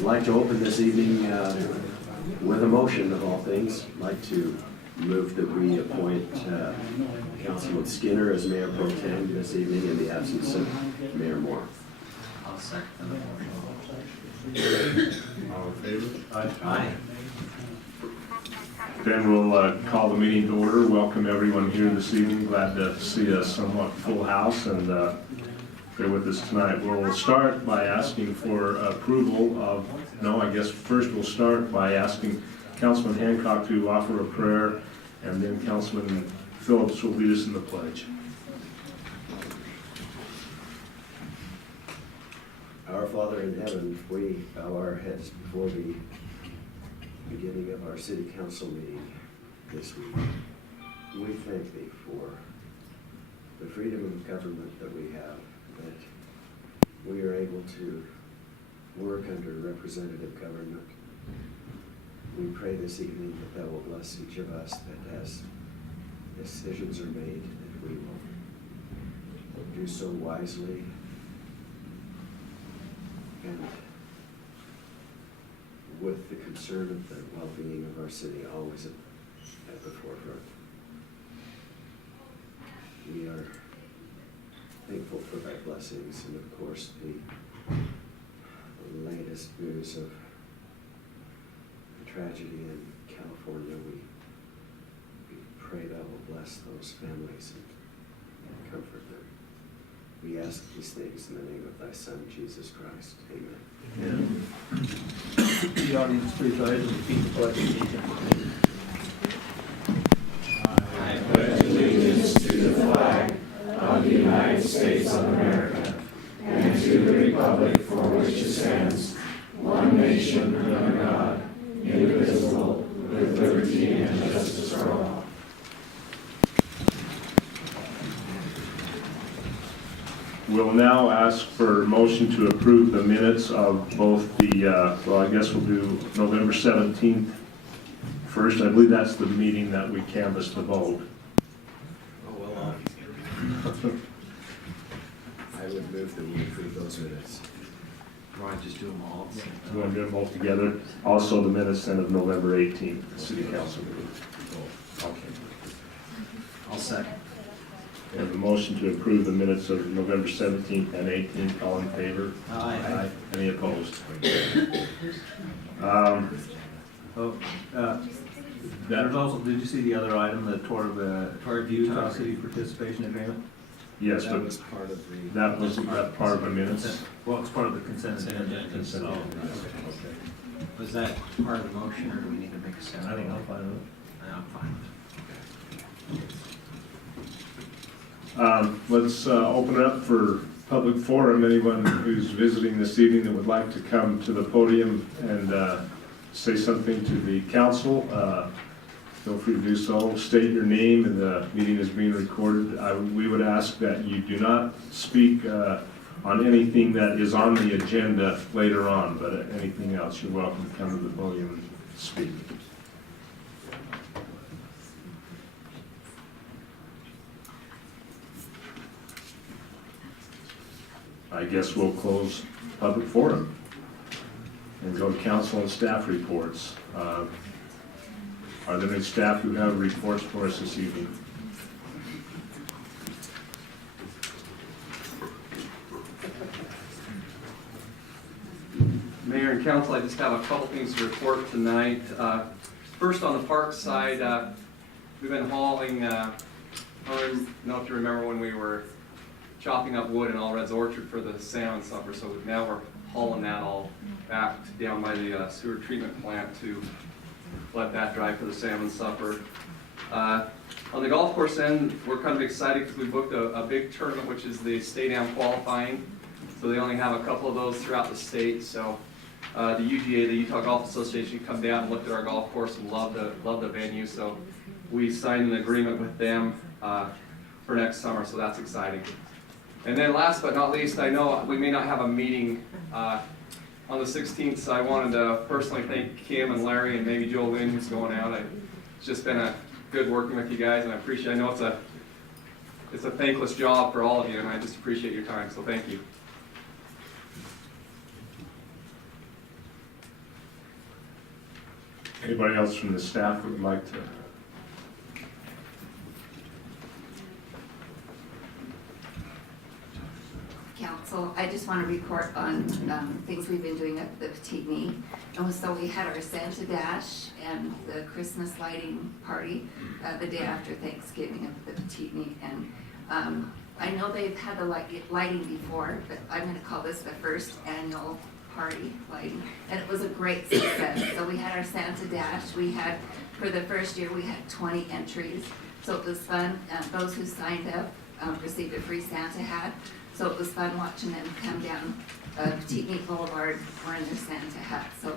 I'd like to open this evening with a motion of all things. I'd like to move that we appoint Councilman Skinner as Mayor Pro Tem this evening in the absence of Mayor Moore. I'll second the motion. All in favor? Aye. Then we'll call the meeting to order. Welcome everyone here this evening. Glad to see a somewhat full house and they're with us tonight. We'll start by asking for approval of, I guess first we'll start by asking Councilman Hancock to offer a prayer, and then Councilman Phillips will lead us in the pledge. Our Father in heaven, we bow our heads before the beginning of our city council meeting this week. We thank thee for the freedom of government that we have, that we are able to work under representative government. We pray this evening that thou will bless each of us, that as decisions are made, that we will do so wisely and with the concern of the well-being of our city always at the forefront. We are thankful for thy blessings, and of course the latest news of the tragedy in California. We pray thou will bless those families and comfort them. We ask these things in the name of thy Son, Jesus Christ. Amen. Amen. The audience, please rise and repeat the pledge of allegiance. I pledge allegiance to the flag of the United States of America and to the republic for which it stands, one nation under God, indivisible, with liberty and justice for all. We'll now ask for motion to approve the minutes of both the, I guess we'll do November 17th first. I believe that's the meeting that we canvassed the vote. Oh, well, I would move that we approve those minutes. Why just do them all? You want to do them both together? Also the minutes then of November 18th, the city council meeting. Okay. I'll second. We have a motion to approve the minutes of November 17th and 18th. All in favor? Aye. Any opposed? There's also, did you see the other item, the toward Utah City participation agreement? Yes, That but was part of the. that wasn't that part of the minutes. Well, it's part of the consent agenda. Consent Oh, agenda. okay. Was that part of the motion, or do we need to make a second? I think I'm fine with it. I'm fine. Let's open it up for public forum. Anyone who's visiting this evening that would like to come to the podium and say something to the council, feel free to do so. State your name, and the meeting is being recorded. We would ask that you do not speak on anything that is on the agenda later on, but anything else, you're welcome to come to the podium and speak. I guess we'll close public forum and go to council and staff reports. Are there any staff who have reports for us this evening? Mayor and council, I just have a couple things to report tonight. First, on the park side, we've been hauling, I don't know if you remember when we were chopping up wood in All Red's Orchard for the salmon supper, so now we're hauling that all back down by the sewer treatment plant to let that dry for the salmon supper. On the golf course end, we're kind of excited because we booked a big tournament, which is the Stay Down qualifying. So they only have a couple of those throughout the state. So the UGA, the Utah Golf Association, come down and looked at our golf course and loved the venue. So we signed an agreement with them for next summer. So that's exciting. And then last but not least, I know we may not have a meeting on the 16th, so I wanted to personally thank Kim and Larry and maybe Joel Lynn, who's going out. It's just been a good working with you guys, and I appreciate. I know it's a thankless job for all of you, and I just appreciate your time. So thank you. Anybody else from the staff would like to? Council, I just want to report on things we've been doing at the Petite Knee. And so we had our Santa Dash and the Christmas lighting party the day after Thanksgiving at the Petite Knee. And I know they've had the lighting before, but I'm going to call this the first annual party lighting. And it was a great success. So we had our Santa Dash. We had, for the first year, we had 20 entries. So it was fun. Those who signed up received a free Santa hat. So it was fun watching them come down Petite Meat Boulevard wearing their Santa hats. So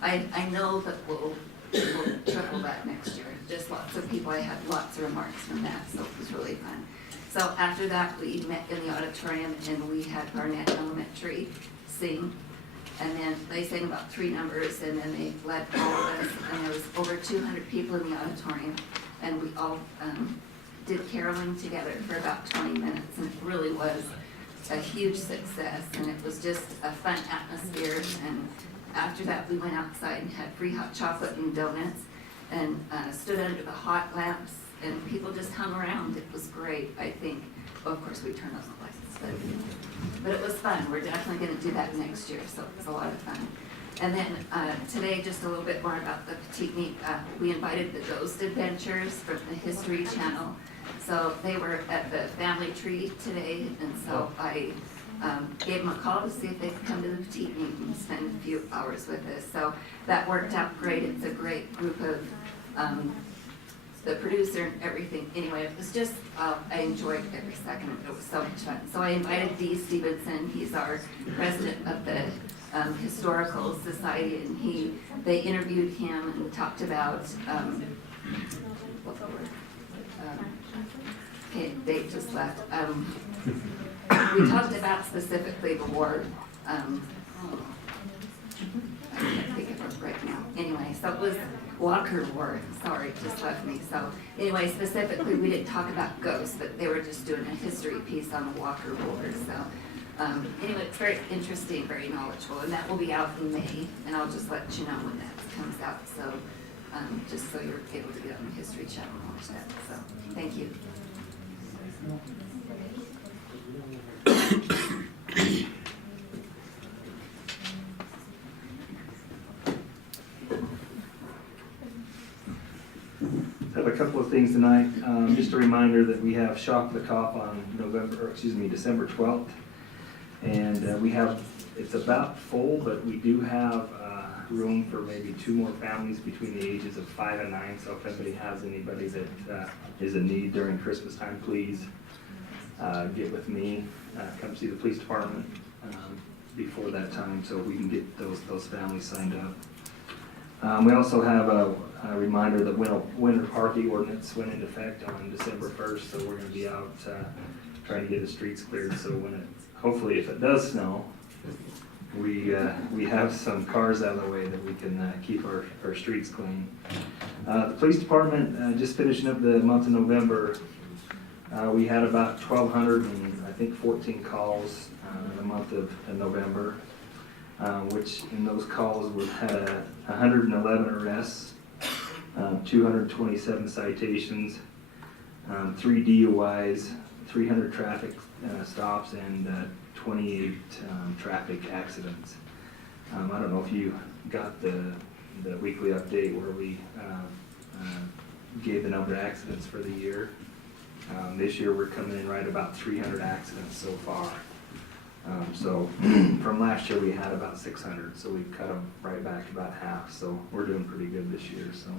I know that we'll triple that next year. Just lots of people, I had lots of remarks from that, so it was really fun. So after that, we met in the auditorium and we had Barnett Elementary sing. And then they sang about 3 numbers and then they led all of us. And there was over 200 people in the auditorium. And we all did caroling together for about 20 minutes. And it really was a huge success. And it was just a fun atmosphere. And after that, we went outside and had free hot chocolate and donuts and stood under the hot lamps. And people just hung around. It was great, I think. Well, of course, we turned on the lights. But it was fun. We're definitely going to do that next year. So it was a lot of fun. And then today, just a little bit more about the Petite Meat. We invited the Ghost Adventures from the History Channel. So they were at the family tree today, and so I gave them a call to see if they could come to the Petite Meat and spend a few hours with us. So that worked out great. It's a great group of the producer and everything. Anyway, it was just, I enjoyed every second of it. It was so much fun. So I invited Dee Stevenson. He's our president of the Historical Society, and they interviewed him and talked about, what's the word? Okay, Dave just left. We talked about specifically the war. I can't think of it right now. Anyway, so it was Walker War. Sorry, it just left me. So anyway, specifically, we didn't talk about ghosts, but they were just doing a history piece on the Walker War. So anyway, it's very interesting, very knowledgeable, and that will be out in May, and I'll just let you know when that comes out. So just so you're able to get on the History Channel and watch that. So thank you. I have a couple of things tonight. Just a reminder that we have Shock the Cop on December 12th. And we have, it's about full, but we do have room for maybe 2 more families between the ages of 5 and 9. So if anybody has anybody that is in need during Christmas time, please get with me. Come see the police department before that time so we can get those families signed up. We also have a reminder that winter parking ordinance went into effect on December 1st, so we're going to be out trying to get the streets cleared. So hopefully if it does snow, we have some cars out of the way that we can keep our streets clean. The police department, just finishing up the month of November, we had about 1,200 and I think 14 calls in the month of November, which in those calls we had 111 arrests, 227 citations, 3 DUIs, 300 traffic stops, and 28 traffic accidents. I don't know if you got the weekly update where we gave the number of accidents for the year. This year we're coming in right about 300 accidents so far. So from last year we had about 600, so we've cut them right back about half. So we're doing pretty good this year. So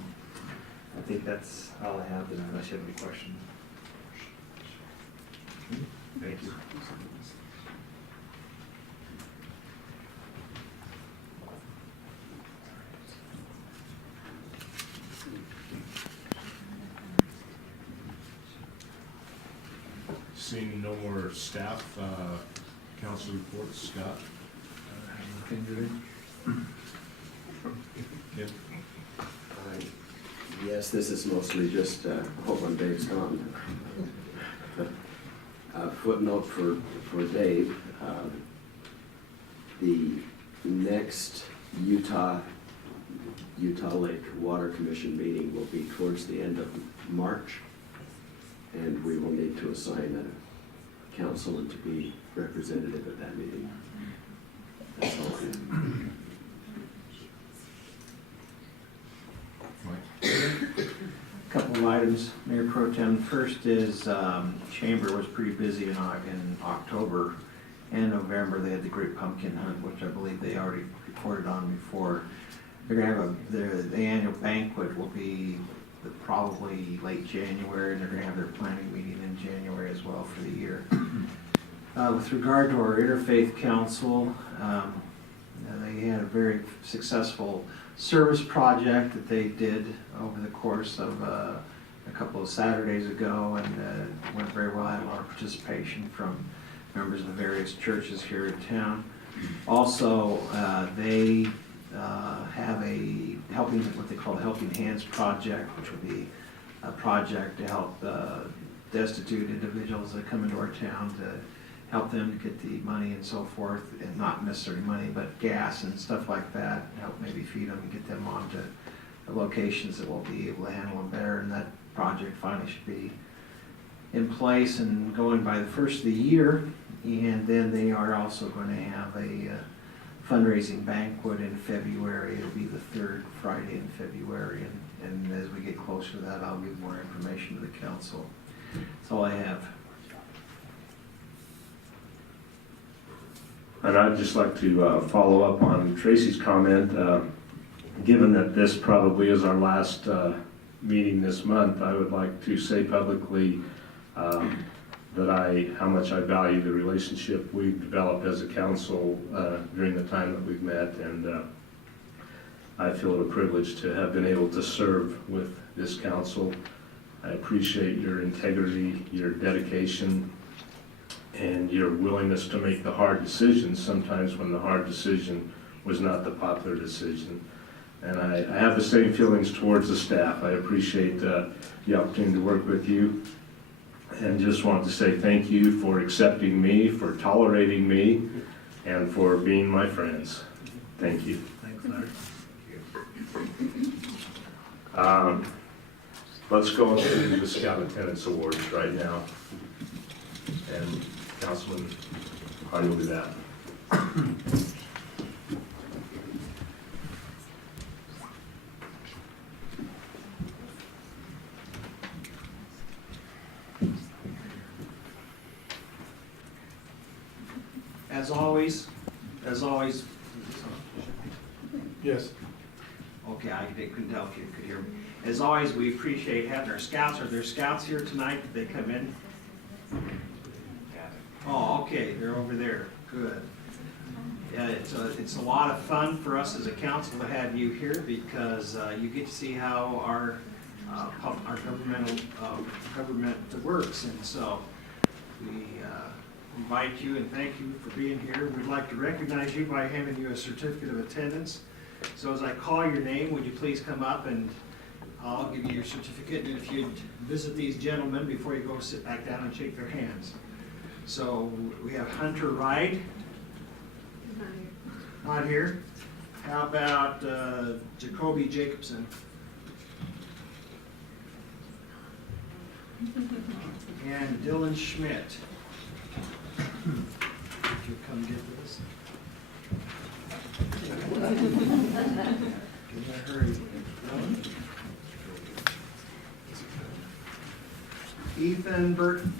I think that's all I have tonight, unless you have any questions. Thank you. Seeing no more staff, council reports, Scott? Yep. Yes, this is mostly just, hope when Dave's gone. Footnote for Dave, the next Utah Utah Lake Water Commission meeting will be towards the end of March, and we will need to assign a councilman to be representative at that meeting. That's all I have. Couple of items, Mayor Pro Tem. First is, Chamber was pretty busy in October and November. They had the Great Pumpkin Hunt, which I believe they already reported on before. They're gonna have the annual banquet will be probably late January, and they're gonna have their planning meeting in January as well for the year. With regard to our Interfaith Council, they had a very successful service project that they did over the course of a couple of Saturdays ago, and went very well. Had a lot of participation from members of the various churches here in town. Also, they have what they call the Helping Hands Project, which will be a project to help destitute individuals that come into our town, to help them to get the money and so forth, and not necessarily money, but gas and stuff like that, help maybe feed them and get them onto the locations that will be able to handle them better. And that project finally should be in place and going by the first of the year. And then they are also going to have a fundraising banquet in February. It'll be the third Friday in February, and as we get closer to that, I'll give more information to the council. That's all I have. And I'd just like to follow up on Tracy's comment. Given that this probably is our last meeting this month, I would like to say publicly how much I value the relationship we've developed as a council during the time that we've met, and I feel it a privilege to have been able to serve with this council. I appreciate your integrity, your dedication, and your willingness to make the hard decisions, sometimes when the hard decision was not the popular decision. And I have the same feelings towards the staff. I appreciate the opportunity to work with you, and just want to say thank you for accepting me, for tolerating me, and for being my friends. Thank you. Thanks, Larry. Let's go into the Scout Attendance Awards right now. And Councilman Hardy will do that. As always. Yes. Okay, I couldn't tell if you could hear me. As always, we appreciate having our scouts. Are there scouts here tonight? Did they come in? Oh, okay, they're over there. Good. Yeah, it's a lot of fun for us as a council to have you here, because you get to see how our government works, and so we invite you and thank you for being here. We'd like to recognize you by handing you a certificate of attendance. So as I call your name, would you please come up and I'll give you your certificate, and if you'd visit these gentlemen before you go sit back down and shake their hands. So we have Hunter Wright. Not here. How about Jacoby Jacobson? And Dylan Schmidt. If you come get this. In a hurry. Ethan Burton.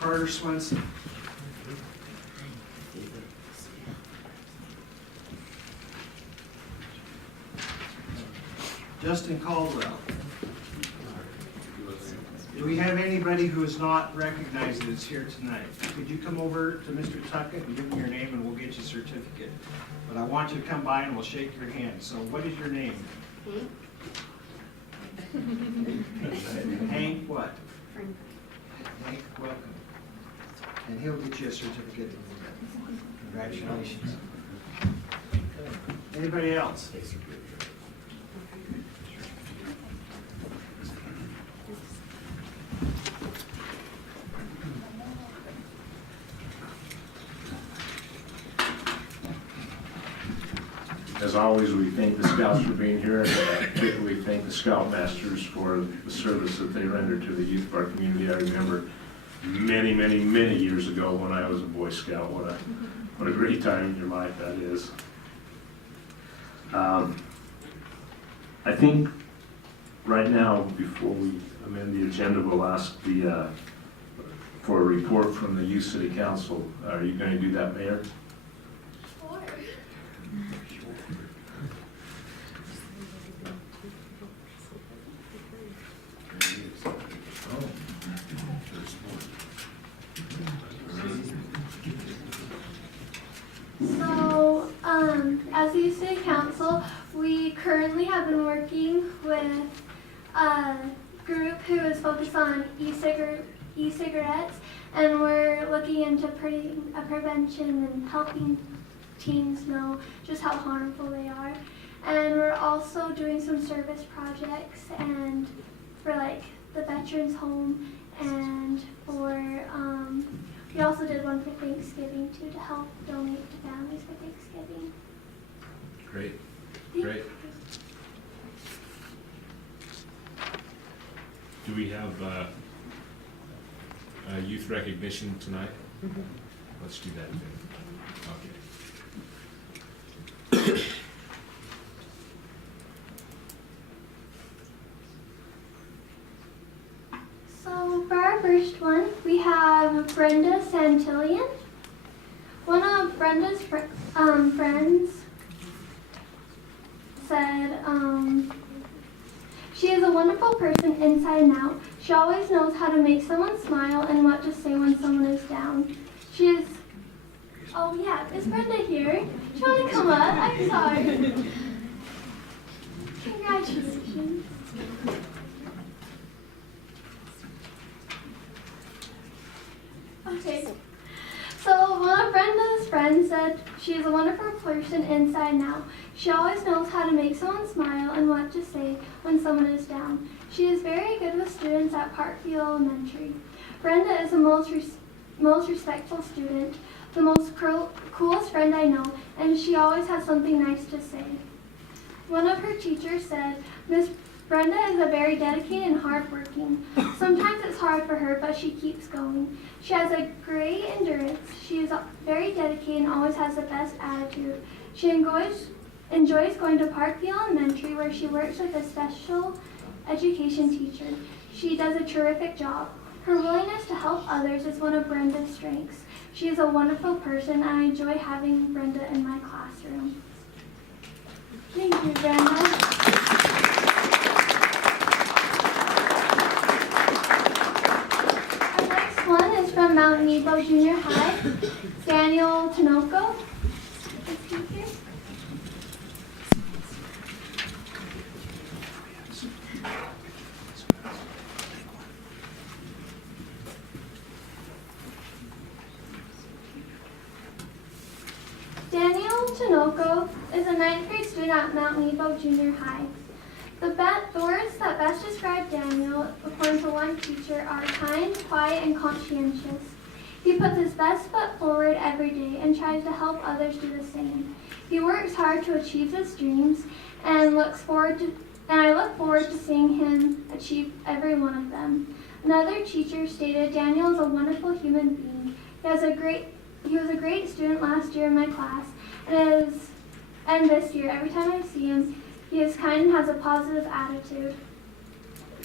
Carter Swenson. Justin Caldwell. Do we have anybody who is not recognized that is here tonight? Could you come over to Mr. Tuckett and give him your name and we'll get you a certificate? But I want you to come by and we'll shake your hand. So what is your name? Hank what? Hank, welcome. And he'll get you a certificate. Congratulations. Anybody else? always, we thank the scouts for being here, and particularly thank the scoutmasters for the service that they render to the youth of our community. I remember many, many, many years ago when I was a Boy Scout. What a great time in your life that is. I think right now, before we amend the agenda, we'll ask for a report from the Youth City Council. Are you going to do that, Mayor? So, as the Youth City Council, we currently have been working with a group who is focused on e-cigarettes, and we're looking into prevention and helping teens know just how harmful they are. And we're also doing some service projects, and for like the Veterans Home, and for we also did one for Thanksgiving too, to help donate to families for Thanksgiving. Great, Thank great. you. Do we have youth recognition tonight? Let's do that then. Okay. So for our first one, we have Brenda Santillion. One of Brenda's friends said, she is a wonderful person inside and out. She always knows how to make someone smile and what to say when someone is down. She is, oh yeah, is Brenda here? Do you want to come up? I'm sorry. Congratulations. Okay. So one of Brenda's friends said she is a wonderful person inside and out. She always knows how to make someone smile and what to say when someone is down. She is very good with students at Parkview Elementary. Brenda is the most respectful student, the most coolest friend I know, and she always has something nice to say. One of her teachers said, Miss Brenda is a very dedicated and hardworking. Sometimes it's hard for her, but she keeps going. She has a great endurance. She is very dedicated and always has the best attitude. She enjoys going to Parkview Elementary, where she works with a special education teacher. She does a terrific job. Her willingness to help others is one of Brenda's strengths. She is a wonderful person, and I enjoy having Brenda in my classroom. Thank you, Brenda. One is from Mount Nebo Junior High, Daniel Tinoco. Is he here? Daniel Tinoco is a 9th grade student at Mount Nebo Junior High. The words that best describe Daniel, according to one teacher, are kind, quiet, and conscientious. He puts his best foot forward every day and tries to help others do the same. He works hard to achieve his dreams, and I look forward to seeing him achieve every one of them. Another teacher stated, Daniel is a wonderful human being. He was a great student last year in my class, and this year, every time I see him, he is kind and has a positive attitude.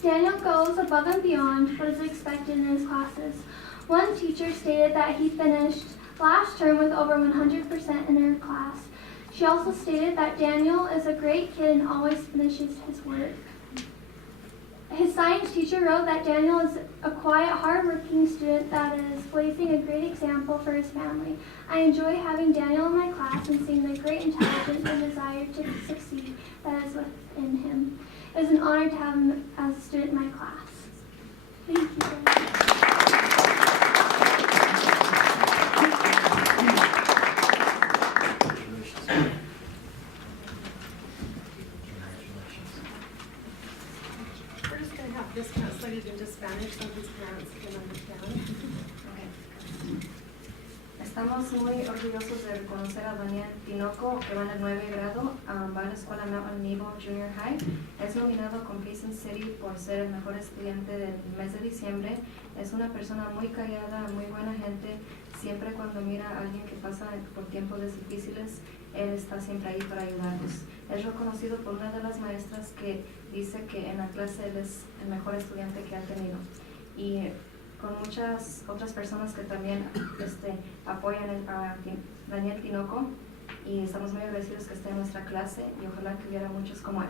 Daniel goes above and beyond what is expected in his classes. One teacher stated that he finished last term with over 100% in her class. She also stated that Daniel is a great kid and always finishes his work. His science teacher wrote that Daniel is a quiet, hardworking student that is blazing a great example for his family. I enjoy having Daniel in my class and seeing the great intelligence and desire to succeed that is within him. It is an honor to have him as a student in my class. Thank you. We're just going to have this translated into Spanish so his parents can understand. Okay. Estamos muy orgullosos de reconocer a Daniel Tinoco, que va en el 9 grado, va a la escuela Mountain Nebo Junior High. Es nominado con Payson City por ser el mejor estudiante del mes de diciembre. Es una persona muy callada, muy buena gente. Siempre cuando mira a alguien que pasa por tiempos difíciles, él está siempre ahí para ayudarlos. Es reconocido por una de las maestras que dice que en la clase él es el mejor estudiante que ha tenido. Y con muchas otras personas que también apoyan a Daniel Tinoco, y estamos muy agradecidos que esté en nuestra clase y ojalá que hubiera muchos como él.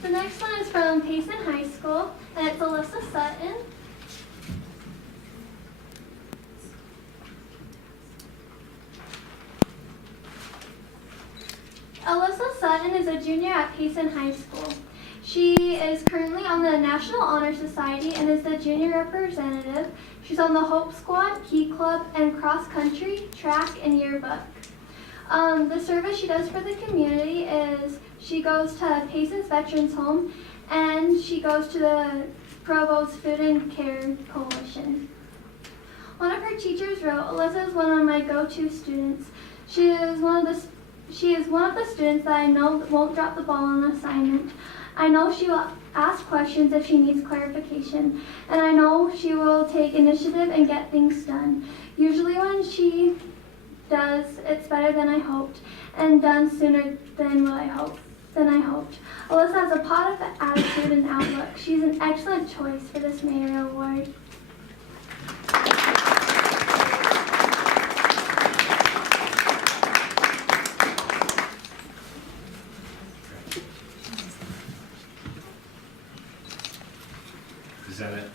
The next one is from Payson High School, and it's Alyssa Sutton. Alyssa Sutton is a junior at Payson High School. She is currently on the National Honor Society and is the junior representative. She's on the Hope Squad, Key Club, and cross country, track, and yearbook. The service she does for the community is she goes to Payson's Veterans Home and she goes to the Provost Food and Care Coalition. One of her teachers wrote, Alyssa is one of my go-to students. She is one of the students that I know won't drop the ball on an assignment. I know she will ask questions if she needs clarification, and I know she will take initiative and get things done. Usually when she does, it's better than I hoped, and done sooner than I hoped. Alyssa has a positive attitude and outlook. She's an excellent choice for this mayor award. Is that it?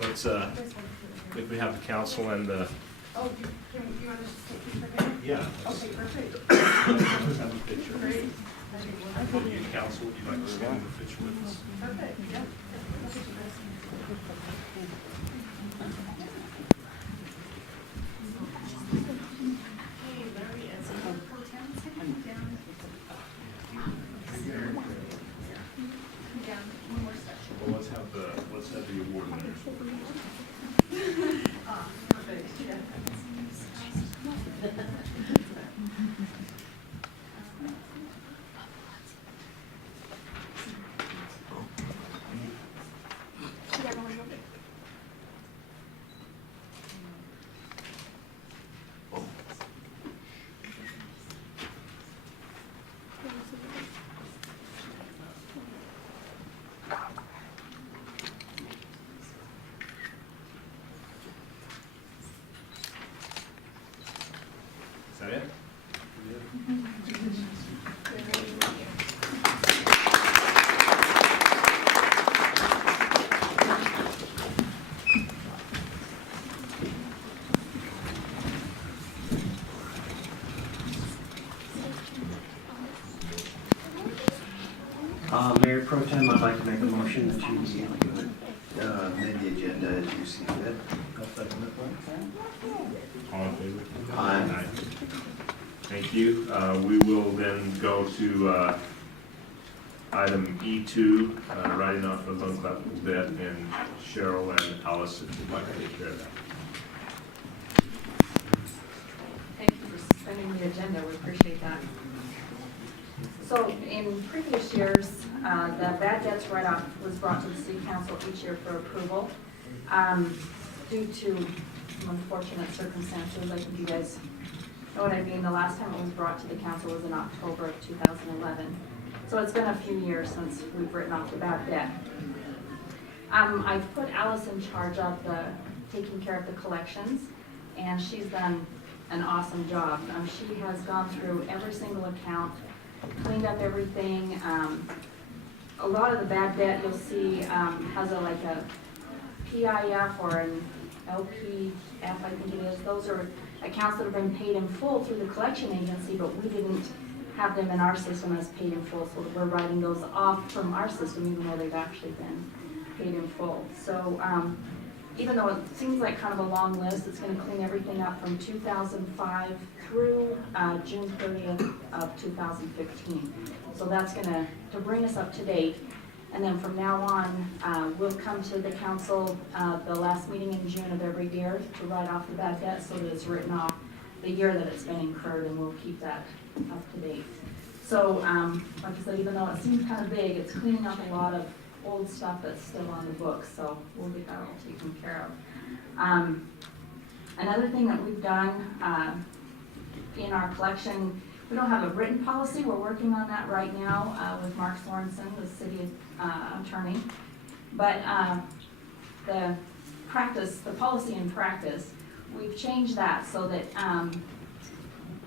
Let's, if we have the council and the. Oh, you want to just take these for dinner? Yeah. Okay, perfect. Let's have a picture. Great. You council, would you like to stand in the picture with us? Perfect, yeah. Hey, Larry, as a pro tem, sit down. Down, one more section. Well, let's have the award winners. Perfect, yeah. Is that it? Mayor Pro Tem, I'd like to make a motion that you amend the agenda as you see fit. All in favor? Aye. Thank you. We will then go to item E2, writing off the loan collectible debt, and Cheryl and Alice, if you'd like to take care of that. Thank you for suspending the agenda, we appreciate that. So in previous years, the bad debts write-off was brought to the city council each year for approval. Due to some unfortunate circumstances, I think you guys know what I mean. The last time it was brought to the council was in October of 2011. So it's been a few years since we've written off the bad debt. I've put Alice in charge of taking care of the collections, and she's done an awesome job. She has gone through every single account, cleaned up everything. A lot of the bad debt you'll see has a PIF or an LPF, I think it is. Those are accounts that have been paid in full through the collection agency, but we didn't have them in our system as paid in full, so we're writing those off from our system even though they've actually been paid in full. So even though it seems like kind of a long list, it's gonna clean everything up from 2005 through June 30th of 2015. So that's to bring us up to date. And then from now on, we'll come to the council the last meeting in June of every year to write off the bad debt so that it's written off the year that it's been incurred, and we'll keep that up to date. So, like I said, even though it seems kind of big, it's cleaning up a lot of old stuff that's still on the books, so we'll get that all taken care of. Another thing that we've done in our collection, we don't have a written policy. We're working on that right now with Mark Sorensen, the city attorney. But the policy and practice, we've changed that so that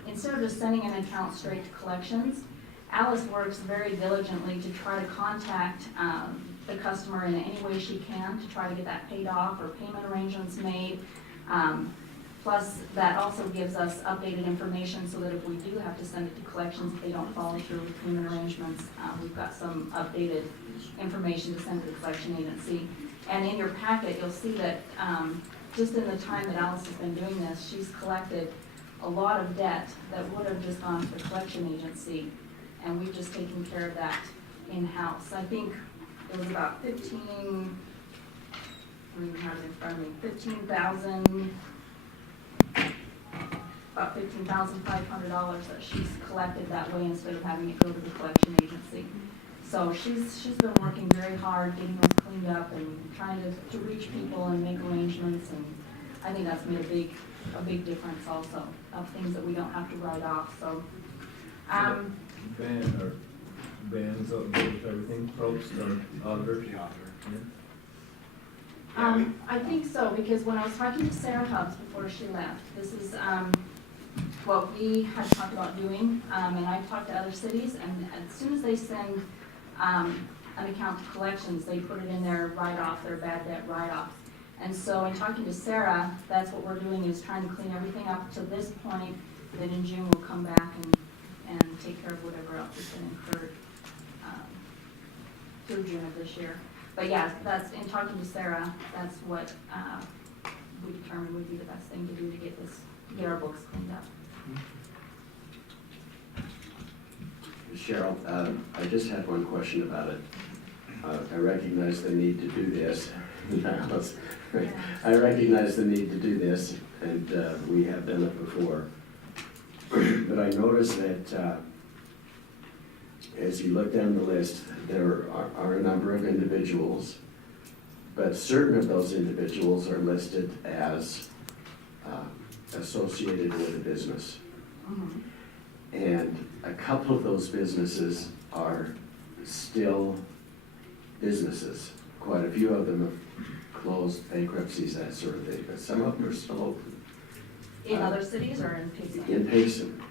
instead of just sending an account straight to collections, Alice works very diligently to try to contact the customer in any way she can to try to get that paid off or payment arrangements made. Plus, that also gives us updated information so that if we do have to send it to collections, if they don't follow through with payment arrangements, we've got some updated information to send to the collection agency. And in your packet, you'll see that just in the time that Alice has been doing this, she's collected a lot of debt that would have just gone to the collection agency, and we've just taken care of that in-house. I think it was about 15,000, about $15,500 that she's collected that way instead of having it go to the collection agency. So she's been working very hard getting this cleaned up and trying to reach people and make arrangements, and I think that's made a big difference also of things that we don't have to write off. So Bands up with everything, folks, or auditor? I think so, because when I was talking to Sarah Hubbs before she left, this is what we had talked about doing, and I've talked to other cities, and as soon as they send an account to collections, they put it in their write-off, their bad debt write-off. And so in talking to Sarah, that's what we're doing, is trying to clean everything up to this point, then in June we'll come back and take care of whatever else has been incurred through June of this year. But yeah, that's, in talking to Sarah, that's what we determined would be the best thing to do to get our books cleaned up. Cheryl, I just had one question about it. I recognize the need to do this. I recognize the need to do this, and we have done it before. But I noticed that as you look down the list, there are a number of individuals, but certain of those individuals are listed as associated with a business. Mm-hmm. And a couple of those businesses are still businesses. Quite a few of them have closed, bankruptcies, that sort of thing, but some of them are still open. In other cities or in Payson? In Payson.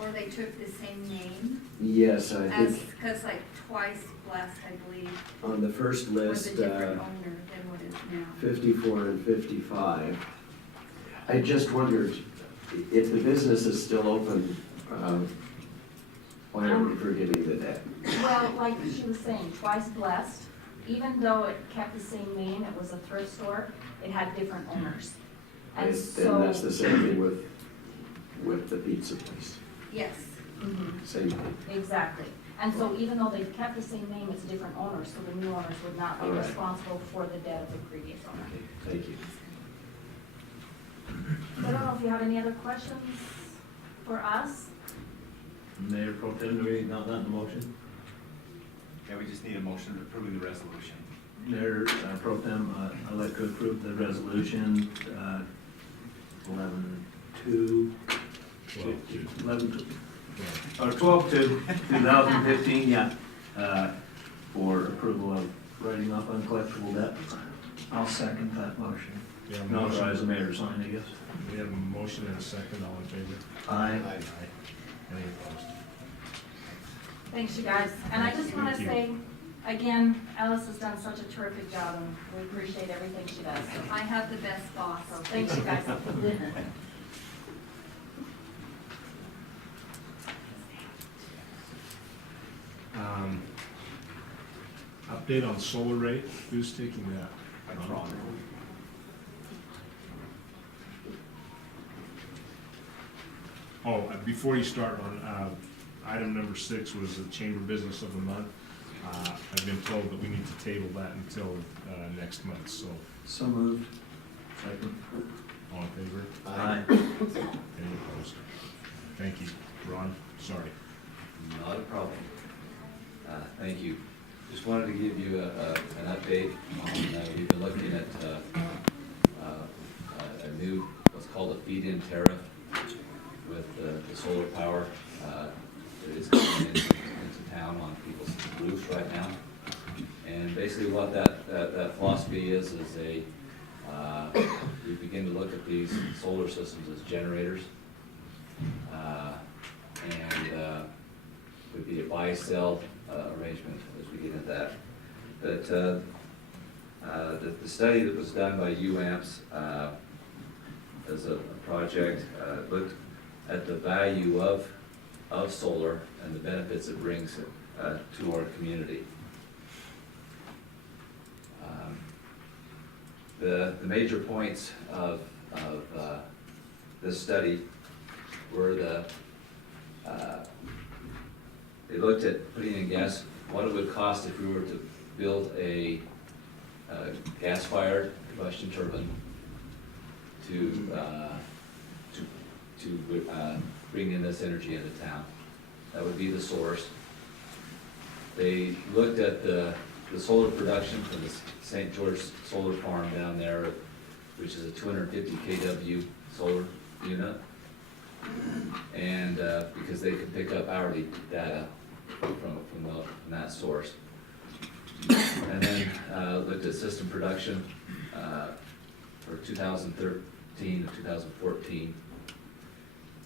Or they took the same name Yes, I as, think because like Twice Blessed, I believe, on the first was list, a different owner than what is now. 54 and 55. I just wondered, if the business is still open, why are we forgiving the debt? Well, like she was saying, Twice Blessed, even though it kept the same name, it was a thrift store, it had different owners. And And that's the same thing with the pizza place. Yes. Mhm. Same thing. Exactly. And so even though they've kept the same name, it's different owners, so the new owners would not be All right. responsible for the debt of the previous owner. Okay, thank you. I don't know if you have any other questions for us? Mayor Pro Tem, do we not that in the motion? Yeah, we just need a motion approving the resolution. Mayor Pro Tem, I'd like to approve the resolution 11-2, 12-2015, yeah, for approval of writing off uncollectible debt. I'll second that motion. We have a And authorize the motion, mayor to sign, I guess. we have a motion and a second, all in favor? Aye. Any opposed? Thanks, you guys. And I just want to Thank you. say, again, Alice has done such a terrific job, and we appreciate everything she does. So I have the best boss. so thanks, you guys. Update on solar rate, who's taking that? Ron. Before you start on, item number 6 was the chamber business of the month. I've been told that we need to table that until next month, so So moved. Second. all in favor? Aye. Any opposed? Thank you. Ron, sorry. Not a problem. Thank you. Just wanted to give you an update on, we've been looking at a new, what's called a feed-in tariff with the solar power that is coming into town on people's roofs right now. And basically what that philosophy is we begin to look at these solar systems as generators. And would be a buy-sell arrangement as we get into that. But the study that was done by UAMPS as a project looked at the value of solar and the benefits it brings to our community. The major points of this study were they looked at putting in gas, what it would cost if we were to build a gas-fired combustion turbine to bring in this energy into town. That would be the source. They looked at the solar production from the St. George solar farm down there, which is a 250 kW solar unit. And because they can pick up hourly data from that source. And then looked at system production for 2013 to 2014.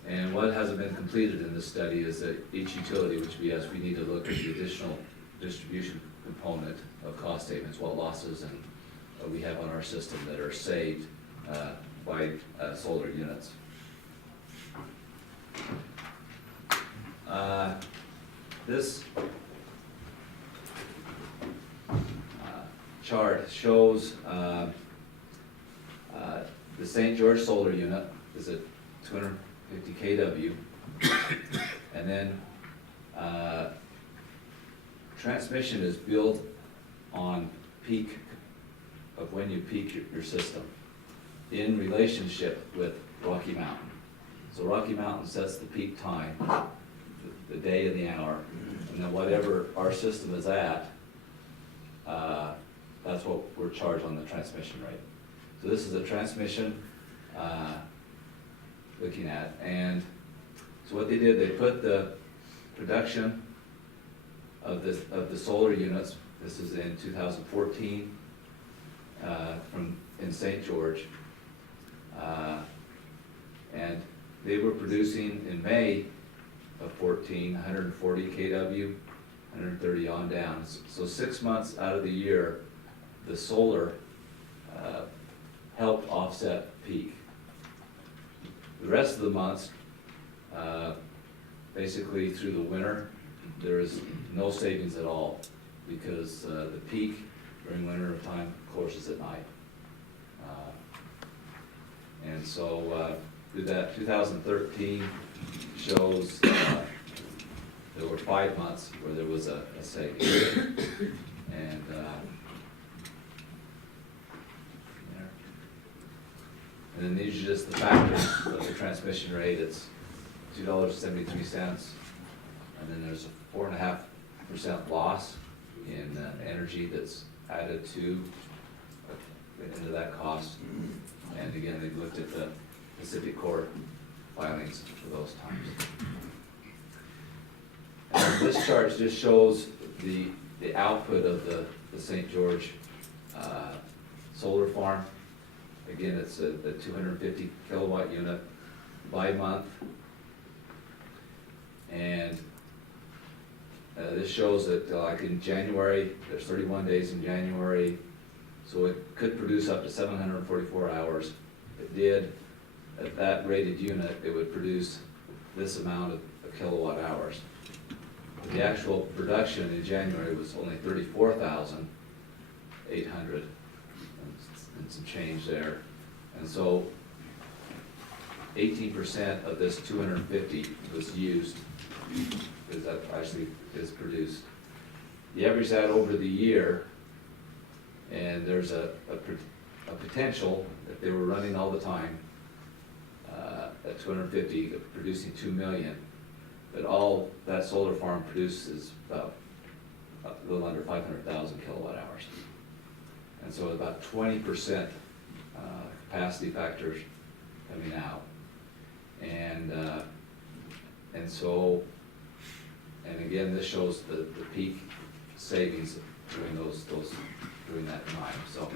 And what hasn't been completed in this study is that each utility, which we need to look at the additional distribution component of cost statements, what losses and we have on our system that are saved by solar units. This chart shows the St. George solar unit is at 250 kW, and then transmission is built on peak of when you peak your system in relationship with Rocky Mountain. So Rocky Mountain sets the peak time, the day and the hour, and then whatever our system is at, that's what we're charged on the transmission rate. So this is a transmission looking at, and so what they did, they put the production of the solar units. This is in 2014 in St. George, and they were producing in May of 14, 140 kW, 130 on down. So 6 months out of the year, the solar helped offset peak. The rest of the months, basically through the winter, there is no savings at all because the peak during winter time, of course, is at night. And so that 2013 shows there were 5 months where there was a savings. And then these are just the factors of the transmission rate. It's $2.73, and then there's a 4.5% loss in energy that's added into that cost. And again, they've looked at the Pacific Core filings for those times. And this chart just shows the output of the St. George solar farm. Again, it's a 250 kilowatt unit by month. And this shows that like in January, there's 31 days in January, so it could produce up to 744 hours. If it did, at that rated unit, it would produce this amount of kilowatt hours. The actual production in January was only 34,800 and some change there. And so 18% of this 250 was used, is that actually is produced. You average that over the year, and there's a potential, if they were running all the time, at 250, producing 2 million, but all that solar farm produces about a little under 500,000 kilowatt hours. And so about 20% capacity factors coming out. And so, and again, this shows the peak savings during during that time. So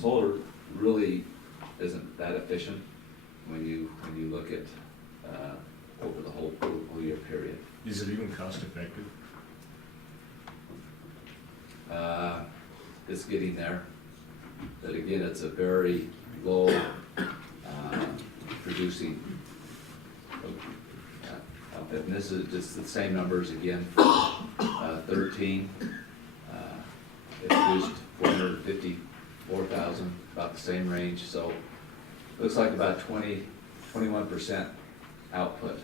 solar really isn't that efficient when you look at over the whole year period. Is it even cost effective? It's getting there, but again, it's a very low producing. And this is just the same numbers again for 13. It produced 454,000, about the same range. So looks like about 21% output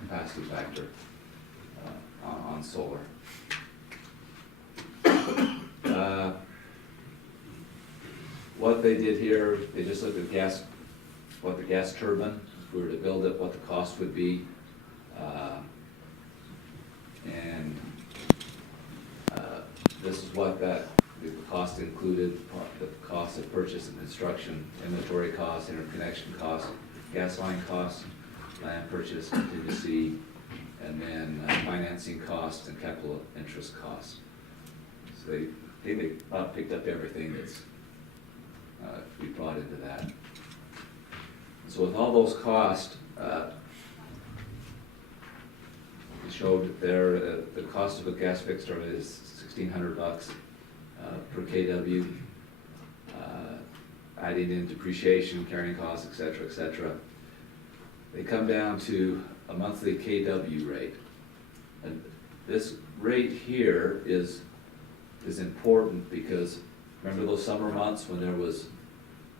capacity factor on solar. What they did here, they just looked at what the gas turbine, if we were to build it, what the cost would be. This is what the cost included, the cost of purchase and construction, inventory costs, interconnection costs, gas line costs, land purchase, contingency, and then financing costs and capital interest costs. So they about picked up everything that's we brought into that. So with all those costs, it showed there the cost of a gas fixture is $1,600 per kW, adding in depreciation, carrying costs, et cetera, et cetera. They come down to a monthly kW rate. And this rate here is important because remember those summer months when there was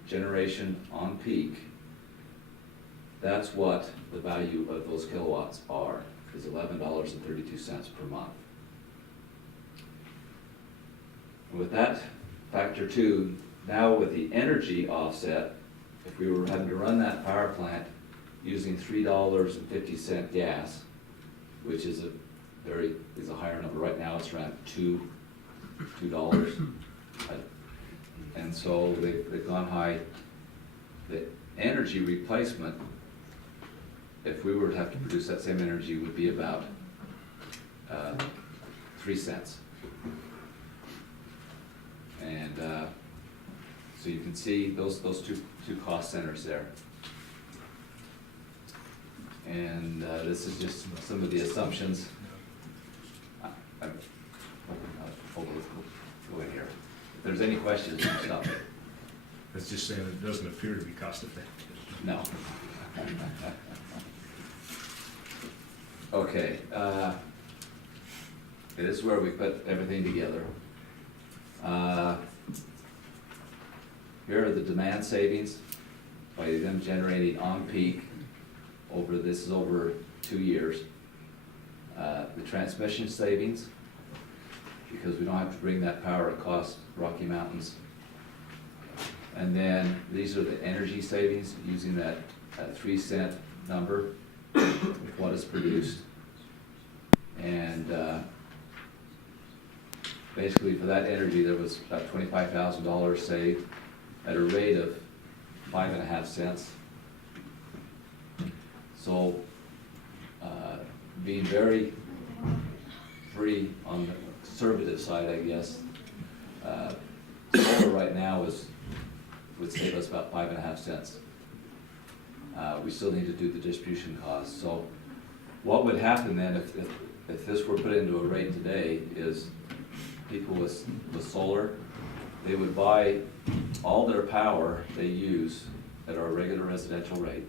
generation on peak? That's what the value of those kilowatts are, is $11.32 per month. And with that factor too, now with the energy offset, if we were having to run that power plant using $3.50 gas, which is a higher number. Right now it's around $2. And so they've gone high. The energy replacement, if we were to have to produce that same energy, would be about 3 cents. And so you can see those two cost centers there. And this is just some of the assumptions. I'm go in here. If there's any questions, stop it. That's just saying it doesn't appear to be cost effective. No. Okay. This is where we put everything together. Here are the demand savings by them generating on peak this is over 2 years. The transmission savings, because we don't have to bring that power across Rocky Mountains. And then these are the energy savings using that 3 cent number with what is produced. And basically for that energy there was about $25,000 saved at a rate of 5.5 cents. So being very free on the conservative side, I guess, solar right now would save us about 5.5 cents. We still need to do the distribution costs. So what would happen then if this were put into a rate today is people with solar, they would buy all their power they use at our regular residential rate,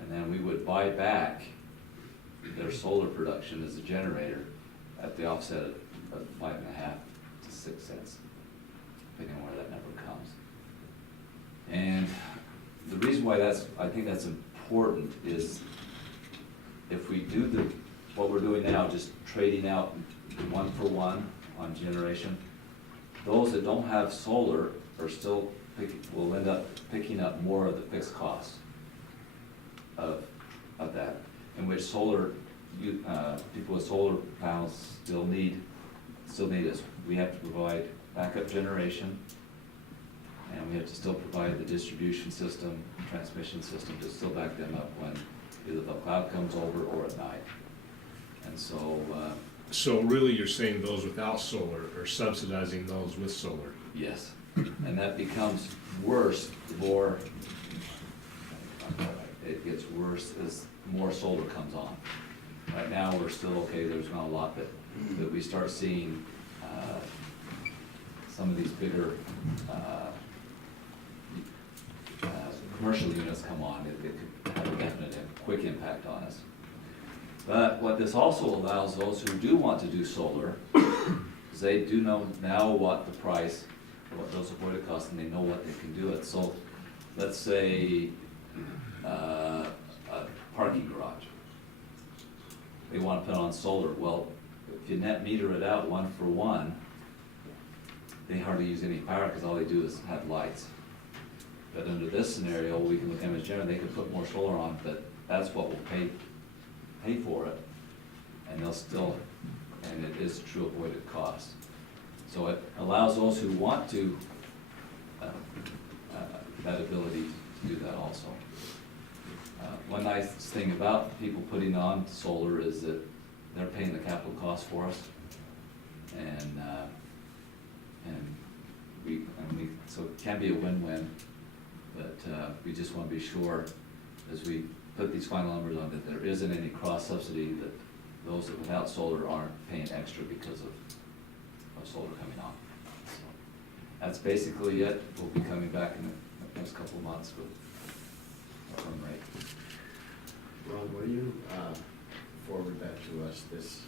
and then we would buy back their solar production as a generator at the offset of 5.5 to 6 cents, depending on where that number comes. And the reason why I think that's important is if we do what we're doing now, just trading out 1-for-1 on generation, those that don't have solar are still will end up picking up more of the fixed costs of that, in which people with solar panels still need us. We have to provide backup generation, and we have to still provide the distribution system, transmission system to still back them up when either the cloud comes over or at night. And so, So really, you're saying those without solar are subsidizing those with solar? yes, and that becomes worse the more it gets worse as more solar comes on. Right now, we're still okay, there's not a lot, but we start seeing some of these bigger commercial units come on, it could have a definite quick impact on us. But what this also allows those who do want to do solar, is they do know now what the price, what those avoided costs, and they know what they can do it. So let's say a parking garage. They want to put on solar. Well, if you net meter it out 1-for-1, they hardly use any power because all they do is have lights. But under this scenario, we can look at them as general, they can put more solar on, but that's what will pay for it. And they'll still, and it is true avoided cost. So it allows those who want to, that ability to do that also. One nice thing about people putting on solar is that they're paying the capital cost for us. So it can be a win-win, but we just want to be sure as we put these final numbers on that there isn't any cross-subsidy, that those that without solar aren't paying extra because of solar coming on. So that's basically it. We'll be coming back in the next couple of months with a run rate. Ron, will you forward that to us, this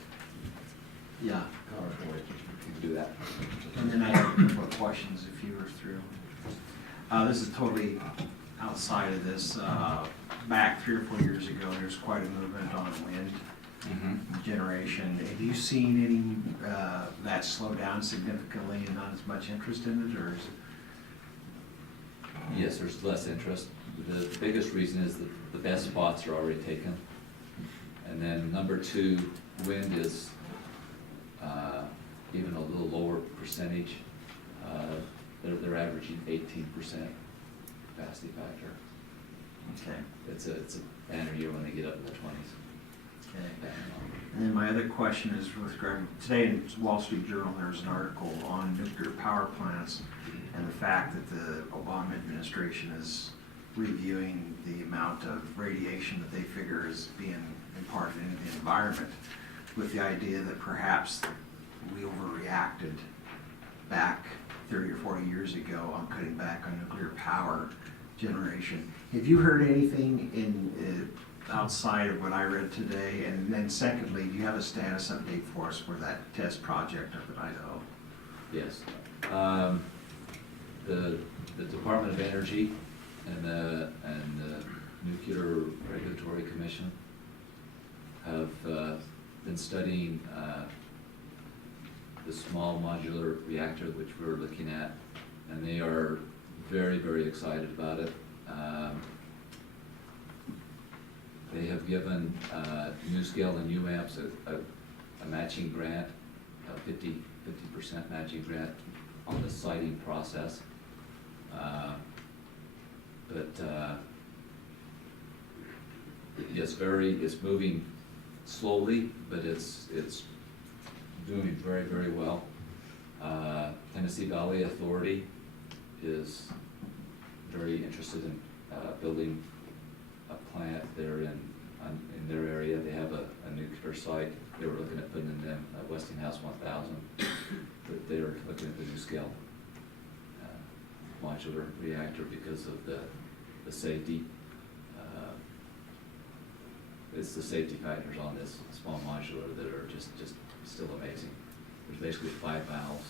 Yeah. PowerPoint? You can do that. And then I have a couple of questions if you were through. This is totally outside of this. Back 3 or 4 years ago, there's quite a movement on wind generation. Have you seen any, that slow down significantly and not as much interest in it, or is it? Yes, there's less interest. The biggest reason is that the best spots are already taken. And then number 2, wind is even a little lower percentage. They're averaging 18% capacity factor. Okay. It's a banner year when they get up in the 20s. Okay. And then my other question is with regard, today in Wall Street Journal, there's an article on nuclear power plants and the fact that the Obama administration is reviewing the amount of radiation that they figure is being imparted into the environment, with the idea that perhaps we overreacted back 30 or 40 years ago on cutting back on nuclear power generation. Have you heard anything in outside of what I read today? And then secondly, do you have a status update for us for that test project up in Idaho? Yes. The Department of Energy and the Nuclear Regulatory Commission have been studying the small modular reactor, which we're looking at, and they are very, very excited about it. They have given NuScale and UAMPS a matching grant, a 50% matching grant on the siting process. It's moving slowly, but it's doing very, very well. Tennessee Valley Authority is very interested in building a plant there in their area. They have a nuclear site. They were looking at putting in them a Westinghouse 1000, but they're looking at the NuScale modular reactor because of the safety. It's the safety factors on this small modular that are just still amazing. There's basically 5 valves.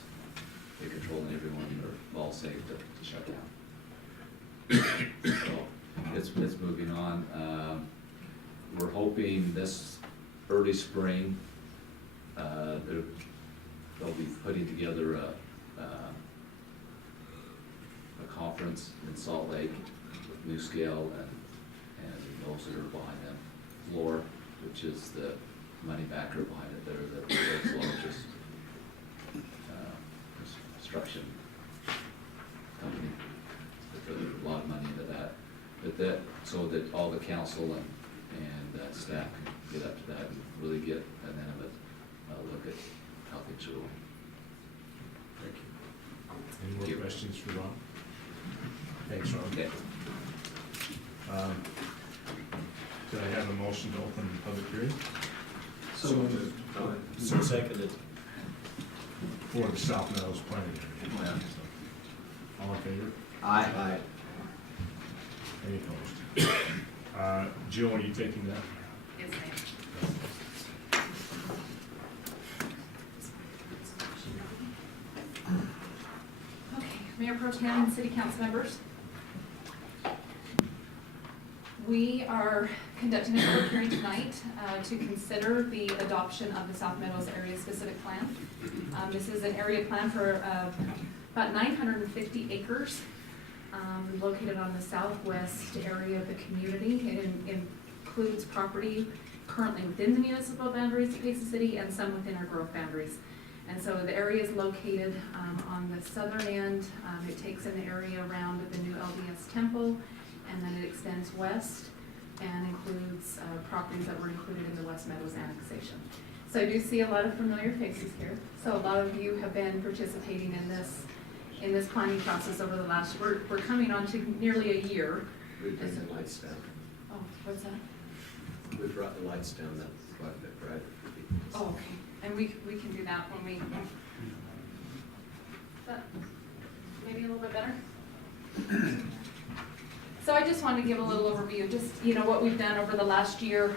They control every one. They're all safe to shut down. So it's moving on. We're hoping this early spring, they'll be putting together a conference in Salt Lake with New Scale and those that are behind them. Floor, which is the money backer behind it, they're the world's largest construction company. They put a lot of money into that. But that, so that all the council and staff can get up to that and really get an intimate look at how things are going. Thank you. Any more questions for Ron? Thanks, Ron. Okay. Could I have a motion to open the public hearing So moved. So seconded. for the South Meadows planning area? All in favor? Aye. Any opposed? Jill, are you taking that? Yes, ma'am. Okay, Mayor Pro Tem and City Council members. We are conducting a public hearing tonight to consider the adoption of the South Meadows Area Specific Plan. This is an area plan for about 950 acres located on the southwest area of the community. It includes property currently within the municipal boundaries of Payson City and some within our growth boundaries. And so the area is located on the southern end. It takes in the area around the new LDS temple, and then it extends west and includes properties that were included in the West Meadows annexation. So I do see a lot of familiar faces here. So a lot of you have been participating in this planning process over the last, we're coming on to nearly a year. We bring the lights down. Oh, what's that? We brought the lights down that quite a bit, right? Oh, okay, and we can do that when we, is that maybe a little bit better? So I just wanted to give a little overview, just, what we've done over the last year.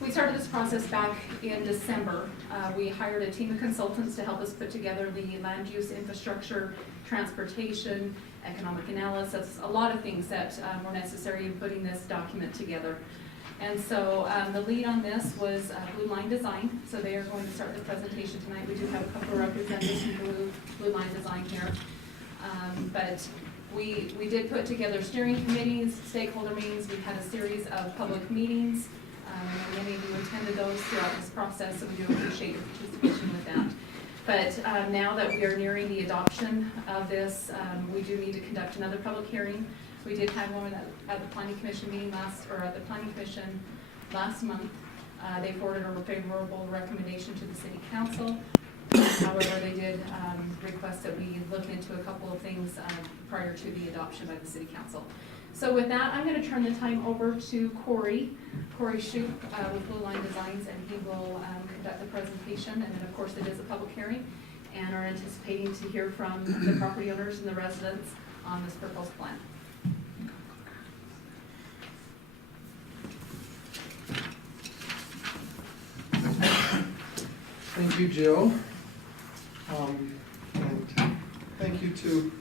We started this process back in December. We hired a team of consultants to help us put together the land use infrastructure, transportation, economic analysis, a lot of things that were necessary in putting this document together. And so the lead on this was Blue Line Design, so they are going to start the presentation tonight. We do have a couple of representatives from Blue Line Design here. But we did put together steering committees, stakeholder meetings. We've had a series of public meetings. Many of you attended those throughout this process, so we do appreciate your participation with that. But now that we are nearing the adoption of this, we do need to conduct another public hearing. We did have one at the Planning Commission meeting at the Planning Commission last month. They forwarded a favorable recommendation to the City Council. However, they did request that we look into a couple of things prior to the adoption by the City Council. So with that, I'm going to turn the time over to Corey Shoup with Blue Line Designs, and he will conduct the presentation. And then, of course, it is a public hearing, and are anticipating to hear from the property owners and the residents on this proposed plan. Thank you, Jill. And thank you to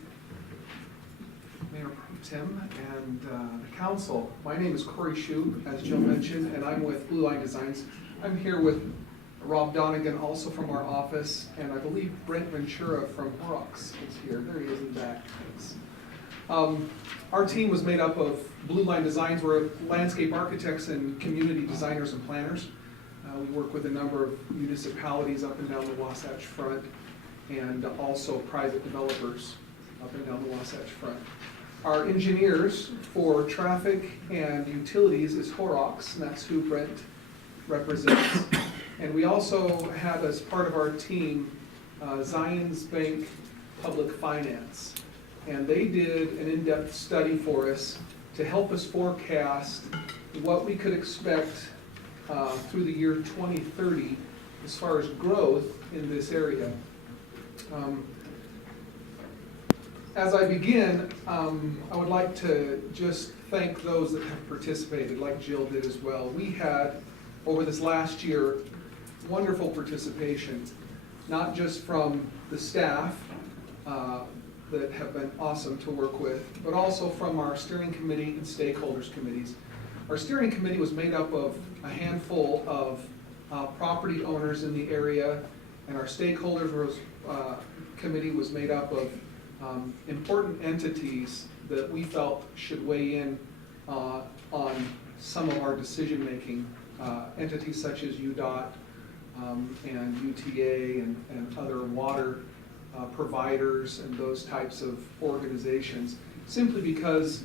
Mayor Pro Tem and the council. My name is Corey Shoup, as Jill mentioned, and I'm with Blue Line Designs. I'm here with Rob Donegan, also from our office, and I believe Brent Ventura from Horrocks is here. There he is in the back. Thanks. Our team was made up of Blue Line Designs. We're landscape architects and community designers and planners. We work with a number of municipalities up and down the Wasatch Front, and also private developers up and down the Wasatch Front. Our engineers for traffic and utilities is Horrocks, and that's who Brent represents. And we also have, as part of our team, Zions Bank Public Finance. And they did an in-depth study for us to help us forecast what we could expect through the year 2030 as far as growth in this area. As I begin, I would like to just thank those that have participated, like Jill did as well. We had, over this last year, wonderful participation, not just from the staff, that have been awesome to work with, but also from our steering committee and stakeholders committees. Our steering committee was made up of a handful of property owners in the area, and our stakeholders committee was made up of important entities that we felt should weigh in on some of our decision-making, entities such as UDOT and UTA and other water providers and those types of organizations, simply because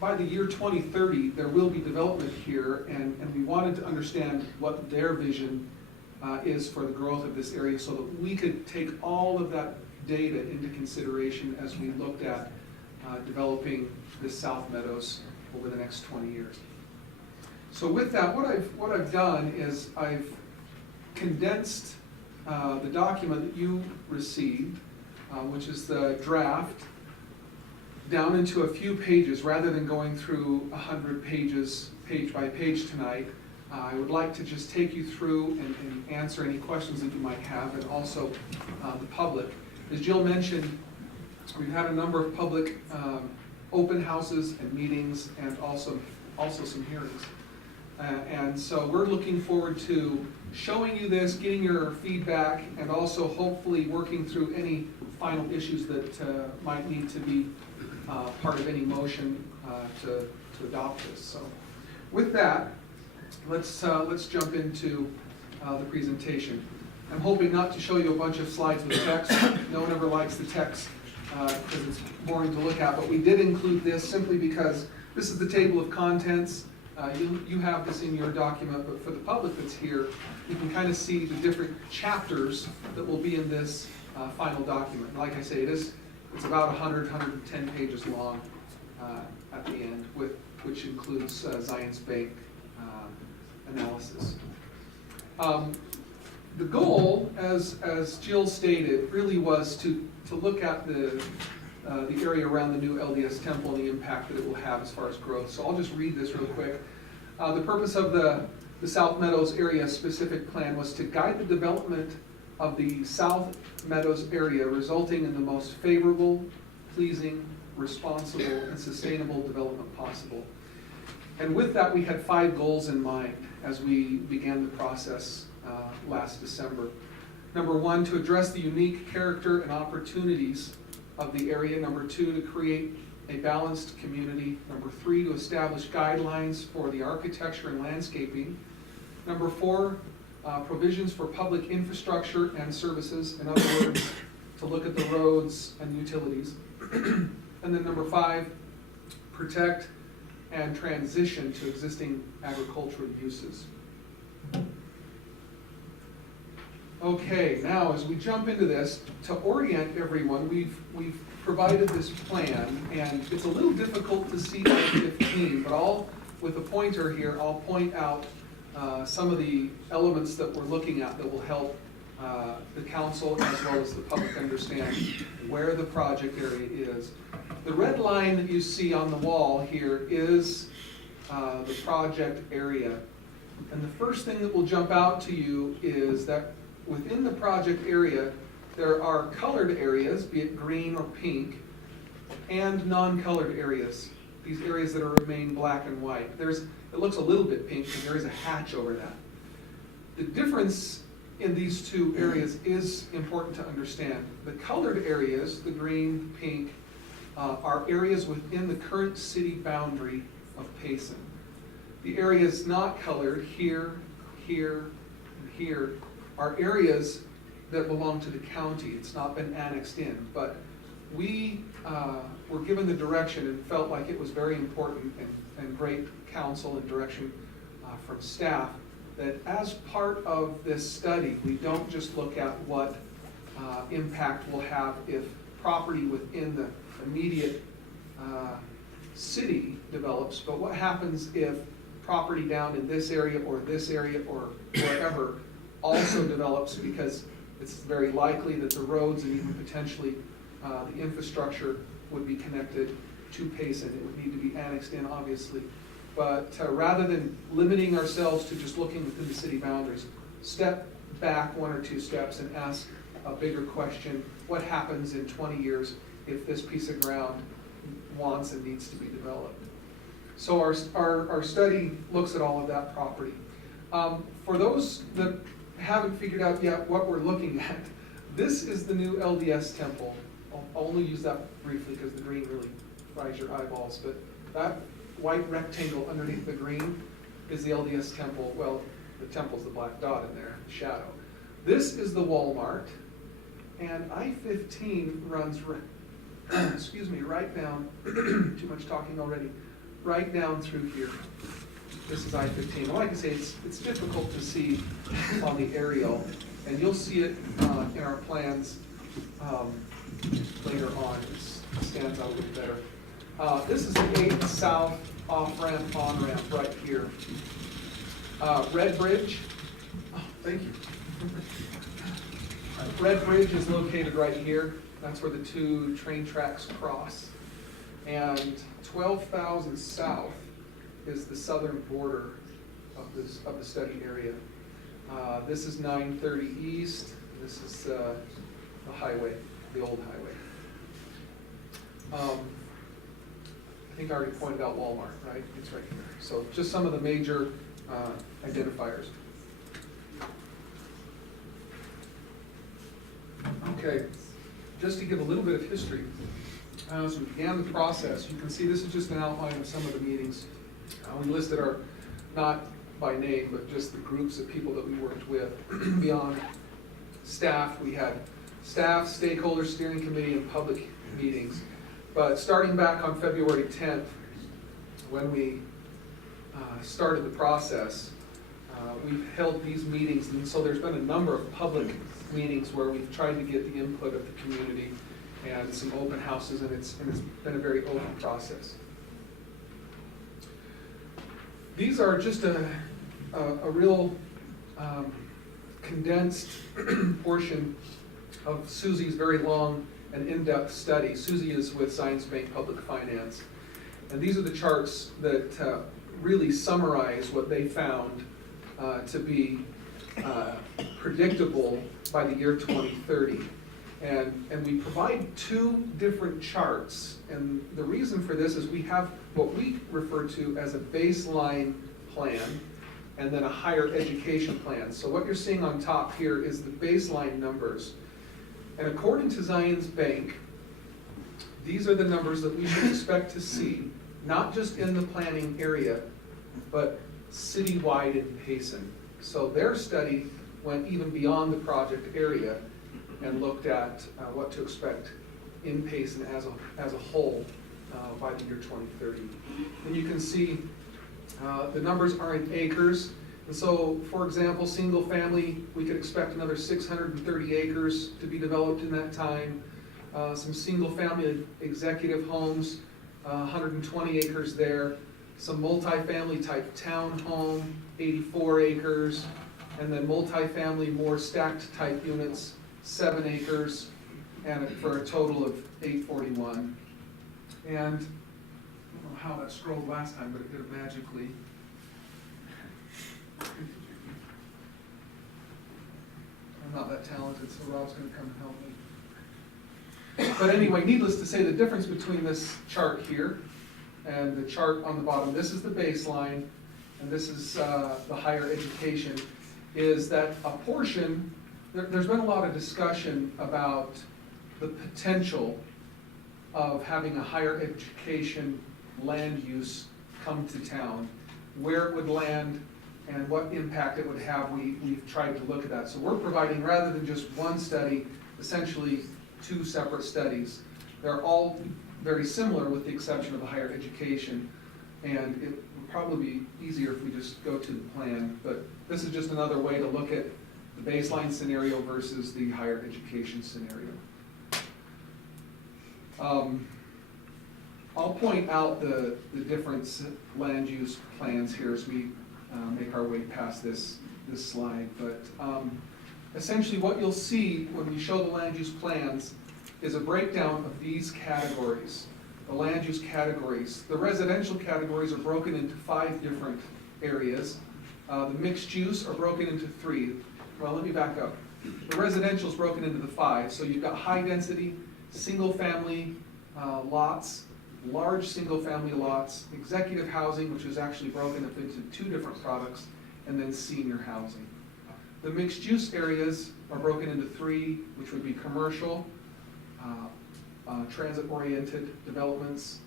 by the year 2030, there will be development here, and we wanted to understand what their vision is for the growth of this area so that we could take all of that data into consideration as we looked at developing the South Meadows over the next 20 years. So with that, what I've done is I've condensed the document that you received, which is the draft, down into a few pages rather than going through 100 pages, page by page tonight. I would like to just take you through and answer any questions that you might have, and also the public. As Jill mentioned, we've had a number of public open houses and meetings, and also some hearings. And so we're looking forward to showing you this, getting your feedback, and also hopefully working through any final issues that might need to be part of any motion to adopt this. So with that, let's jump into the presentation. I'm hoping not to show you a bunch of slides with text. No one ever likes the text because it's boring to look at, but we did include this simply because this is the table of contents. You have this in your document, but for the public that's here, you can kind of see the different chapters that will be in this final document. Like I say, it's about 110 pages long at the end, which includes Zion's Bank analysis. The goal, as Jill stated, really was to look at the area around the new LDS temple and the impact that it will have as far as growth. So I'll just read this real quick. The purpose of the South Meadows area specific plan was to guide the development of the South Meadows area, resulting in the most favorable, pleasing, responsible, and sustainable development possible. And with that, we had 5 goals in mind as we began the process last December. Number 1, to address the unique character and opportunities of the area. Number 2, to create a balanced community. Number 3, to establish guidelines for the architecture and landscaping. Number 4, provisions for public infrastructure and services. In other words, to look at the roads and utilities. And then number 5, protect and transition to existing agricultural uses. Okay, now as we jump into this, to orient everyone, we've provided this plan, and it's a little difficult to see on 15, but with a pointer here, I'll point out some of the elements that we're looking at that will help the council as well as the public understand where the project area is. The red line that you see on the wall here is the project area. And the first thing that will jump out to you is that within the project area, there are colored areas, be it green or pink, and non-colored areas, these areas that remain black and white. It looks a little bit pink because there is a hatch over that. The difference in these two areas is important to understand. The colored areas, the green, pink, are areas within the current city boundary of Payson. The areas not colored, here, here, and here, are areas that belong to the county. It's not been annexed in, but we were given the direction and felt like it was very important and great counsel and direction from staff that as part of this study, we don't just look at what impact we'll have if property within the immediate city develops, but what happens if property down in this area or wherever also develops, because it's very likely that the roads and even potentially the infrastructure would be connected to Payson. It would need to be annexed in, obviously. But rather than limiting ourselves to just looking within the city boundaries, step back 1 or 2 steps and ask a bigger question: what happens in 20 years if this piece of ground wants and needs to be developed. So our study looks at all of that property. For those that haven't figured out yet what we're looking at, this is the new LDS temple. I'll only use that briefly because the green really fries your eyeballs, but that white rectangle underneath the green is the LDS temple. Well, the temple's the black dot in there, the shadow. This is the Walmart, and I-15 runs, excuse me, right down, too much talking already, right down through here. This is I-15. All I can say is it's difficult to see on the aerial, and you'll see it in our plans later on. It stands out a little better. This is the 8 South off-ramp, on-ramp right here. Red Bridge, oh, thank you. Red Bridge is located right here. That's where the 2 train tracks cross. And 12,000 south is the southern border of the study area. This is 930 east. This is the highway, the old highway. I think I already pointed out Walmart, right? It's right here. So just some of the major identifiers. Okay, just to give a little bit of history. As we began the process, you can see this is just an outline of some of the meetings. We listed our, not by name, but just the groups of people that we worked with. Beyond staff, we had staff, stakeholder steering committee, and public meetings. But starting back on February 10th, when we started the process, we've held these meetings, and so there's been a number of public meetings where we've tried to get the input of the community and some open houses, and it's been a very open process. These are just a real condensed portion of Susie's very long and in-depth study. Susie is with Science Bank Public Finance, and these are the charts that really summarize what they found to be predictable by the year 2030. And we provide 2 different charts, and the reason for this is we have what we refer to as a baseline plan and then a higher education plan. So what you're seeing on top here is the baseline numbers. And according to Zions Bank, these are the numbers that we should expect to see, not just in the planning area, but citywide in Payson. So their study went even beyond the project area and looked at what to expect in Payson as a whole by the year 2030. And you can see the numbers are in acres. And so, for example, single family, we could expect another 630 acres to be developed in that time. Some single family executive homes, 120 acres there. Some multifamily type townhome, 84 acres. And then multifamily, more stacked type units, 7 acres, and for a total of 841. And I don't know how that scrolled last time, but it did it magically. I'm not that talented, so Rob's going to come and help me. But anyway, needless to say, the difference between this chart here and the chart on the bottom, this is the baseline, and this is the higher education, is that a portion, there's been a lot of discussion about the potential of having a higher education land use come to town, where it would land and what impact it would have. We've tried to look at that. So we're providing, rather than just one study, essentially 2 separate studies. They're all very similar with the exception of the higher education, and it would probably be easier if we just go to the plan, but this is just another way to look at the baseline scenario versus the higher education scenario. I'll point out the different land use plans here as we make our way past this slide, but essentially what you'll see when we show the land use plans is a breakdown of these categories, the land use categories. The residential categories are broken into 5 different areas. The mixed use are broken into 3. Well, let me back up. The residential is broken into the 5, so you've got high density, single-family lots, large single-family lots, executive housing, which is actually broken up into 2 different products, and then senior housing. The mixed-use areas are broken into 3, which would be commercial, transit-oriented developments.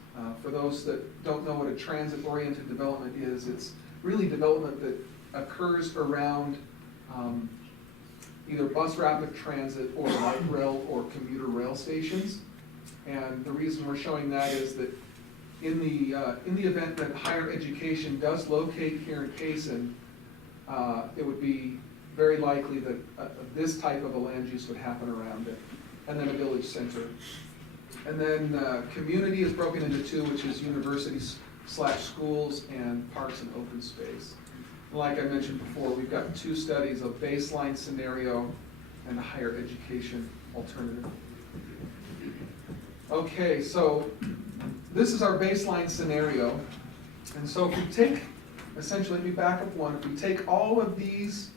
For those that don't know what a transit-oriented development is, it's really development that occurs around either bus rapid transit or light rail or commuter rail stations. And the reason we're showing that is that in the event that higher education does locate here in Payson, it would be very likely that this type of a land use would happen around it, and then a village center. And then community is broken into 2, which is universities / schools and parks and open space. Like I mentioned before, we've got 2 studies, a baseline scenario and a higher education alternative. Okay, so this is our baseline scenario. And so if we take, essentially, let me back up 1, if we take all of these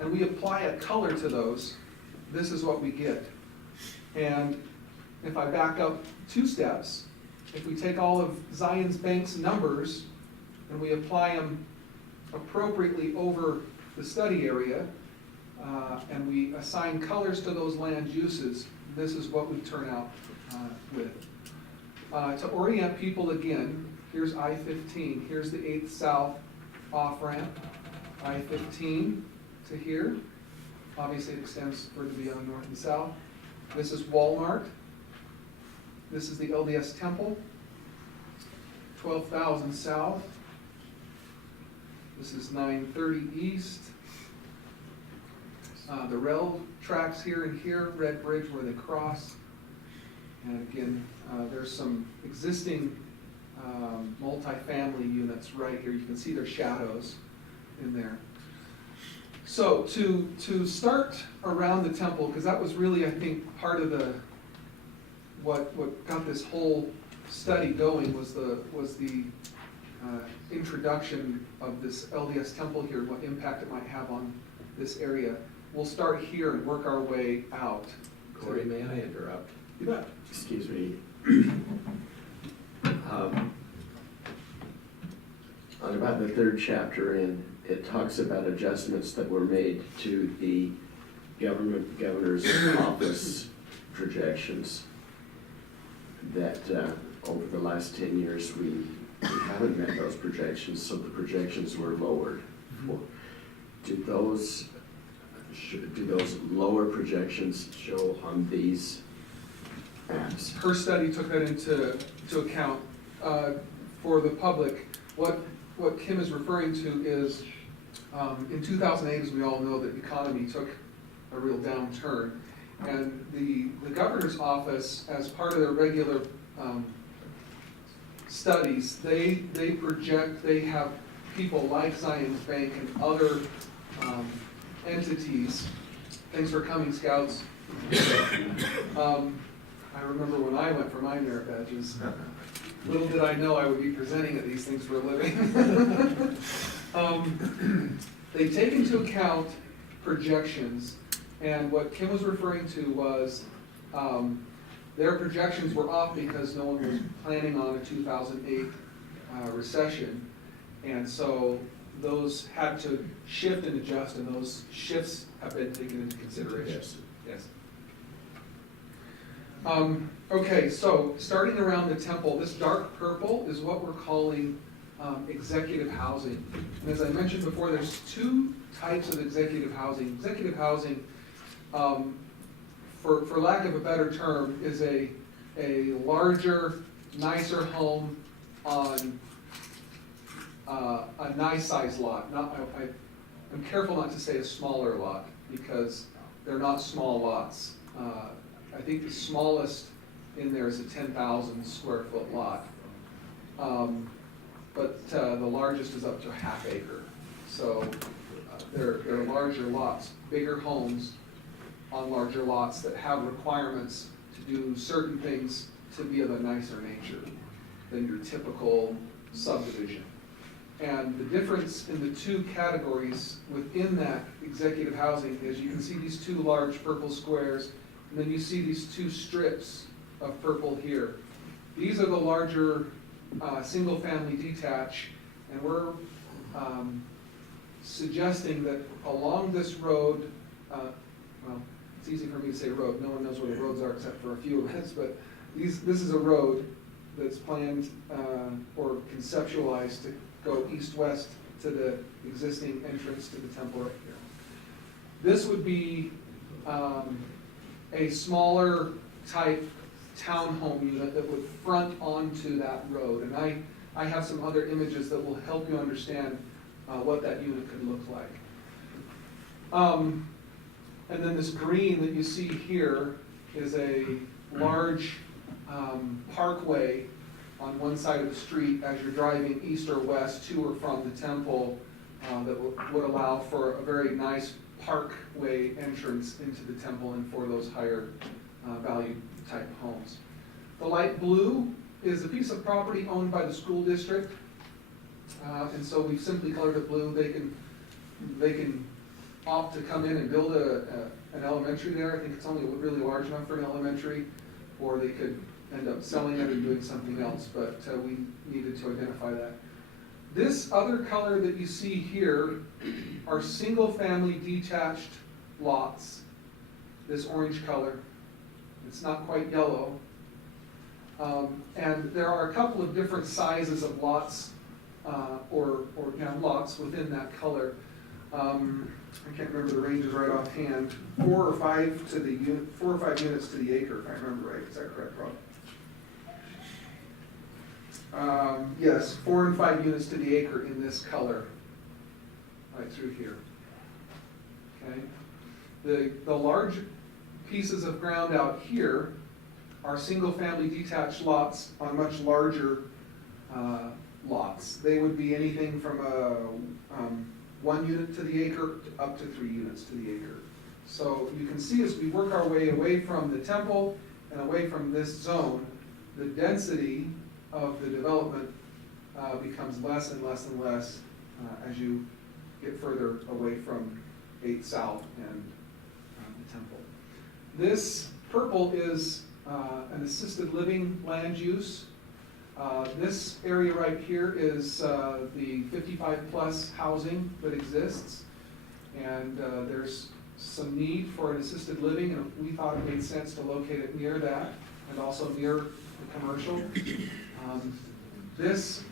and we apply a color to those, this is what we get. And if I back up 2 steps, if we take all of Zions Bank's numbers and we apply them appropriately over the study area, and we assign colors to those land uses, this is what we turn out with. To orient people again, here's I-15, here's the 8th South off-ramp, I-15 to here. Obviously it extends further beyond north and south. This is Walmart. This is the LDS Temple, 12,000 south. This is 930 east. The rail tracks here and here, Red Bridge where they cross. And again, there's some existing multifamily units right here. You can see their shadows in there. So to start around the temple, because that was really, I think, part of what got this whole study going was the introduction of this LDS temple here, what impact it might have on this area. We'll start here and work our way out. Corey, may I interrupt? You bet. Excuse me. On about the 3rd chapter in, it talks about adjustments that were made to the governor's office projections that over the last 10 years we haven't met those projections, so the projections were lowered. Do those lower projections show on these maps? Her study took that into account. For the public, what Kim is referring to is in 2008, as we all know, the economy took a real downturn. And the governor's office, as part of their regular studies, they project, they have people like Zions Bank and other entities. Thanks for coming, Scouts. I remember when I went for my merit badges, little did I know I would be presenting at these things for a living. They take into account projections, and what Kim was referring to was their projections were off because no one was planning on a 2008 recession, and so those had to shift and adjust, and those shifts have been taken into consideration. Yes. Okay, so starting around the temple, this dark purple is what we're calling executive housing. And as I mentioned before, there's 2 types of executive housing. Executive housing, for lack of a better term, is a larger, nicer home on a nice sized lot. I'm careful not to say a smaller lot because they're not small lots. I think the smallest in there is a 10,000 square foot lot. But the largest is up to a half acre. So they're larger lots, bigger homes on larger lots that have requirements to do certain things to be of a nicer nature than your typical subdivision. And the difference in the 2 categories within that executive housing is you can see these 2 large purple squares, and then you see these 2 strips of purple here. These are the larger single-family detached, and we're suggesting that along this road, well, it's easy for me to say road, no one knows where the roads are except for a few of us, but this is a road that's planned or conceptualized to go east-west to the existing entrance to the temple right here. This would be a smaller type townhome unit that would front onto that road. And I have some other images that will help you understand what that unit could look like. And then this green that you see here is a large parkway on one side of the street as you're driving east or west to or from the temple that would allow for a very nice parkway entrance into the temple and for those higher value type homes. The light blue is a piece of property owned by the school district, and so we've simply colored it blue. They can opt to come in and build an elementary there. I think it's only really large enough for an elementary, or they could end up selling it and doing something else, but we needed to identify that. This other color that you see here are single-family detached lots, this orange color. It's not quite yellow. And there are a couple of different sizes of lots, lots within that color. I can't remember the ranges right offhand. 4 or 5 units to the acre, if I remember right. Is that correct, Rob? Yes, 4 and 5 units to the acre in this color, right through here. Okay. The large pieces of ground out here are single-family detached lots on much larger lots. They would be anything from 1 unit to the acre up to 3 units to the acre. So you can see as we work our way away from the temple and away from this zone, the density of the development becomes less and less and less as you get further away from 8 South and the temple. This purple is an assisted living land use. This area right here is the 55-plus housing that exists, and there's some need for an assisted living, and we thought it made sense to locate it near that and also near the commercial. This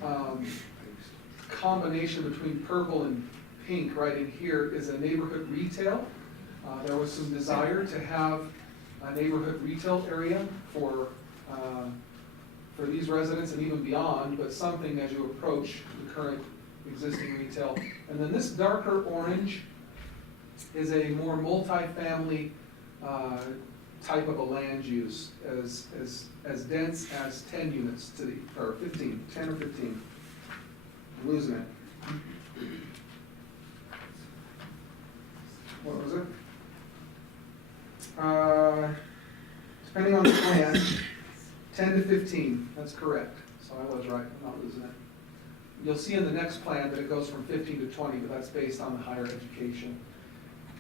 combination between purple and pink right in here is a neighborhood retail. There was some desire to have a neighborhood retail area for these residents and even beyond, but something as you approach the current existing retail. And then this darker orange is a more multifamily type of a land use, as dense as 10 units to the, or 15, 10 or 15. I'm losing it. What was it? Depending on the plan, 10 to 15, that's correct. So I was right, I'm not losing it. You'll see in the next plan that it goes from 15 to 20, but that's based on the higher education.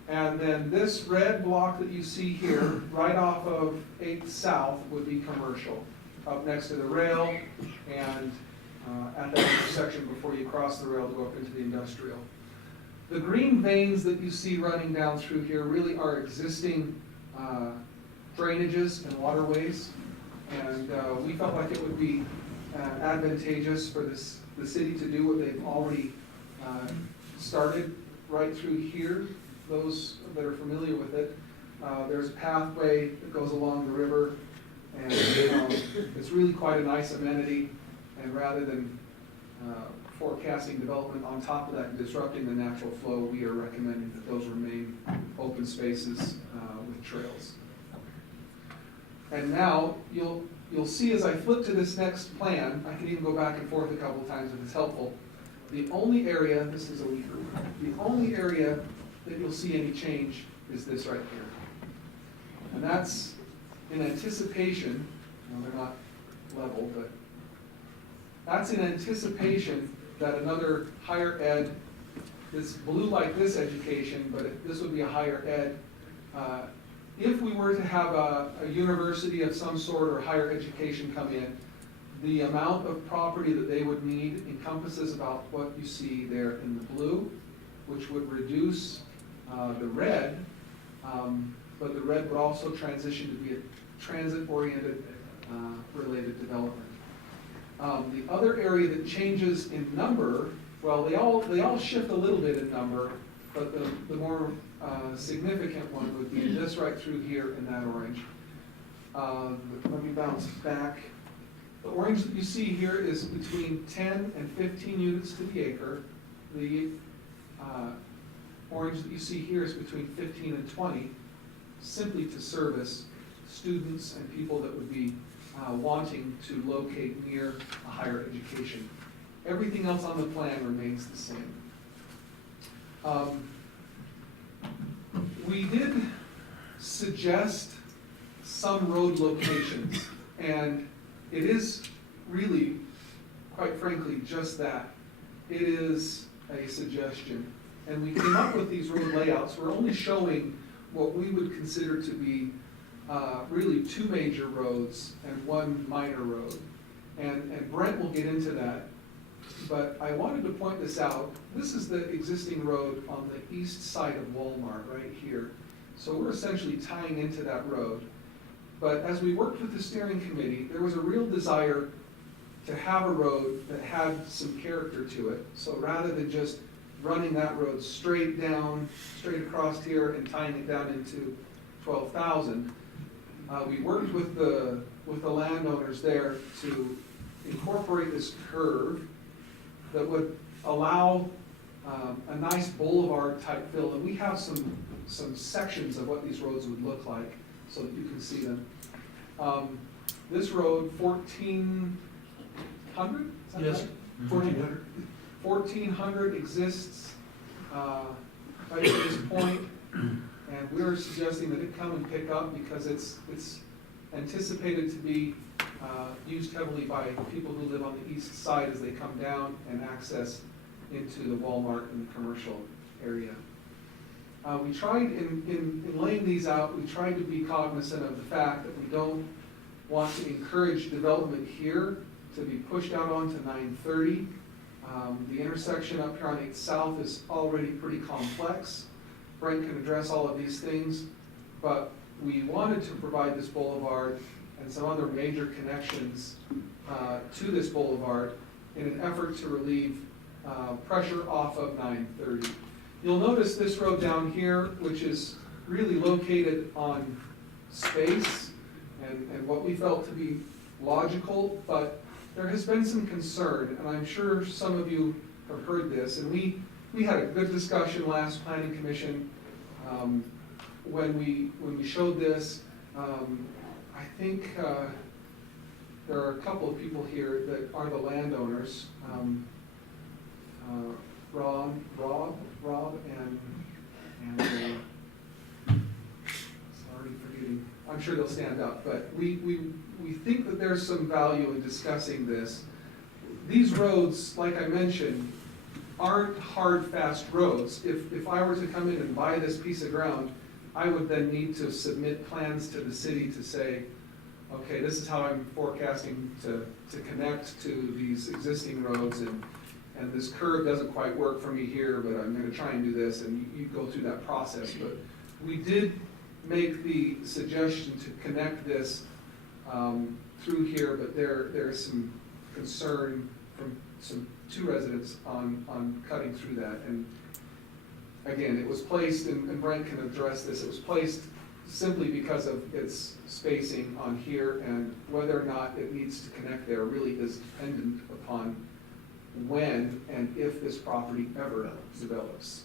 And then this red block that you see here, right off of 8th South, would be commercial, up next to the rail and at that intersection before you cross the rail to go up into the industrial. The green veins that you see running down through here really are existing drainages and waterways, and we felt like it would be advantageous for the city to do what they've already started right through here. Those that are familiar with it, there's a pathway that goes along the river, and it's really quite a nice amenity, and rather than forecasting development on top of that and disrupting the natural flow, we are recommending that those remain open spaces with trails. And now you'll see as I flip to this next plan, I can even go back and forth a couple times if it's helpful. The only area, this is a leader, the only area that you'll see any change is this right here. And that's in anticipation, well, they're not level, but that's in anticipation that another higher ed, this blue like this education, but this would be a higher ed if we were to have a university of some sort or higher education come in, the amount of property that they would need encompasses about what you see there in the blue, which would reduce the red, but the red would also transition to be a transit-oriented related development. The other area that changes in number, well, they all shift a little bit in number, but the more significant one would be this right through here in that orange. Let me bounce back. The orange that you see here is between 10 and 15 units to the acre. The orange that you see here is between 15 and 20, simply to service students and people that would be wanting to locate near a higher education. Everything else on the plan remains the same. We did suggest some road locations, and it is really, quite frankly, just that. It is a suggestion. And we came up with these road layouts. We're only showing what we would consider to be really two major roads and one minor road. And Brent will get into that. But I wanted to point this out. This is the existing road on the east side of Walmart right here. So we're essentially tying into that road. But as we worked with the steering committee, there was a real desire to have a road that had some character to it. So rather than just running that road straight down, straight across here and tying it down into 12,000, we worked with the landowners there to incorporate this curve that would allow a nice boulevard type fill. And we have some sections of what these roads would look like so that you can see them. This road, 1400? Is that Yes. right? 1400. 1400 exists right at this point, and we're suggesting that it come and pick up because it's anticipated to be used heavily by people who live on the east side as they come down and access into the Walmart and the commercial area. We tried, in laying these out, we tried to be cognizant of the fact that we don't want to encourage development here to be pushed out onto 930. The intersection up here on 8 South is already pretty complex. Brent can address all of these things, but we wanted to provide this boulevard and some other major connections to this boulevard in an effort to relieve pressure off of 930. You'll notice this road down here, which is really located on space and what we felt to be logical, but there has been some concern, and I'm sure some of you have heard this, and we had a good discussion last planning commission when we showed this. I think there are a couple of people here that are the landowners, Rob and sorry, forgetting. I'm sure they'll stand up, but we think that there's some value in discussing this. These roads, like I mentioned, aren't hard, fast roads. If I were to come in and buy this piece of ground, I would then need to submit plans to the city to say, okay, this is how I'm forecasting to connect to these existing roads, and this curve doesn't quite work for me here, but I'm gonna try and do this, and you go through that process. But we did make the suggestion to connect this through here, but there is some concern from two residents on cutting through that. And again, it was placed, and Brent can address this, it was placed simply because of its spacing on here, and whether or not it needs to connect there really is dependent upon when and if this property ever develops.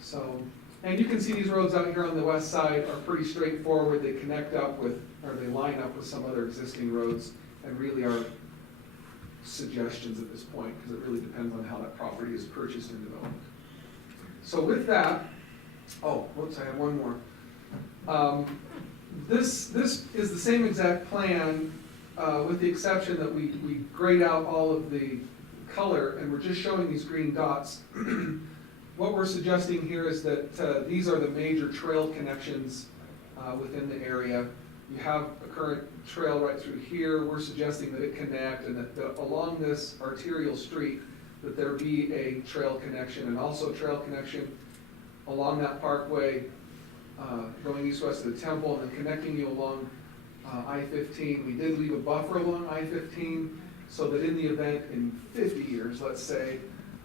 So, and you can see these roads out here on the west side are pretty straightforward. They connect up with, or they line up with some other existing roads, and really are suggestions at this point, because it really depends on how that property is purchased and developed. So with that, oh, whoops, I have one more. This is the same exact plan, with the exception that we grayed out all of the color, and we're just showing these green dots. What we're suggesting here is that these are the major trail connections within the area. You have a current trail right through here. We're suggesting that it connect and that along this arterial street, that there be a trail connection and also trail connection along that parkway, going east-west of the temple and then connecting you along I-15. We did leave a buffer along I-15 so that in the event in 50 years, let's say,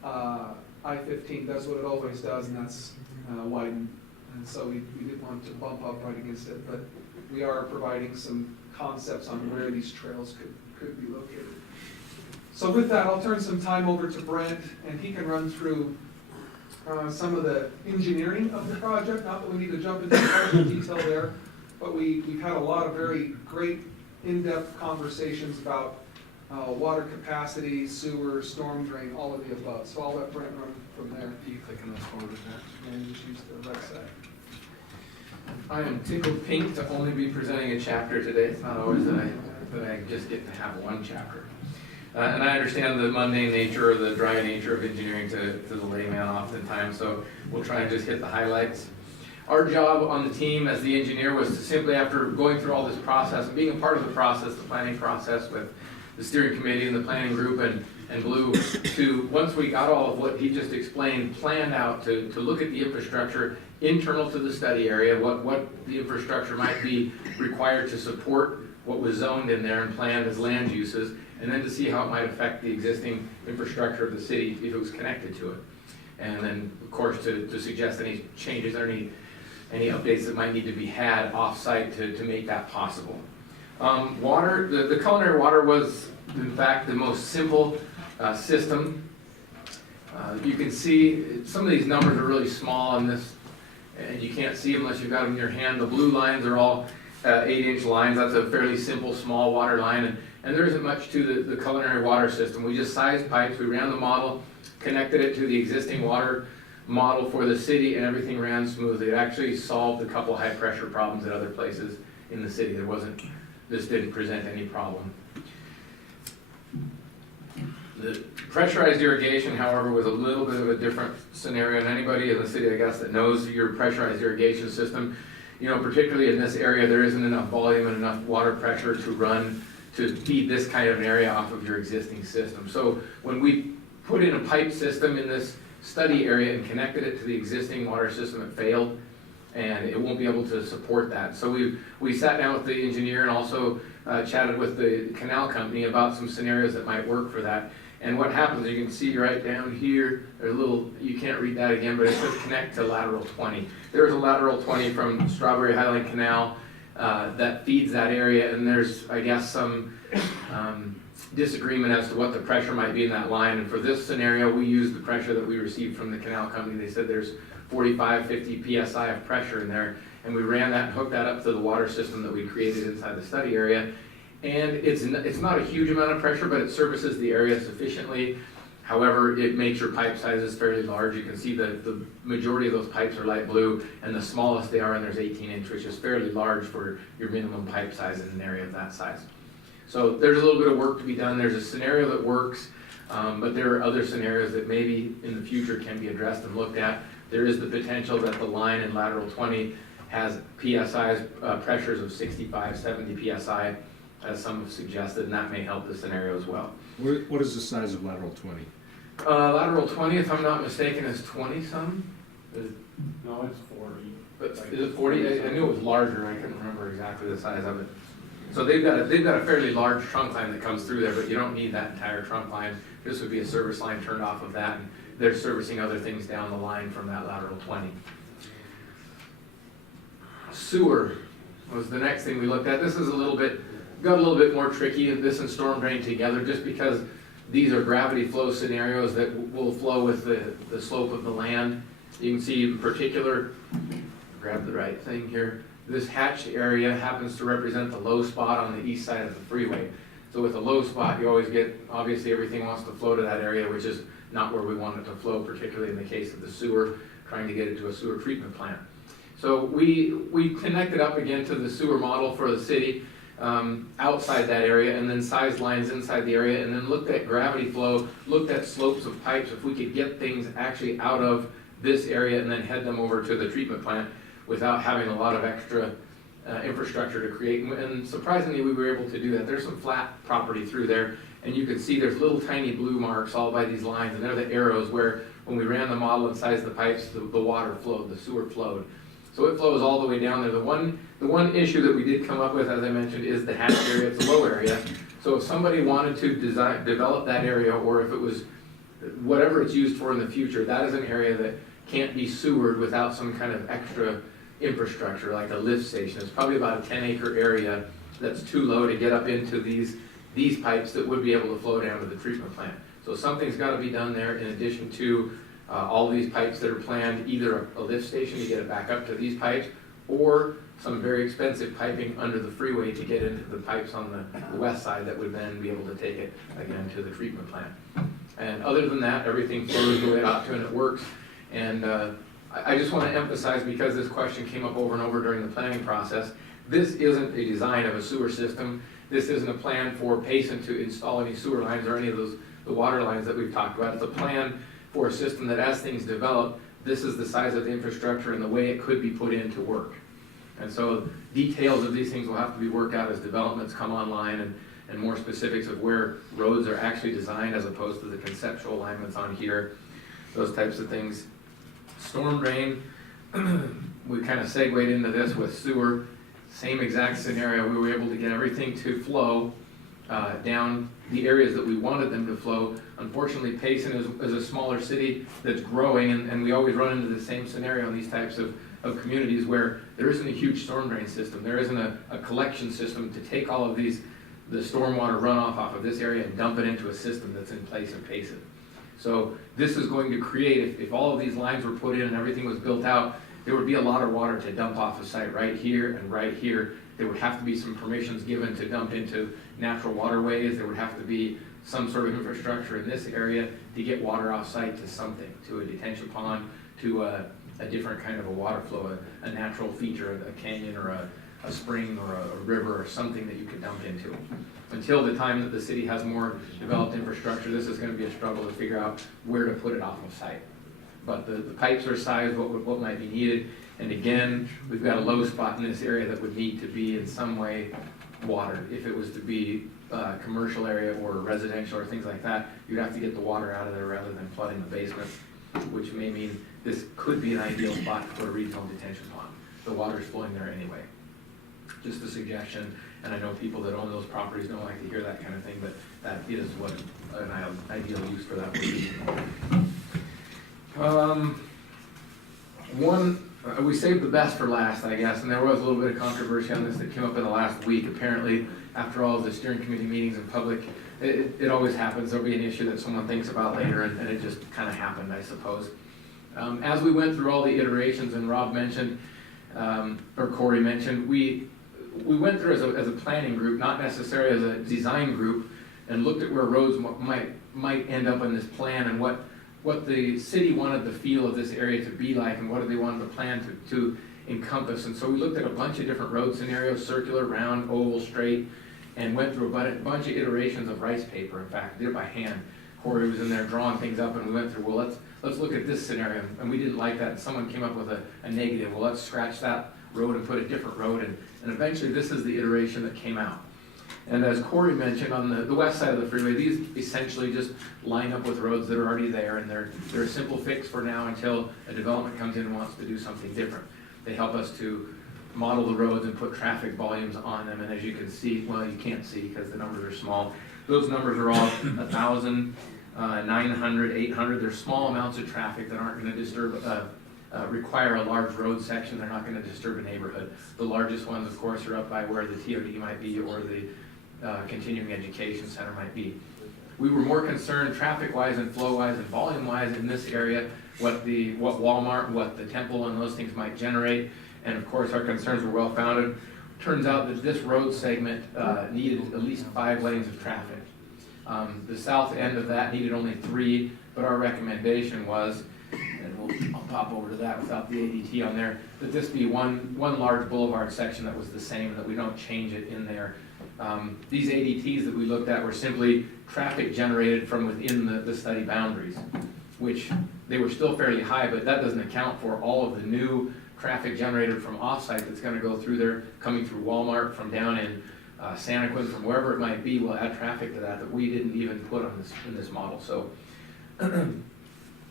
I-15 does what it always does, and that's widen. And so we didn't want to bump up right against it, but we are providing some concepts on where these trails could be located. So with that, I'll turn some time over to Brent, and he can run through some of the engineering of the project. Not that we need to jump into the detail there, but we've had a lot of very great in-depth conversations about water capacity, sewer, storm drain, all of the above. So I'll let Brent run from there. You click on those forward next. And just use the right side. I am tickled pink to only be presenting a chapter today. It's not always that I just get to have one chapter. And I understand the mundane nature or the dry nature of engineering to the layman oftentimes, so we'll try and just hit the highlights. Our job on the team as the engineer was to simply, after going through all this process and being a part of the process, the planning process with the steering committee and the planning group and Blue, to, once we got all of what he just explained, planned out to look at the infrastructure internal to the study area, what the infrastructure might be required to support what was zoned in there and planned as land uses, and then to see how it might affect the existing infrastructure of the city if it was connected to it. And then, of course, to suggest any changes or any updates that might need to be had off-site to make that possible. Water, the culinary water was, in fact, the most simple system. You can see some of these numbers are really small on this, and you can't see them unless you've got them in your hand. The blue lines are all 8-inch lines. That's a fairly simple, small water line, and there isn't much to the culinary water system. We just sized pipes, we ran the model, connected it to the existing water model for the city, and everything ran smoothly. It actually solved a couple high-pressure problems at other places in the city. This didn't present any problem. The pressurized irrigation, however, was a little bit of a different scenario. And anybody in the city, I guess, that knows your pressurized irrigation system, you know, particularly in this area, there isn't enough volume and enough water pressure to run to feed this kind of an area off of your existing system. So when we put in a pipe system in this study area and connected it to the existing water system, it failed, and it won't be able to support that. So we sat down with the engineer and also chatted with the canal company about some scenarios that might work for that. And what happens, you can see right down here, there's a little, you can't read that again, but it says connect to lateral 20. There's a lateral 20 from Strawberry Highland Canal that feeds that area, and there's, I guess, some disagreement as to what the pressure might be in that line. And for this scenario, we used the pressure that we received from the canal company. They said there's 45, 50 PSI of pressure in there, and we ran that and hooked that up to the water system that we created inside the study area. And it's not a huge amount of pressure, but it services the area sufficiently. However, it makes your pipe sizes fairly large. You can see that the majority of those pipes are light blue, and the smallest they are, and there's 18-inch, which is fairly large for your minimum pipe size in an area of that size. So there's a little bit of work to be done. There's a scenario that works, but there are other scenarios that maybe in the future can be addressed and looked at. There is the potential that the line in lateral 20 has PSIs, pressures of 65, 70 PSI, as some have suggested, and that may help the scenario as well. What is the size of lateral 20? Lateral 20, if I'm not mistaken, is 20-some? No, it's 40. But is it 40? I knew it was larger. I couldn't remember exactly the size of it. So they've got a fairly large trunk line that comes through there, but you don't need that entire trunk line. This would be a service line turned off of that, and they're servicing other things down the line from that lateral 20. Sewer was the next thing we looked at. This is got a little bit more tricky, this and storm drain together, just because these are gravity flow scenarios that will flow with the slope of the land. You can see in particular, grab the right thing here, this hatched area happens to represent the low spot on the east side of the freeway. So with a low spot, you always get, obviously everything wants to flow to that area, which is not where we want it to flow, particularly in the case of the sewer, trying to get it to a sewer treatment plant. So we connected up again to the sewer model for the city, outside that area, and then sized lines inside the area, and then looked at gravity flow, looked at slopes of pipes, if we could get things actually out of this area and then head them over to the treatment plant without having a lot of extra infrastructure to create, and surprisingly, we were able to do that. There's some flat property through there, and you can see there's little tiny blue marks all by these lines, and they're the arrows where when we ran the model and sized the pipes, the water flowed, the sewer flowed. So it flows all the way down there. The one issue that we did come up with, as I mentioned, is the hatch area. It's a low area. So if somebody wanted to develop that area, or if it was whatever it's used for in the future, that is an area that can't be sewered without some kind of extra infrastructure, like a lift station. It's probably about a 10-acre area that's too low to get up into these pipes that would be able to flow down to the treatment plant. So something's got to be done there in addition to all these pipes that are planned, either a lift station to get it back up to these pipes, or some very expensive piping under the freeway to get into the pipes on the west side that would then be able to take it again to the treatment plant. And other than that, everything flows the way it ought to, and it works. And I just want to emphasize, because this question came up over and over during the planning process, this isn't a design of a sewer system. This isn't a plan for Payson to install any sewer lines or any of the water lines that we've talked about. It's a plan for a system that, as things develop, this is the size of the infrastructure and the way it could be put in to work. And so details of these things will have to be worked out as developments come online, and more specifics of where roads are actually designed as opposed to the conceptual alignments on here, those types of things. Storm drain, we kind of segued into this with sewer. Same exact scenario. We were able to get everything to flow down the areas that we wanted them to flow. Unfortunately, Payson is a smaller city that's growing, and we always run into the same scenario in these types of communities where there isn't a huge storm drain system. There isn't a collection system to take all of the stormwater runoff off of this area and dump it into a system that's in place in Payson. So this is going to create, if all of these lines were put in and everything was built out, there would be a lot of water to dump off a site right here and right here. There would have to be some permissions given to dump into natural waterways. There would have to be some sort of infrastructure in this area to get water off site to something, to a detention pond, to a different kind of a water flow, a natural feature, a canyon or a spring or a river or something that you could dump into. Until the time that the city has more developed infrastructure, this is going to be a struggle to figure out where to put it off of site. But the pipes are sized, what might be needed. And again, we've got a low spot in this area that would need to be in some way watered. If it was to be a commercial area or residential or things like that, you'd have to get the water out of there rather than flooding the basement, which may mean this could be an ideal spot to put a regional detention pond. The water's flowing there anyway. Just a suggestion, and I know people that own those properties don't like to hear that kind of thing, but that is what an ideal use for that would be. We saved the best for last, I guess, and there was a little bit of controversy on this that came up in the last week. Apparently, after all of the steering committee meetings in public, it always happens. There'll be an issue that someone thinks about later, and it just kind of happened, I suppose. As we went through all the iterations, and Rob mentioned, or Corey mentioned, we went through as a planning group, not necessarily as a design group, and looked at where roads might end up in this plan and what the city wanted the feel of this area to be like and what they wanted the plan to encompass. And so we looked at a bunch of different road scenarios, circular, round, oval, straight, and went through a bunch of iterations of rice paper. In fact, did it by hand. Corey was in there drawing things up, and we went through, well, let's look at this scenario. And we didn't like that, and someone came up with a negative. Well, let's scratch that road and put a different road, and eventually this is the iteration that came out. And as Corey mentioned, on the west side of the freeway, these essentially just line up with roads that are already there, and they're a simple fix for now until a development comes in and wants to do something different. They help us to model the roads and put traffic volumes on them, and as you can see, well, you can't see because the numbers are small. Those numbers are all 1,000, 900, 800. They're small amounts of traffic that aren't going to disturb, require a large road section. They're not going to disturb a neighborhood. The largest ones, of course, are up by where the TOD might be or the continuing education center might be. We were more concerned traffic-wise and flow-wise and volume-wise in this area, what Walmart, what the temple and those things might generate, and of course our concerns were well-founded. Turns out that this road segment needed at least 5 lanes of traffic. The south end of that needed only 3, but our recommendation was, and I'll pop over to that without the ADT on there, that this be one large boulevard section that was the same, that we don't change it in there. These ADTs that we looked at were simply traffic generated from within the study boundaries, which they were still fairly high, but that doesn't account for all of the new traffic generated from offsite that's gonna go through there, coming through Walmart, from down in Santaquin, from wherever it might be, will add traffic to that we didn't even put on this, in this model. So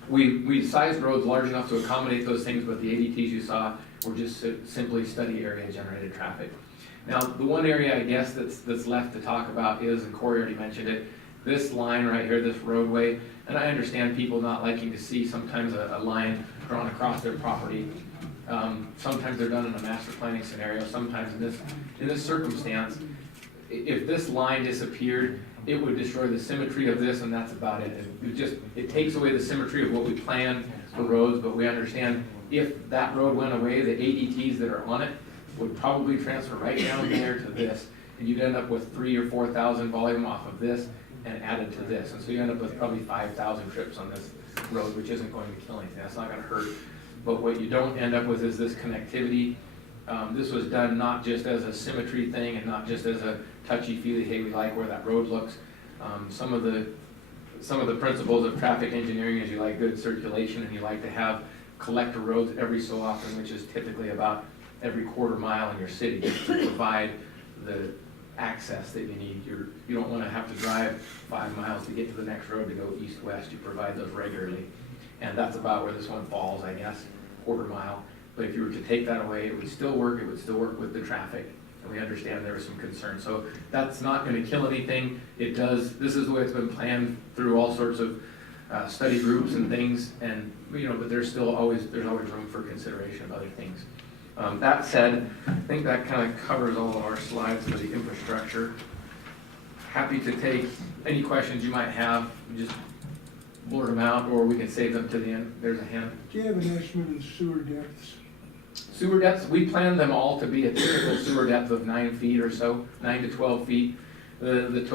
we sized roads large enough to accommodate those things, but the ADTs you saw were just simply study area generated traffic. Now, the one area I guess that's left to talk about is, and Corey already mentioned it, this line right here, this roadway, and I understand people not liking to see sometimes a line drawn across their property. Sometimes they're done in a master planning scenario, sometimes in this circumstance, if this line disappeared, it would destroy the symmetry of this, and that's about it. It takes away the symmetry of what we plan for roads, but we understand if that road went away, the ADTs that are on it would probably transfer right down there to this, and you'd end up with 3,000 or 4,000 volume off of this and added to this, and so you end up with probably 5,000 trips on this road, which isn't going to kill anything. That's not going to hurt. But what you don't end up with is this connectivity. This was done not just as a symmetry thing and not just as a touchy-feely, hey, we like where that road looks. Some of the principles of traffic engineering is you like good circulation and you like to have collector roads every so often, which is typically about every quarter mile in your city to provide the access that you need. You don't want to have to drive 5 miles to get to the next road to go east-west. You provide those regularly. And that's about where this one falls, I guess, quarter mile. But if you were to take that away, it would still work. It would still work with the traffic. And we understand there was some concern. So that's not going to kill anything. It does. This is the way it's been planned through all sorts of study groups and things. And but there's always room for consideration of other things. That said, I think that kind of covers all of our slides for the infrastructure. Happy to take any questions you might have. Just blurt them out, or we can save them to the end. There's a hand. Do you have an estimate of sewer depths? Sewer depths, we plan them all to be a typical sewer depth of 9 feet or so, 9 to 12 feet. The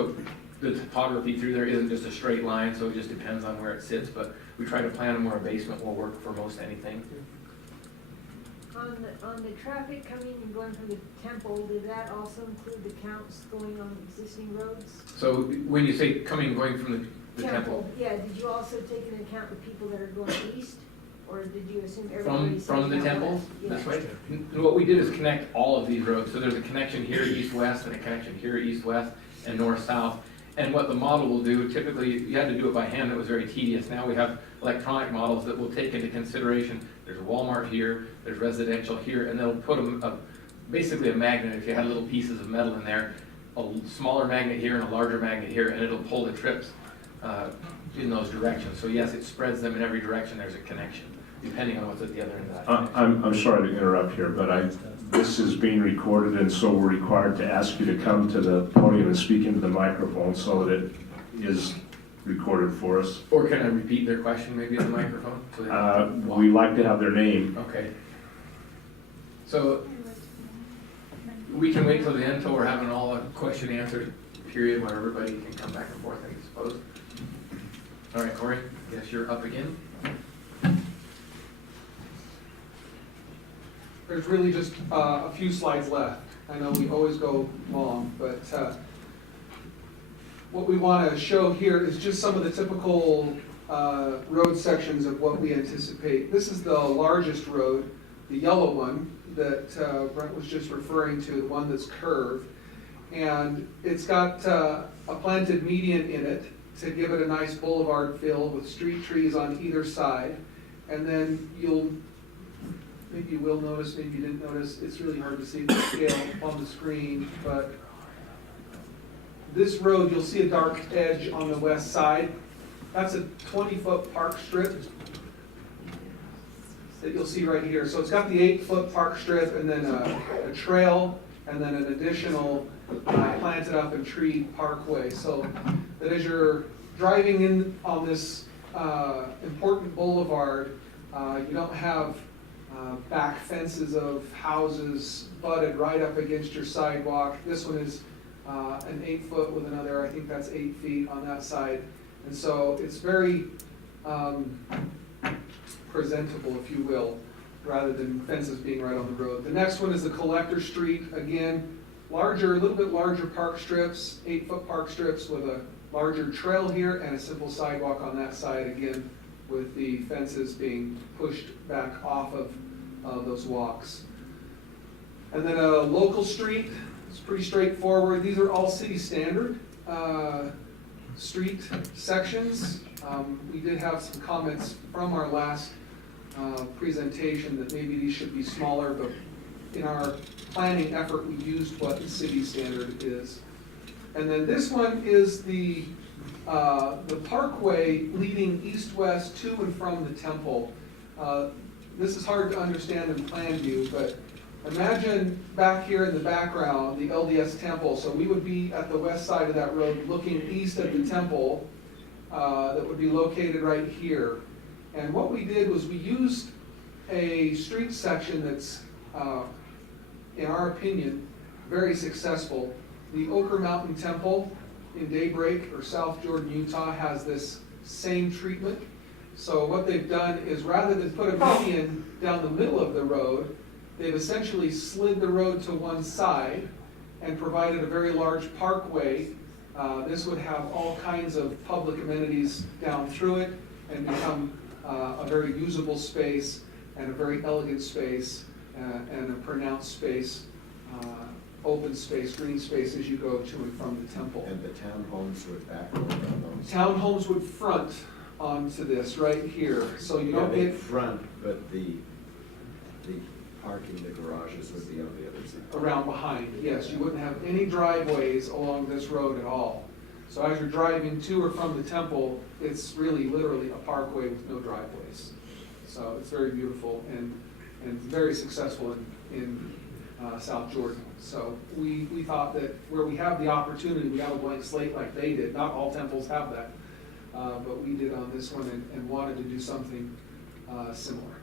topography through there isn't just a straight line, so it just depends on where it sits, but we try to plan them where a basement will work for most anything. On the traffic coming and going from the temple, did that also include the counts going on existing roads? So when you say coming and going from the temple? Yeah, did you also take into account the people that are going east? Or did you assume everybody's from the temple? That's right. What we did is connect all of these roads. So there's a connection here east-west and a connection here east-west and north-south. And what the model will do, typically you had to do it by hand, it was very tedious. Now we have electronic models that will take into consideration, there's a Walmart here, there's residential here, and they'll put basically a magnet, if you had little pieces of metal in there, a smaller magnet here and a larger magnet here, and it'll pull the trips in those directions. So yes, it spreads them in every direction, there's a connection, depending on what's at the other end of that. I'm sorry to interrupt here, but this is being recorded, and so we're required to ask you to come to the podium and speak into the microphone so that it is recorded for us. Or can I repeat their question maybe in the microphone? We like to have their name. Okay. So we can wait till the end till we're having all a question answer period where everybody can come back and forth, I suppose. All right, Corey, I guess you're up again. There's really just a few slides left. I know we always go long, but what we want to show here is just some of the typical road sections of what we anticipate. This is the largest road, the yellow one that Brent was just referring to, the one that's curved. And it's got a planted median in it to give it a nice boulevard feel with street trees on either side. And then maybe you will notice, maybe you didn't notice, it's really hard to see the scale on the screen, but this road, you'll see a dark edge on the west side. That's a 20-foot park strip that you'll see right here. So it's got the 8-foot park strip and then a trail and then an additional planted up and tree parkway. So that as you're driving in on this important boulevard, you don't have back fences of houses butted right up against your sidewalk. This one is an 8-foot with another, I think that's 8 feet on that side. And so it's very presentable, if you will, rather than fences being right on the road. The next one is the collector street. Again, larger, a little bit larger park strips, 8-foot park strips with a larger trail here and a simple sidewalk on that side, again, with the fences being pushed back off of those walks. And then a local street, it's pretty straightforward. These are all city standard street sections. We did have some comments from our last presentation that maybe these should be smaller, but in our planning effort, we used what the city standard is. And then this one is the parkway leading east-west to and from the temple. This is hard to understand in plan view, but imagine back here in the background, the LDS temple. So we would be at the west side of that road looking east at the temple that would be located right here. And what we did was we used a street section that's, in our opinion, very successful. The Ochre Mountain Temple in Daybreak or South Jordan, Utah has this same treatment. So what they've done is rather than put a median down the middle of the road, they've essentially slid the road to one side and provided a very large parkway. This would have all kinds of public amenities down through it and become a very usable space and a very elegant space and a pronounced space, open space, green space as you go to and from the temple. And the townhomes would back over on those. Townhomes would front onto this right here, so you don't Yeah, get front, but the parking, the garages would be on the other side. around behind. Yes, you wouldn't have any driveways along this road at all. So as you're driving to or from the temple, it's really literally a parkway with no driveways. So it's very beautiful and very successful in South Jordan. So we thought that where we have the opportunity, we have a blank slate like they did. Not all temples have that, but we did on this one and wanted to do something similar.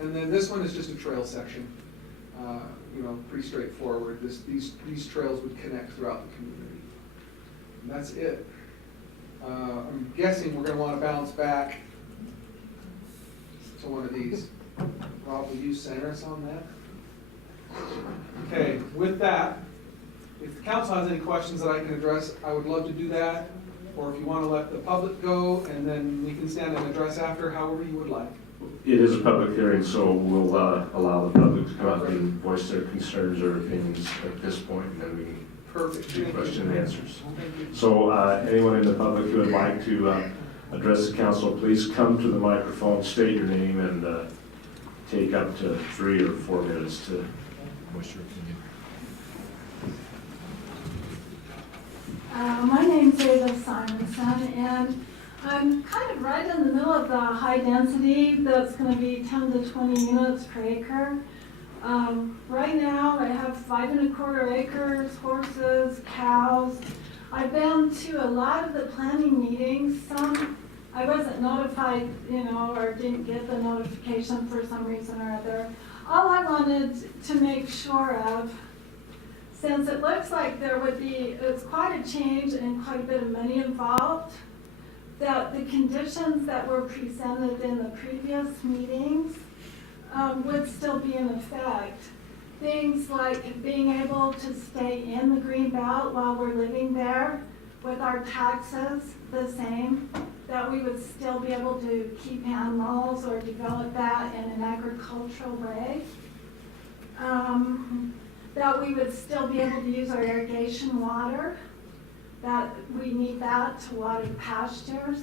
And then this one is just a trail section, pretty straightforward. These trails would connect throughout the community. And that's it. I'm guessing we're going to want to bounce back to one of these. Rob, will you center us on that? Okay, with that, if the council has any questions that I can address, I would love to do that. Or if you want to let the public go and then we can stand and address after, however you would like. It is a public hearing, so we'll allow the public to come up and voice their concerns or opinions at this point, and then we can Perfect. do question and answers. So anyone in the public who would like to address the council, please come to the microphone, state your name, and take up to 3 or 4 minutes to voice your opinion. My name's Ava Simonson, and I'm kind of right in the middle of the high density that's going to be 10 to 20 units per acre. Right now I have 5 1/4 acres, horses, cows. I've been to a lot of the planning meetings. Some I wasn't notified, or didn't get the notification for some reason or other. All I wanted to make sure of, since it looks like it's quite a change and quite a bit of money involved, that the conditions that were presented in the previous meetings would still be in effect. Things like being able to stay in the green belt while we're living there with our taxes the same, that we would still be able to keep animals or develop that in an agricultural way. That we would still be able to use our irrigation water, that we need that to water the pastures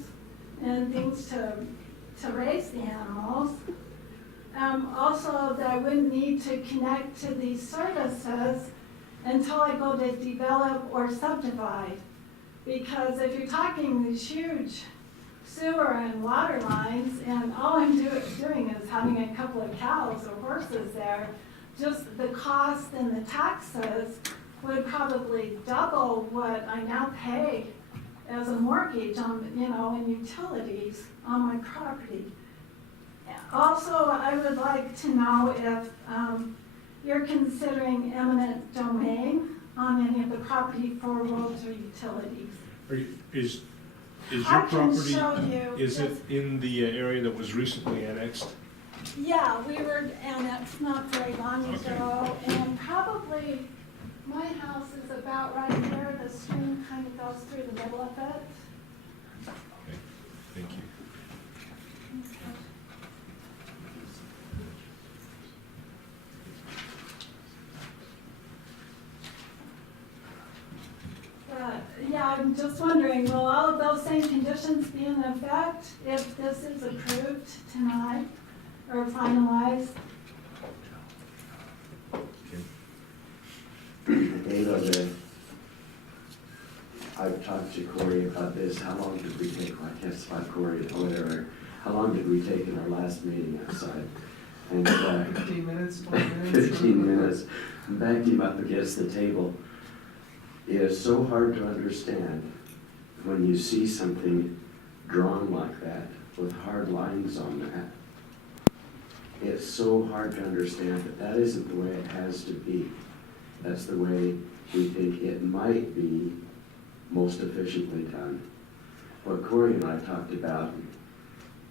and things to raise the animals. Also, that I wouldn't need to connect to these services until I go to develop or subdivide. Because if you're talking these huge sewer and water lines, and all I'm doing is having a couple of cows or horses there, just the cost and the taxes would probably double what I now pay as a mortgage on, in utilities on my property. Also, I would like to know if you're considering eminent domain on any of the property for roads or utilities. Is your I can property, show you. is it in the area that was recently annexed? Yeah, we were annexed not very long ago, and probably my house is about right here. The stream kind of goes through the middle of it. Okay, thank you. I'm just wondering, will all of those same conditions be in effect if this is approved tonight or finalized? I've talked to Corey about this. How long did we take? I can't spot Corey or whatever. How long did we take in our last meeting outside? And 15 minutes, 20 minutes? 15 minutes. Backed him up against the table. It is so hard to understand when you see something drawn like that with hard lines on that. It's so hard to understand that that isn't the way it has to be. That's the way we think it might be most efficiently done. What Corey and I talked about,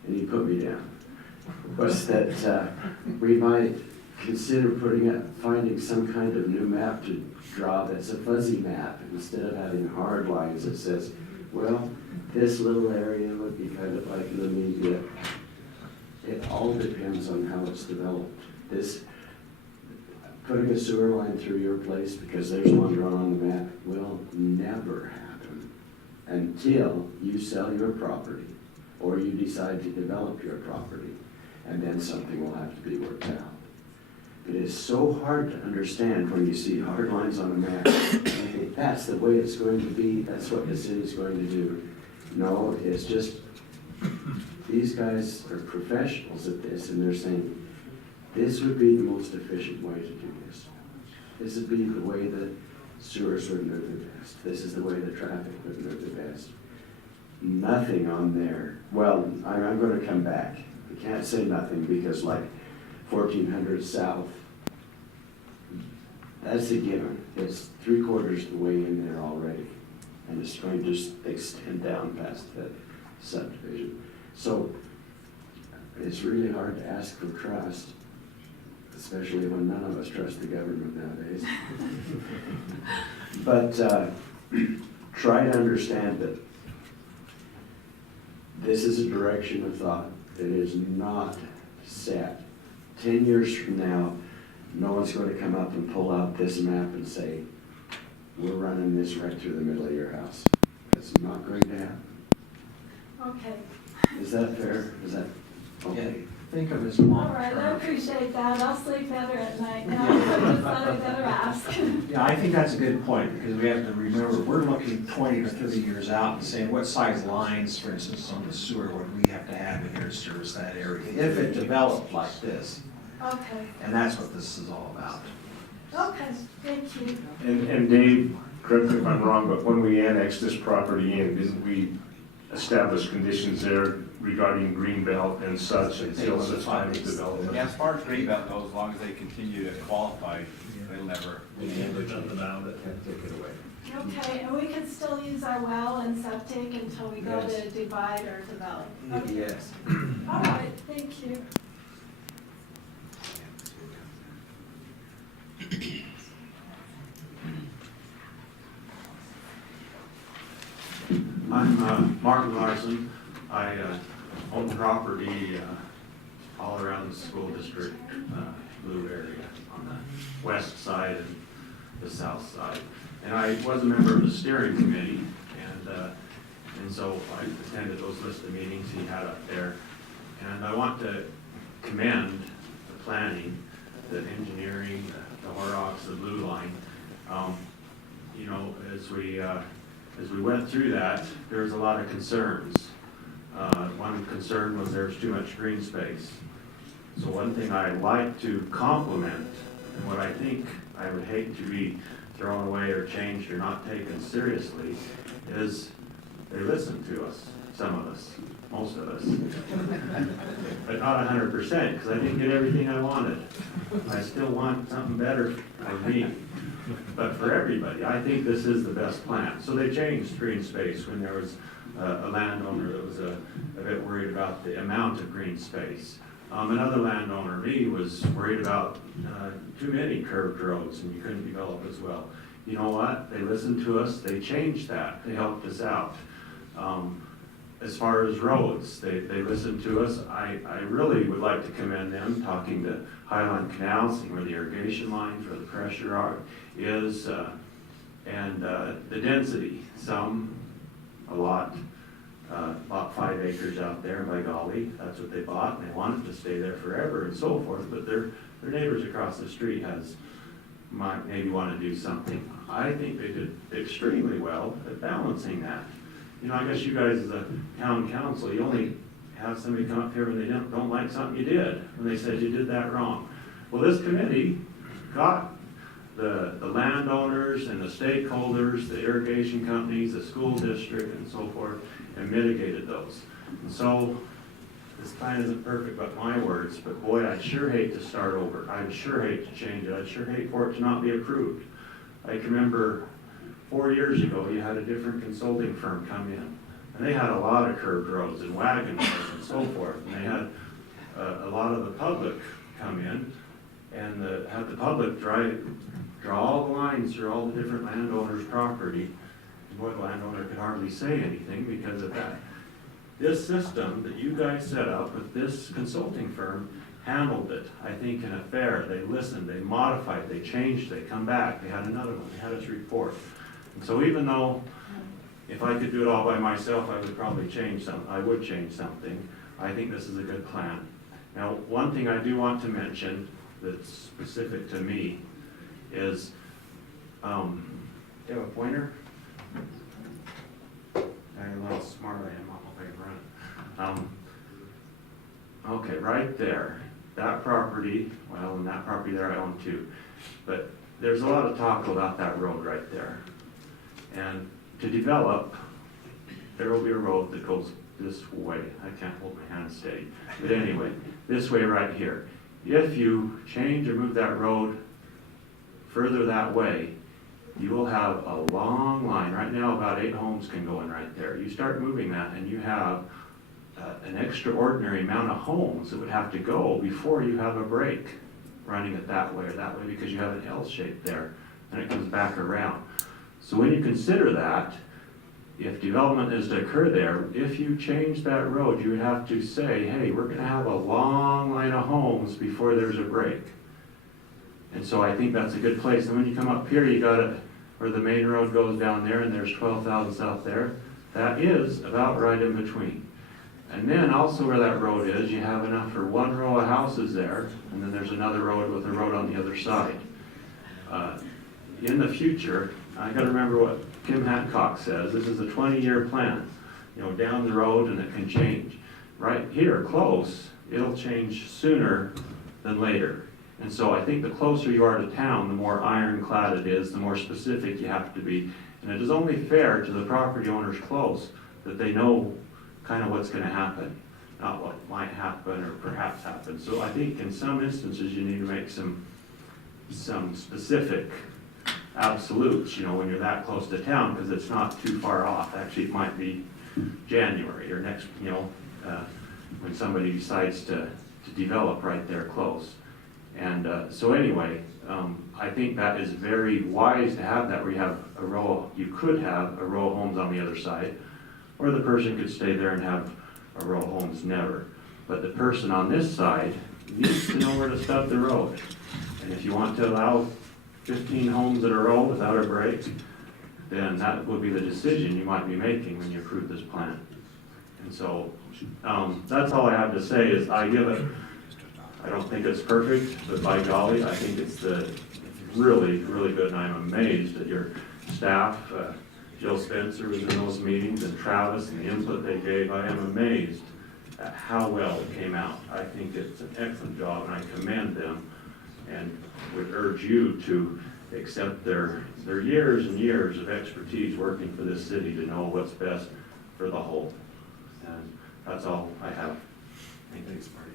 and he put me down, was that we might consider finding some kind of new map to draw that's a fuzzy map instead of having hard lines that says, well, this little area would be kind of like an immediate. It all depends on how it's developed. Putting a sewer line through your place because there's one drawn on the map will never happen until you sell your property or you decide to develop your property, and then something will have to be worked out. It is so hard to understand when you see hard lines on a map. Think that's the way it's going to be, that's what the city's going to do. No, it's just, these guys are professionals at this, and they're saying, this would be the most efficient way to do this. This would be the way that sewers would move the best. This is the way the traffic would move the best. Nothing on there. Well, I'm going to come back. I can't say nothing because like 1400 South, that's a given. It's 3/4 of the way in there already. And it's going to extend down past that subdivision. So it's really hard to ask for trust, especially when none of us trust the government nowadays. But try to understand that this is a direction of thought that is not set. 10 years from now, no one's going to come up and pull out this map and say, we're running this right through the middle of your house. That's not going to happen. Okay. Is that fair? Is that okay? Think of it as long All right, I term. appreciate that. I'll sleep better at night now. I just thought I'd better ask. Yeah, I think that's a good point, because we have to remember, we're looking 20 or 30 years out and saying, what size lines, for instance, on the sewer would we have to have in here to service that area, if it developed like this? Okay. And that's what this is all about. Okay, thank you. And Dave, correct me if I'm wrong, but when we annexed this property in, didn't we establish conditions there regarding greenbelt and such until such time as development? Yeah, as far as greenbelt goes, as long as they continue to qualify, they'll never. Nothing about it. Can't take it away. Okay, and we can still use our well and septic until we go to divide or develop. Okay. Yes. All right, thank you. I'm Martin Larson. I own property all around the school district blue area on the west side and the south side. And I was a member of the steering committee, and so I attended those list of meetings he had up there. And I want to commend the planning, the engineering, the Horrocks, the Blue Line. You know, as we went through that, there was a lot of concerns. One concern was there was too much green space. So one thing I'd like to compliment, and what I think I would hate to be thrown away or changed or not taken seriously, is they listened to us, some of us, most of us. But not 100%, because I didn't get everything I wanted. I still want something better for me. But for everybody, I think this is the best plan. So they changed green space when there was a landowner that was a bit worried about the amount of green space. Another landowner, me, was worried about too many curved roads and you couldn't develop as well. You know what? They listened to us. They changed that. They helped us out. As far as roads, they listened to us. I really would like to commend them, talking to Highland Canal, seeing where the irrigation lines, where the pressure is. And the density, some, a lot, bought 5 acres out there, by golly, that's what they bought, and they wanted to stay there forever and so forth, but their neighbors across the street might maybe want to do something. I think they did extremely well at balancing that. You know, I guess you guys as a town council, you only have somebody come up here when they don't like something you did, when they said you did that wrong. Well, this committee got the landowners and the stakeholders, the irrigation companies, the school district and so forth, and mitigated those. And so, this plan isn't perfect, but my words, but boy, I'd sure hate to start over. I'd sure hate to change it. I'd sure hate for it to not be approved. I can remember 4 years ago, you had a different consulting firm come in, and they had a lot of curved roads and wagon roads and so forth, and they had a lot of the public come in, and had the public draw all the lines through all the different landowners' property. And boy, the landowner could hardly say anything because of that. This system that you guys set up with this consulting firm handled it, I think, in a fair. They listened, they modified, they changed, they come back, they had another one, they had us report. And so even though if I could do it all by myself, I would probably change something. I would change something. I think this is a good plan. Now, one thing I do want to mention that's specific to me is, do you have a pointer? I'm a little smarter than I am, I'll take a run. Okay, right there, that property, well, and that property there I own too, but there's a lot of talk about that road right there. And to develop, there will be a road that goes this way. I can't hold my hand steady, but anyway, this way right here. If you change or move that road further that way, you will have a long line. Right now, about 8 homes can go in right there. You start moving that, and you have an extraordinary amount of homes that would have to go before you have a break running it that way or that way, because you have an L shape there, and it comes back around. So when you consider that, if development is to occur there, if you change that road, you would have to say, hey, we're going to have a long line of homes before there's a break. And so I think that's a good place. And when you come up here, you got it where the main road goes down there, and there's 12,000 south there. That is about right in between. And then also where that road is, you have enough for 1 row of houses there, and then there's another road with a road on the other side. In the future, I got to remember what Kim Hancock says. This is a 20-year plan. You know, down the road, and it can change. Right here, close, it'll change sooner than later. And so I think the closer you are to town, the more ironclad it is, the more specific you have to be. And it is only fair to the property owners close that they know kind of what's going to happen, not what might happen or perhaps happen. So I think in some instances you need to make some specific absolutes, you know, when you're that close to town, because it's not too far off. Actually, it might be January or next, you know, when somebody decides to develop right there close. And so anyway, I think that is very wise to have that, where you have a row, you could have a row of homes on the other side, or the person could stay there and have a row of homes never. But the person on this side needs to know where to stop the road. And if you want to allow 15 homes in a row without a break, then that would be the decision you might be making when you approve this plan. And so that's all I have to say is I give it, I don't think it's perfect, but by golly, I think it's really, really good, and I'm amazed at your staff. Jill Spencer was in those meetings, and Travis, and the input they gave. I am amazed at how well it came out. I think it's an excellent job, and I commend them, and would urge you to accept their years and years of expertise working for this city to know what's best for the whole. And that's all I have. Thanks, Marty.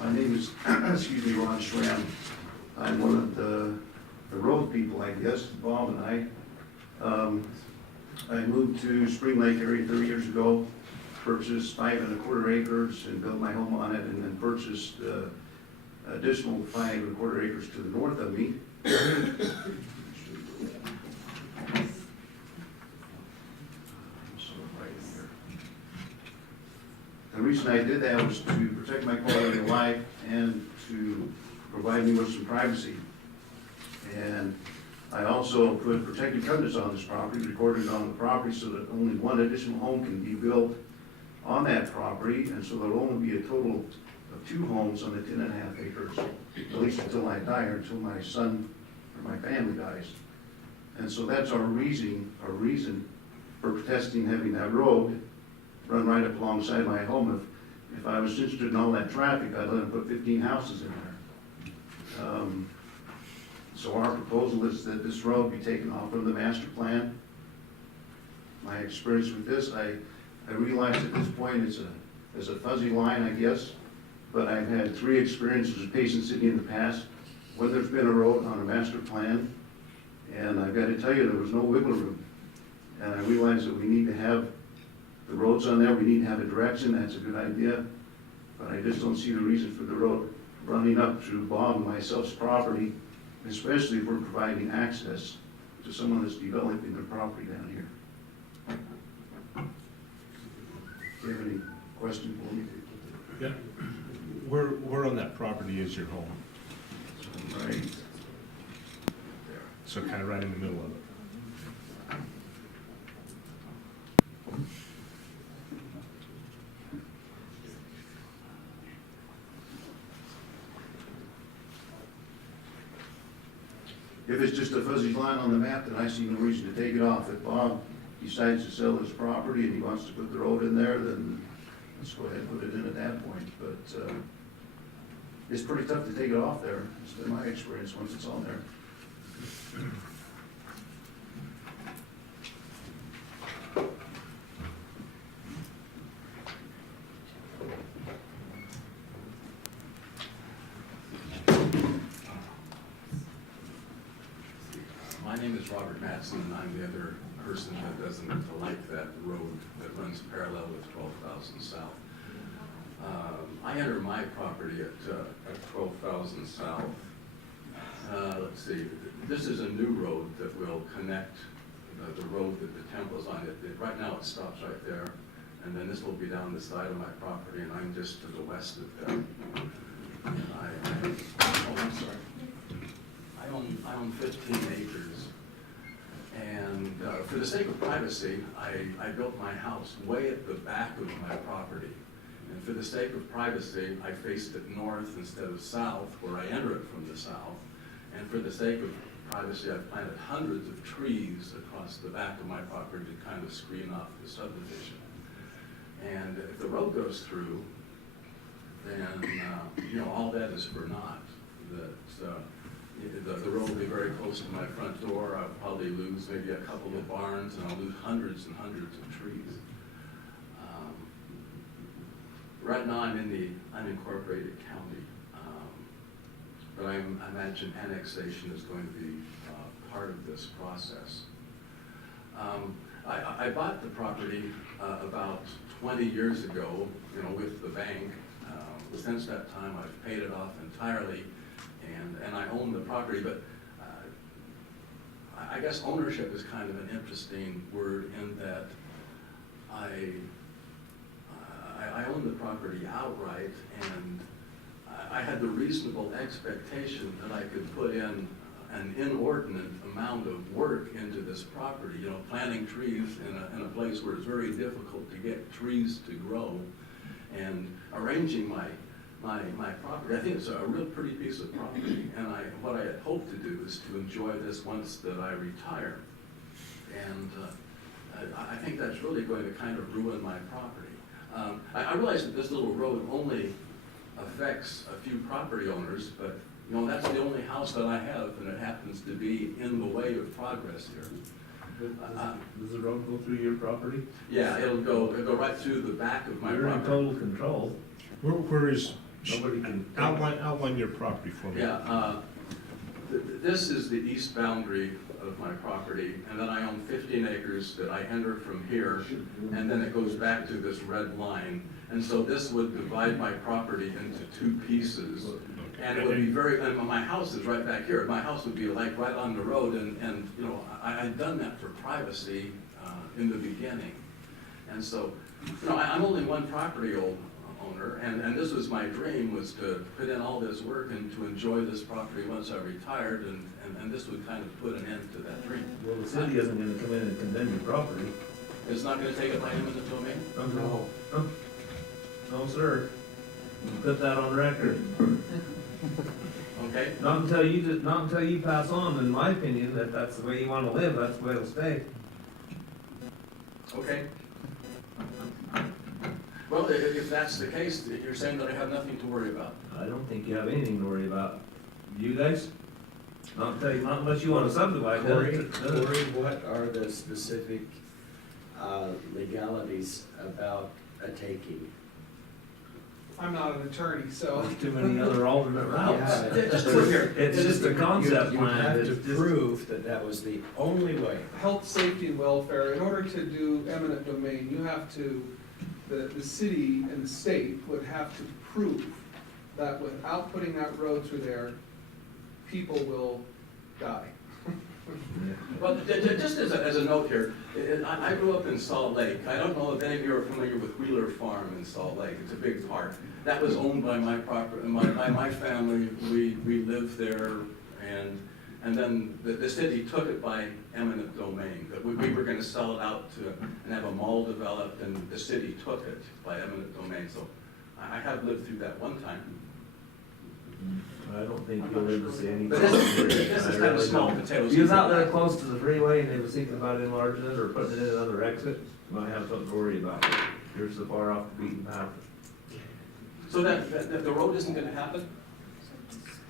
My name is, excuse me, Ron Schramm. I'm one of the road people, I guess, Bob and I. I moved to Spring Lake area 30 years ago, purchased 5 1/4 acres and built my home on it, and then purchased additional 5 1/4 acres to the north of me. The reason I did that was to protect my quality of life and to provide me with some privacy. And I also put protected covenants on this property, recorded on the property, so that only one additional home can be built on that property, and so there'll only be a total of 2 homes on the 10.5 acres, at least until I die or until my son or my family dies. And so that's our reason for protesting having that road run right up alongside my home. If I was interested in all that traffic, I'd let them put 15 houses in there. So our proposal is that this road be taken off of the master plan. My experience with this, I realize at this point it's a fuzzy line, I guess, but I've had 3 experiences with Payson City in the past when there's been a road on a master plan, and I've got to tell you, there was no wiggle room. And I realize that we need to have the roads on there, we need to have a direction, that's a good idea, but I just don't see the reason for the road running up through Bob and myself's property, especially if we're providing access to someone that's developing their property down here. Do you have any question for me? Yeah. Where on that property is your home? Right there. So kind of right in the middle of it. If it's just a fuzzy line on the map, then I see no reason to take it off. If Bob decides to sell his property and he wants to put the road in there, then let's go ahead and put it in at that point. But it's pretty tough to take it off there. It's been my experience once it's on there. My name is Robert Matson, and I'm the other person that doesn't like that road that runs parallel with 12,000 South. I enter my property at 12,000 South. Let's see, this is a new road that will connect the road that the temple's on. Right now it stops right there, and then this will be down the side of my property, and I'm just to the west of there. And I'm sorry. I own 15 acres, and for the sake of privacy, I built my house way at the back of my property. And for the sake of privacy, I faced it north instead of south, where I enter it from the south. And for the sake of privacy, I've planted hundreds of trees across the back of my property to kind of screen off the subdivision. And if the road goes through, then all that is for naught. The road will be very close to my front door. I'll probably lose maybe a couple of barns, and I'll lose hundreds and hundreds of trees. Right now, I'm in the unincorporated county, but I imagine annexation is going to be part of this process. I bought the property about 20 years ago, with the bank. Since that time, I've paid it off entirely, and I own the property, but I guess ownership is kind of an interesting word in that I own the property outright, and I had the reasonable expectation that I could put in an inordinate amount of work into this property, planting trees in a place where it's very difficult to get trees to grow, and arranging my property. I think it's a real pretty piece of property, and what I had hoped to do is to enjoy this once that I retire. And I think that's really going to kind of ruin my property. I realize that this little road only affects a few property owners, but that's the only house that I have, and it happens to be in the way of progress here. Does the road go through your property? Yeah, it'll go right through the back of my You're in property. total control. Where is, Nobody can. outline your property for me. Yeah, This is the east boundary of my property, and then I own 15 acres that I enter from here, and then it goes back to this red line. And so this would divide my property into two pieces. And it would be and my house is right back here. My house would be like right on the road, and you know, I'd done that for privacy in the beginning. And so, you know, I'm only one property owner, and this was my dream, was to put in all this work and to enjoy this property once I retired, and this would kind of put an end to that dream. Well, the city isn't gonna come in and condemn your property. It's not gonna take it by eminent domain? No. No, sir. Put that on record. Okay. Not until you pass on, in my opinion, that that's the way you wanna live, that's the way it'll stay. Okay. Well, if that's the case, you're saying that I have nothing to worry about. I don't think you have anything to worry about. You guys? Not unless you wanna subdivide Corey, it. what are the specific legalities about a taking? I'm not an attorney, so. There's too many other alternate routes. Yeah. It's just a concept You plan. have to It's just- prove that that was the only way. Health, safety, and welfare, in order to do eminent domain, you have to, the city and the state would have to prove that without putting that road through there, people will die. Well, just as a note here, I grew up in Salt Lake. I don't know if any of you are familiar with Wheeler Farm in Salt Lake. It's a big park. That was owned by my property, by my family. We lived there, and then the city took it by eminent domain. That we were gonna sell it out and have a mall developed, and the city took it by eminent domain. So I have lived through that one time. I don't think you'll ever see any. But this is kind of small potatoes. He was out there close to the freeway and they was thinking about enlarging it or putting in another exit, you might have something to worry about. You're so far off the beaten path. So that the road isn't gonna happen?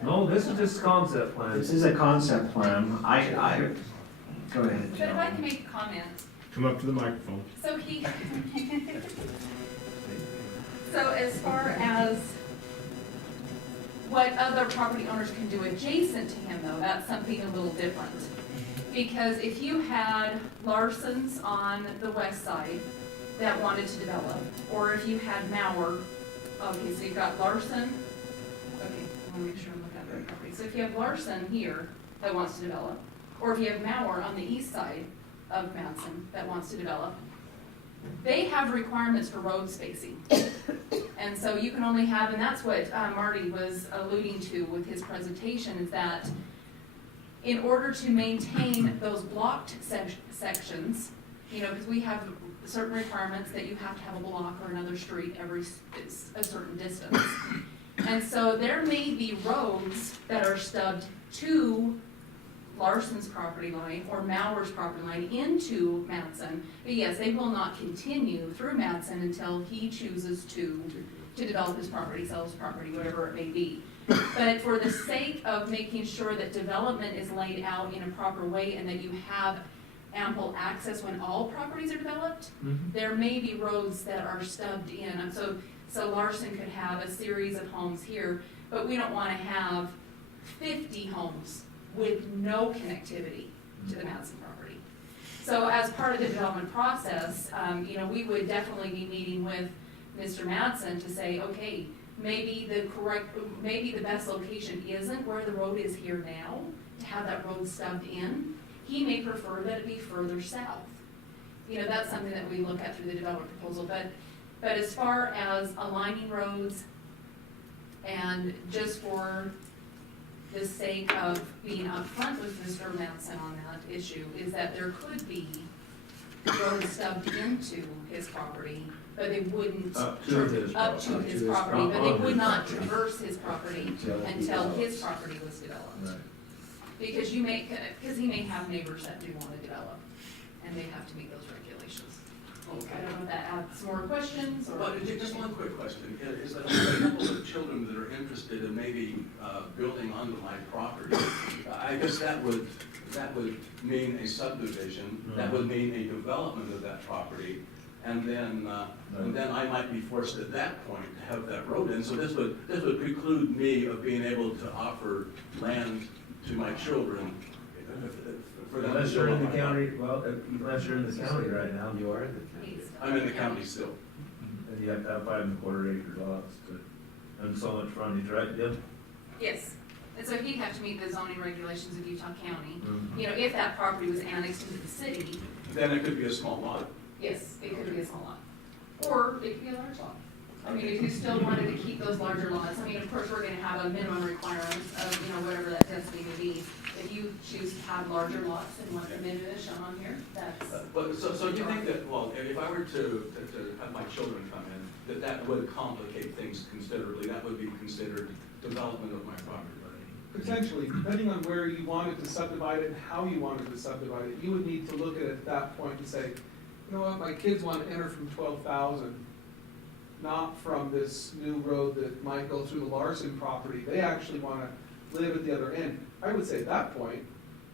No, this is just a concept plan. This is a concept plan. Go ahead, But if I can make a comment, Come up to the microphone. so so as far as what other property owners can do adjacent to him though, that's something a little different. Because if you had Larson's on the west side that wanted to develop, or if you had Mauer, okay, so you've got Larson, okay, I wanna make sure I'm looking at the right property. So if you have Larson here that wants to develop, or if you have Mauer on the east side of Madison that wants to develop, they have requirements for road spacing. And so you can only have, and that's what Marty was alluding to with his presentation, is that in order to maintain those blocked sections, you know, because we have certain requirements that you have to have a block or another street every a certain distance. And so there may be roads that are stubbed to Larson's property line or Mauer's property line into Madison. But yes, they will not continue through Madison until he chooses to develop his property, sell his property, whatever it may be. But for the sake of making sure that development is laid out in a proper way and that you have ample access when all properties are developed, there may be roads that are stubbed in. And so Larson could have a series of homes here, but we don't want to have 50 homes with no connectivity to the Madison property. So as part of the development process, you know, we would definitely be meeting with Mr. Madsen to say, okay, maybe the best location isn't where the road is here now, to have that road stubbed in. He may prefer that it be further south. You know, that's something that we look at through the development proposal, but as far as aligning roads, and just for the sake of being upfront with Mr. Madsen on that issue, is that there could be roads stubbed into his property, but they wouldn't. Up to his property, but they would not traverse his property until his property was developed. Right. Because he may have neighbors that do want to develop, and they have to meet those regulations. Okay. I don't know if that adds more questions, or. Well, just one quick question. Is that a couple of children that are interested in maybe building onto my property? I guess that would mean a subdivision. That would mean a development of that property. And then I might be forced at that point to have that road in. So this would preclude me of being able to offer land to my children. For them to Unless you're in the build on my county, well, unless you're in the county right now, You are in the county. I'm in the county still. and you have to have 5¼ acre lots to, and so much frontage, right, Jim? Yes, and so he'd have to meet the zoning regulations of Utah County. Mhm. You know, if that property was annexed into the city, Then it could be a small lot. yes, it could be a small lot. Or it could be a large lot. I mean, if you still wanted to keep those larger lots, I mean, of course, we're gonna have a minimum requirement of, you know, whatever that density may be. If you choose to have larger lots and want them in as shown on here, that's. But, so you think that, well, if I were to have my children come in, that would complicate things considerably, that would be considered development of my property, right? Potentially, depending on where you wanted to subdivide it and how you wanted to subdivide it, you would need to look at it at that point and say, you know what, my kids want to enter from 12,000, not from this new road that might go through the Larson property. They actually want to live at the other end. I would say at that point,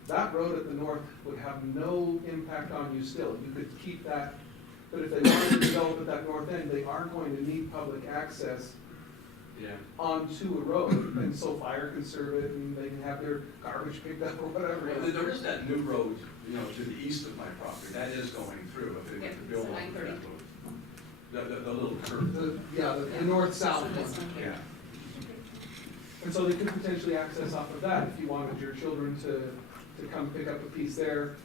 that road at the north would have no impact on you still. You could keep that, but if they wanted to develop at that north end, they are going to need public access Yeah. onto a road, and so fire can serve it, and they can have their garbage picked up or whatever. Well, there is that new road, you know, to the east of my property, that is going through, if they were Yeah, to build it's on that 930. road. The little curve. The north-south So this one. one here. And so they could potentially access off of that if you wanted your children to come pick up a piece there.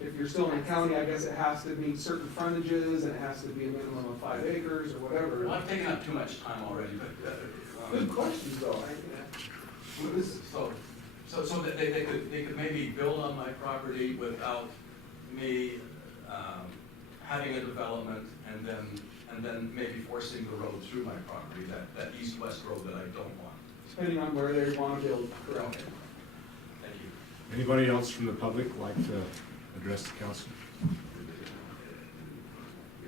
If you're still in the county, I guess it has to meet certain frontages, and it has to be a minimum of 5 acres or whatever. Well, I've taken up too much time already, but, Good questions, though. So that they could maybe build on my property without me, having a development and then maybe forcing the road through my property, that east-west road that I don't want. Depending on where they want to build, correct. Okay. Thank you. Anybody else from the public like to address the council?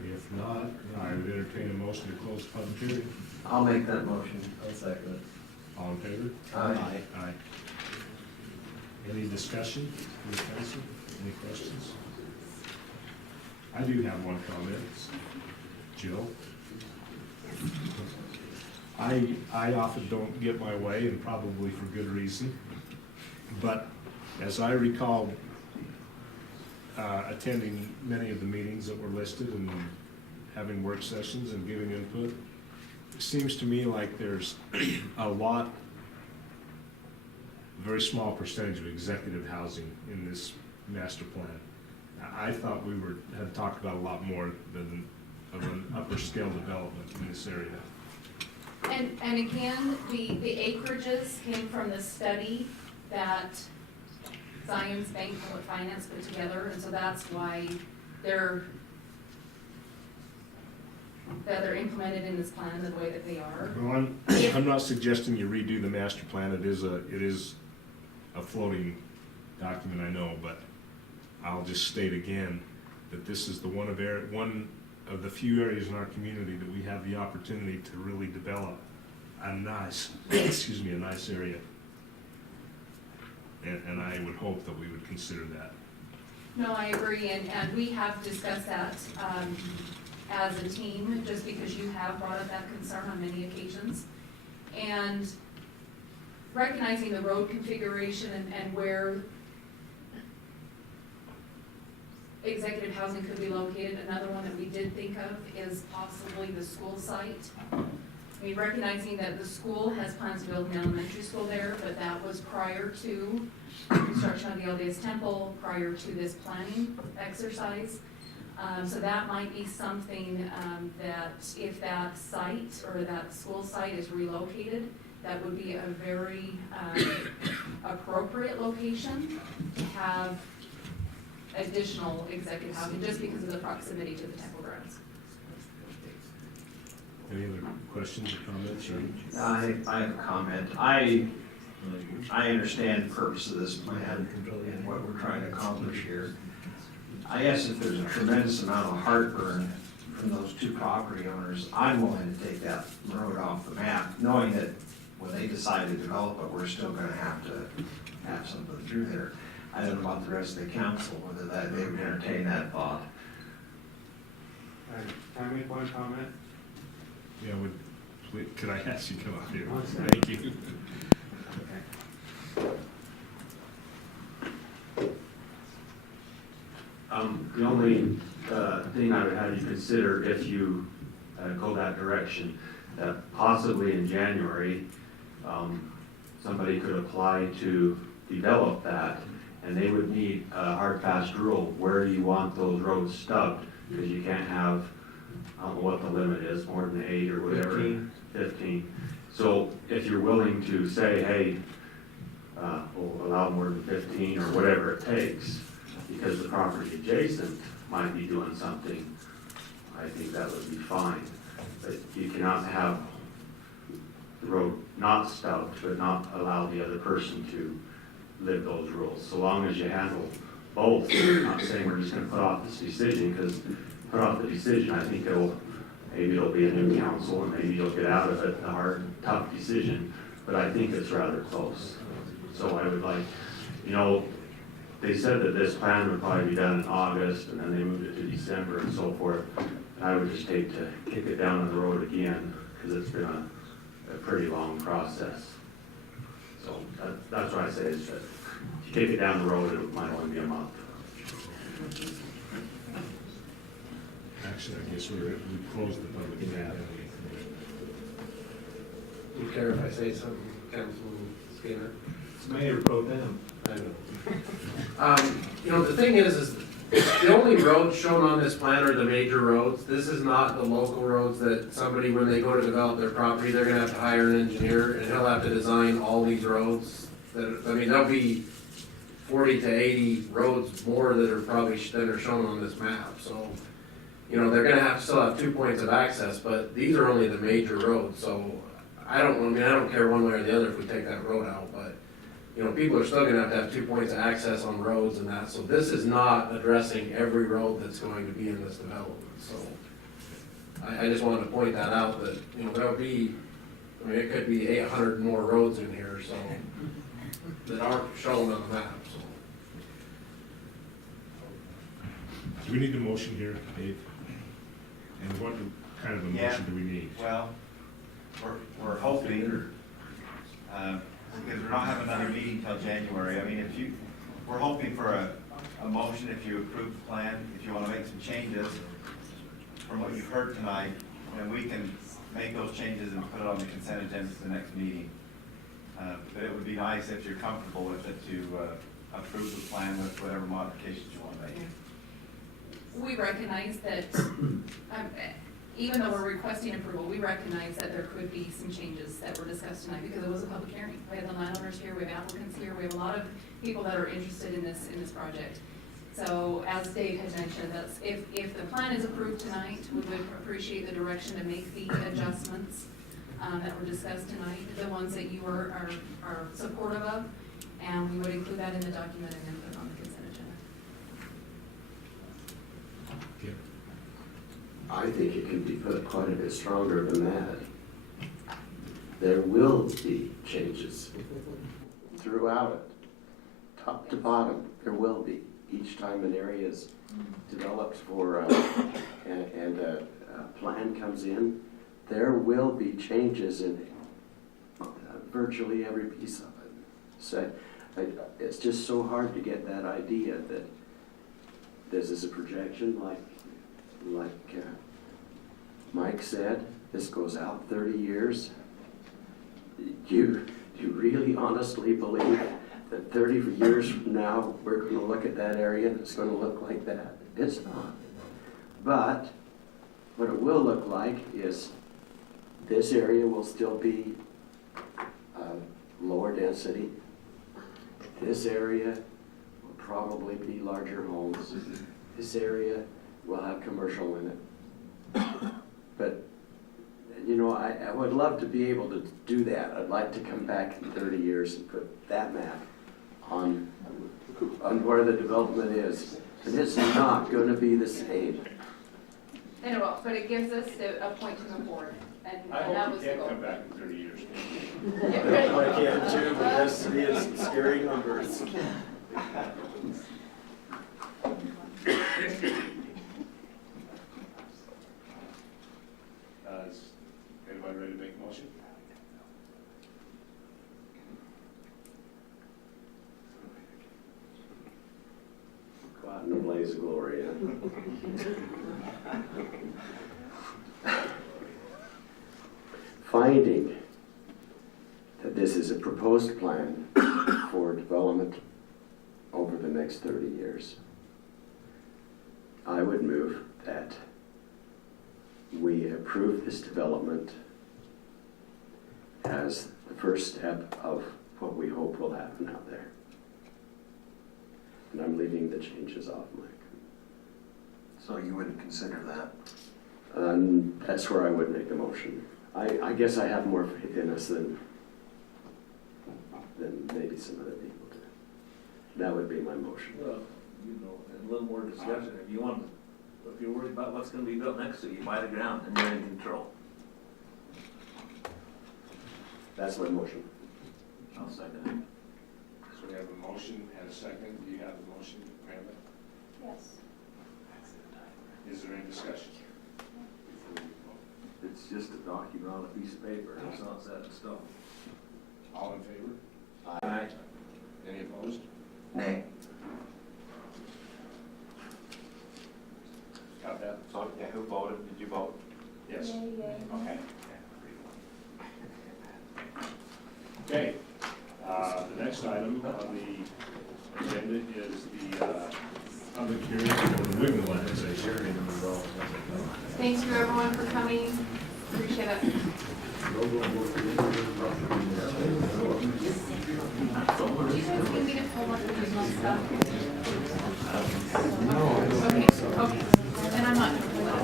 If not, I would entertain a motion to close the public hearing. I'll make that motion. I'll second it. All in favor? Aye. Aye. Any discussion from the council? Any questions? I do have one comment. Jill? I often don't get my way, and probably for good reason. But as I recall, attending many of the meetings that were listed and having work sessions and giving input, it seems to me like there's a very small percentage of executive housing in this master plan. I thought we had talked about a lot more than of an upper scale development in this area. And again, the acreages came from the study that Zions Bank Public Finance put together, and so that's why they're implemented in this plan the way that they are. Well, I'm not suggesting you redo the master plan. It is a floating document, I know, but I'll just state again that this is the one of the few areas in our community that we have the opportunity to really develop a nice, a nice area. And I would hope that we would consider that. No, I agree, and we have discussed that as a team, just because you have brought up that concern on many occasions. And recognizing the road configuration and where executive housing could be located, another one that we did think of is possibly the school site. I mean, recognizing that the school has plans to build an elementary school there, but that was prior to construction of the LDS Temple, prior to this planning exercise. So that might be something that if that site or that school site is relocated, that would be a very appropriate location to have additional executive housing, just because of the proximity to the temple grounds. Any other questions or comments? I have a comment. I understand the purpose of this plan and what we're trying to accomplish here. I guess if there's a tremendous amount of heartburn from those two property owners, I'm willing to take that road off the map, knowing that when they decide to develop it, we're still gonna have to have something through there. I don't know about the rest of the council, whether they would entertain that thought. Can I make one comment? Yeah, could I ask you to come up here? Thank you. only thing I would have you consider if you go that direction, that possibly in January, somebody could apply to develop that, and they would need a hard, fast rule where you want those roads stubbed, because you can't have, I don't know what the limit is, more than 8 or whatever. 15. So if you're willing to say, hey, we'll allow more than 15 or whatever it takes, because the property adjacent might be doing something, I think that would be fine. But you cannot have the road not stubbed, but not allow the other person to live those rules. So long as you handle both, I'm not saying we're just gonna put off this decision, because put off the decision, I think maybe it'll be a new council, and maybe you'll get out of it a hard, tough decision, but I think it's rather close. So I would like, they said that this plan would probably be done in August, and then they moved it to December and so forth. And I would just hate to kick it down the road again, because it's been a pretty long process. So that's what I say, is that if you kick it down the road, it might only be a month. Actually, I guess we closed the public hearing. Do you care if I say something, Councilman Skinner? It's Mayor Pro Tem. I know. The thing is the only roads shown on this plan are the major roads. This is not the local roads that somebody, when they go to develop their property, they're gonna have to hire an engineer, and he'll have to design all these roads. There'll be 40 to 80 roads more that are probably, that are shown on this map, so. They're gonna still have 2 points of access, but these are only the major roads, so I don't care one way or the other if we take that road out, but, people are still gonna have 2 points of access on roads and that, so this is not addressing every road that's going to be in this development, so. I just wanted to point that out, that, there'll be, it could be 800 more roads in here, so, that aren't shown on the map, so. Do we need a motion here, Dave? And what kind of a motion do we need? Well, we're hoping, because we're not having another meeting till January. I mean, we're hoping for a motion if you approve the plan, if you want to make some changes from what you've heard tonight, and we can make those changes and put it on the consent agenda for the next meeting. But it would be nice, if you're comfortable with it, to approve the plan with whatever modifications you want to make. We recognize that, even though we're requesting approval, we recognize that there could be some changes that were discussed tonight, because it was a public hearing. We have the landowners here, we have applicants here, we have a lot of people that are interested in this project. So as Dave had mentioned, if the plan is approved tonight, we would appreciate the direction to make the adjustments that were discussed tonight, the ones that you are supportive of, and we would include that in the document and then put it on the consent agenda. I think it can be put quite a bit stronger than that. There will be changes throughout it, top to bottom. There will be. Each time an area is developed for and a plan comes in, there will be changes in virtually every piece of it. So it's just so hard to get that idea that this is a projection, like Mike said, this goes out 30 years. Do you really honestly believe that 30 years from now we're going to look at that area and it's going to look like that? It's not. But what it will look like is this area will still be lower density. This area will probably be larger homes. This area will have commercial in it. But, I would love to be able to do that. I'd like to come back in 30 years and put that map on where the development is. And it's not going to be the same. And it will, but it gives us a point to move forward, and that was the goal. Come back in 30 years. I can too, but this is scary numbers. Is anybody ready to make a motion? Go out in the blaze always Gloria. Finding that this is a proposed plan for development over the next 30 years, I would move that we approve this development as the first step of what we hope will happen out there. And I'm leaving the changes off, Mike. So you wouldn't consider that? That's where I would make the motion. I guess I have more faith in us than maybe some other people do. That would be my motion. Well, you know, and a little more discussion, if you want, if you're worried about what's gonna be built next to you, buy the ground and you're in control. That's my motion. I'll second it. So we have a motion and a second. Do you have a motion, Amanda? Yes. Is there any discussion? It's just a document on a piece of paper, it's not set in stone. All in favor? Aye. Any opposed? Nay. Got that? So, yeah, who voted? Did you vote? Yes. Okay. Okay. The next item on the agenda is the public hearing for the Wiggle annexation. Thank you everyone for coming, appreciate it. Do you guys need me to pull up the original stuff? Okay, and I'm not gonna pull it up.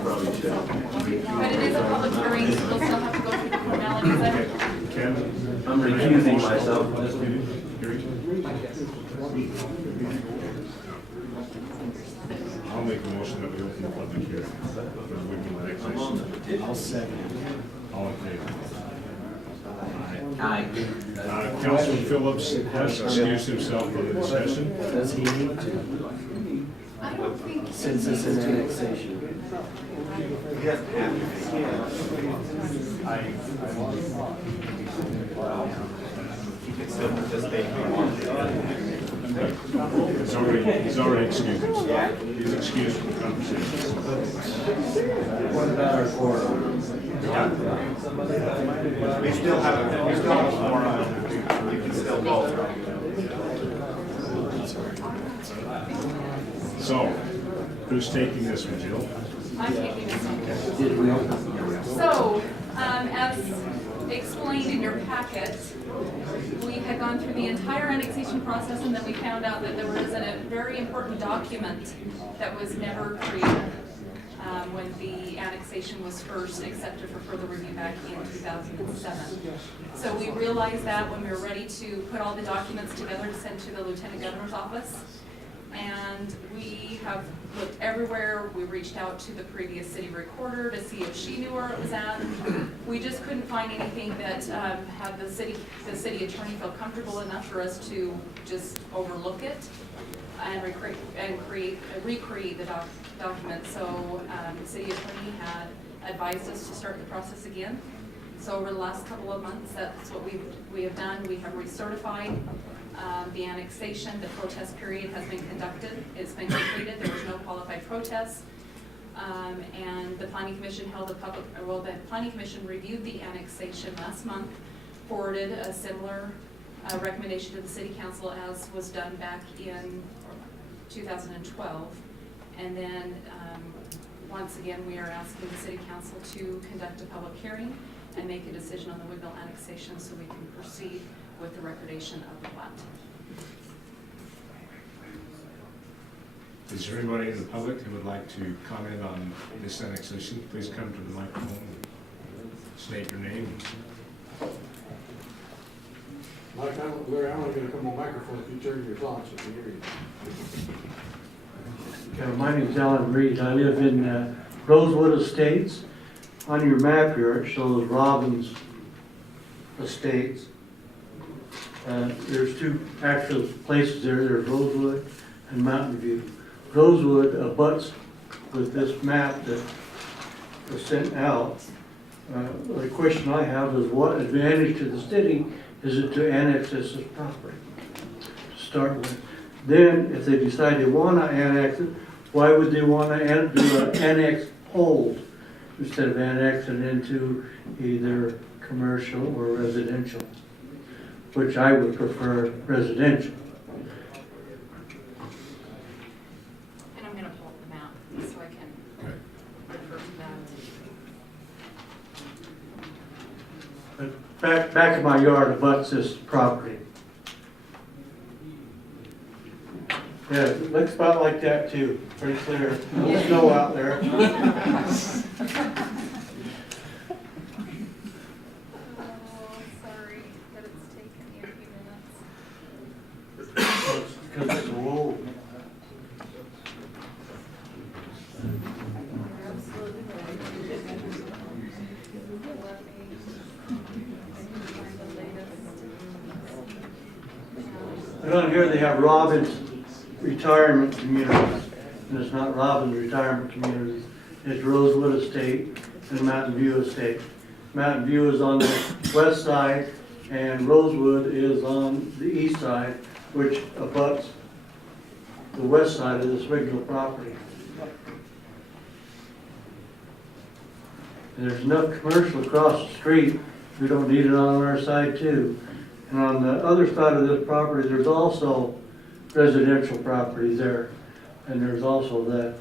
But it is a public hearing, so we'll still have to go through the formalities. Ken? I'm recusing myself from this I'll make a motion that we open the public hearing for the Wiggle annexation. I'll second. All in favor? Aye. Councilman Phillips has excused himself from the discussion. Does he need to? I don't think. Since it's an annexation. He doesn't have to. He can still participate if he wants. He's already excused himself. He's excused from the conversation. What about our quorum? We still have a forum. You can still vote. So, who's taking this one, Jill? I'm taking this one. So, as explained in your packet, we had gone through the entire annexation process and then we found out that there was a very important document that was never created when the annexation was first accepted for further review back in 2007. So we realized that when we were ready to put all the documents together to send to the Lieutenant Governor's office. And we have looked everywhere. We reached out to the previous city recorder to see if she knew where it was at. We just couldn't find anything that had the city attorney feel comfortable enough for us to just overlook it and recreate the document. So the city attorney had advised us to start the process again. So over the last couple of months, that's what we have done. We have recertified the annexation. The protest period has been conducted. It's been completed. There was no qualified protests. And the Planning Commission the Planning Commission reviewed the annexation last month, forwarded a similar recommendation to the City Council as was done back in 2012. And then once again, we are asking the City Council to conduct a public hearing and make a decision on the Wiggle annexation so we can proceed with the recordation of the plat. Is there anybody in the public who would like to comment on this annexation? Please come to the microphone and state your name. Mike, Larry, I'm only gonna come on the microphone if you turn your thoughts, I can hear you. Okay, my name's Alan Reed. I live in Rosewood Estates. On your map here, it shows Robbins Estates. There's two actual places there. There's Rosewood and Mountain View. Rosewood abuts with this map that was sent out. The question I have is what advantage to the city is it to annex this as property to start with? Then, if they decide they want to annex it, why would they want to do an annex hold instead of annexing into either commercial or residential? Which I would prefer residential. And I'm gonna pull up the map so I can refer to that. But back in my yard abuts this property. Yeah, it looks about like that too, pretty clear. No snow out there. Oh, sorry that it's taken me a few minutes. Because it's a road. And on here they have Robbins Retirement Communities, and it's not Robbins Retirement Communities, it's Rosewood Estate and Mountain View Estate. Mountain View is on the west side, and Rosewood is on the east side, which abuts the west side of this regular property. And there's enough commercial across the street, we don't need it on our side too. And on the other side of this property, there's also residential property there. And there's also that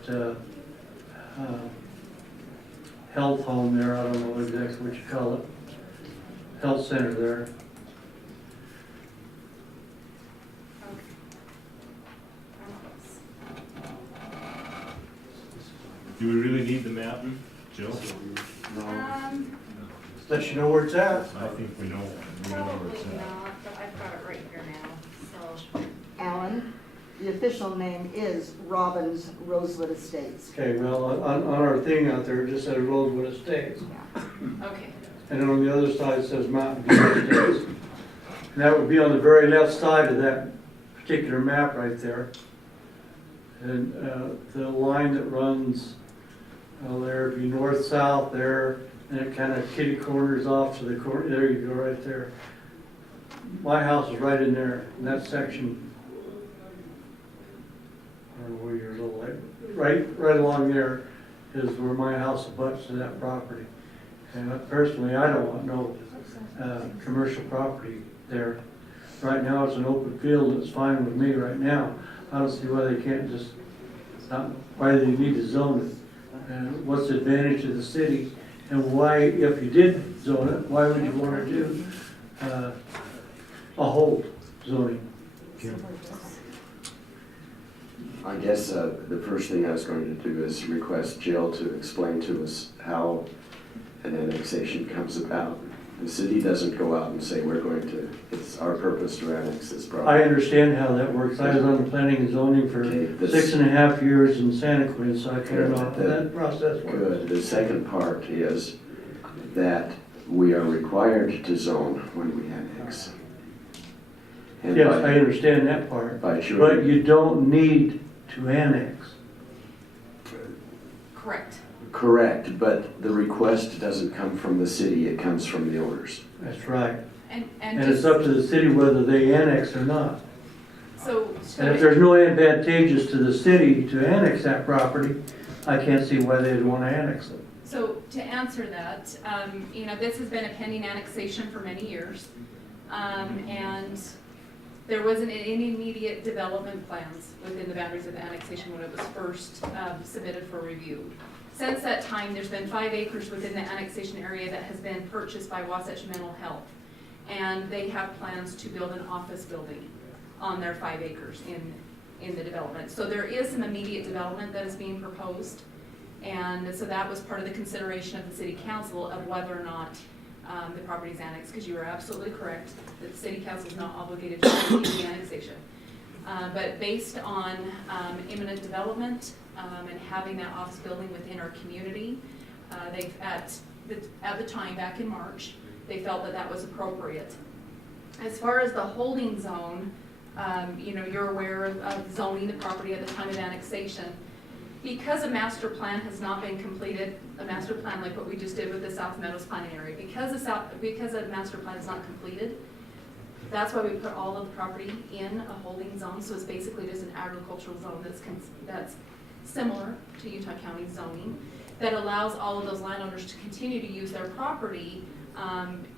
health home there, I don't know exactly what you call it, health center there. Do we really need the map, Jill? Let you know where it's at. I think we know where it's Probably at. not, but I've got it right here now, so. Alan, the official name is Robbins Rosewood Estates. Okay, well, on our thing out there, it just says Rosewood Estates. Okay. And then on the other side, it says Mountain View Estates. And that would be on the very left side of that particular map right there. And the line that runs, there would be north-south there, and it kind of kitty corners off to the corner. There you go, right there. My house is right in there, in that section. I don't know where yours look like. Right along there is where my house abuts to that property. And personally, I don't want no commercial property there. Right now, it's an open field, it's fine with me right now. I don't see why they can't just, why they need to zone it. And what's the advantage to the city? And why, if you did zone it, why would you want to do a hold zoning? I guess the first thing I was going to do is request Jill to explain to us how an annexation comes about. The city doesn't go out and say, we're going to, it's our purpose to annex this property. I understand how that works. I was on the planning and zoning for 6.5 years in Santa Cruz, so I kind of know how that process works. Good. The second part is that we are required to zone when we annex. And Yes, I understand that part, but you don't need to annex. Correct. Correct, but the request doesn't come from the city, it comes from the owners. That's right. And it's up to the city whether they annex or not. So. And if there's no advantageous to the city to annex that property, I can't see why they'd want to annex it. So to answer that, this has been a pending annexation for many years. And there wasn't any immediate development plans within the boundaries of the annexation when it was first submitted for review. Since that time, there's been 5 acres within the annexation area that has been purchased by Wasatch Mental Health. And they have plans to build an office building on their 5 acres in the development. So there is some immediate development that is being proposed. And so that was part of the consideration of the city council of whether or not the property is annexed, because you are absolutely correct that the city council is not obligated to complete the annexation. But based on imminent development and having that office building within our community, they at the time back in March, they felt that that was appropriate. As far as the holding zone, you're aware of zoning the property at the time of annexation. Because a master plan has not been completed, a master plan like what we just did with the South Meadows planning area, because a master plan is not completed, that's why we put all of the property in a holding zone. So it's basically just an agricultural zone that's similar to Utah County zoning, that allows all of those landowners to continue to use their property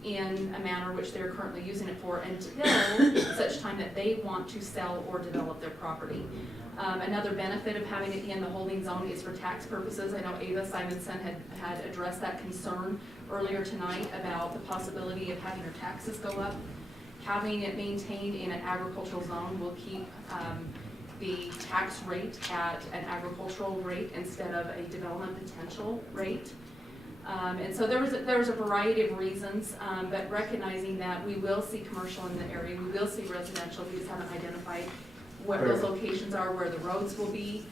in a manner which they're currently using it for until such time that they want to sell or develop their property. Another benefit of having it in the holding zone is for tax purposes. I know Ava Simonson had addressed that concern earlier tonight about the possibility of having her taxes go up. Having it maintained in an agricultural zone will keep the tax rate at an agricultural rate instead of a development potential rate. And so there was a variety of reasons, but recognizing that we will see commercial in the area, we will see residential, we just haven't identified what those locations are, where the roads will be.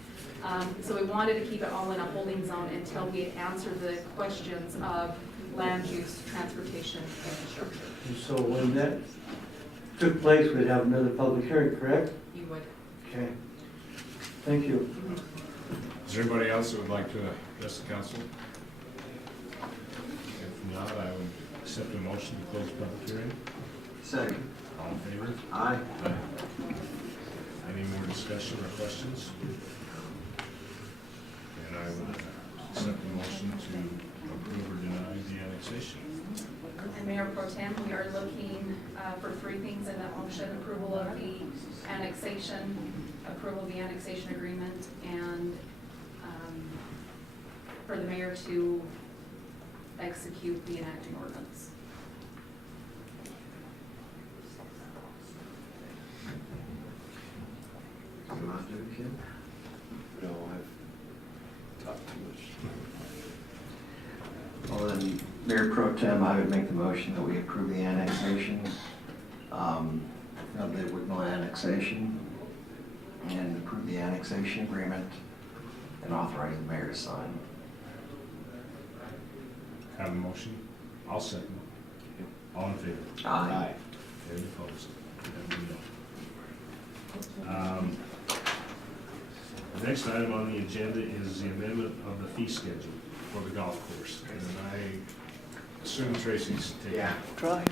So we wanted to keep it all in a holding zone until we had answered the questions of land use, transportation, and infrastructure. And so when that took place, we'd have another public hearing, correct? You would. Okay. Thank you. Is there anybody else that would like to address the council? If not, I would accept a motion to close the public hearing. Second. All in favor? Aye. Any more discussion or questions? And I would accept the motion to approve or deny the annexation. And Mayor Pro Tem, we are looking for three things in that motion: approval of the annexation, approval of the annexation agreement, and for the mayor to execute the enacting ordinance. Do you want to do it, Kim? No, I've talked too much. Well, then, Mayor Pro Tem, I would make the motion that we approve the annexation of the Wignall annexation and approve the annexation agreement and authorize the mayor to sign. Have a motion? I'll second. All in favor? Aye. Any opposed? The next item on the agenda is the amendment of the fee schedule for the golf course. And I assume Tracy's taking. Yeah. Try.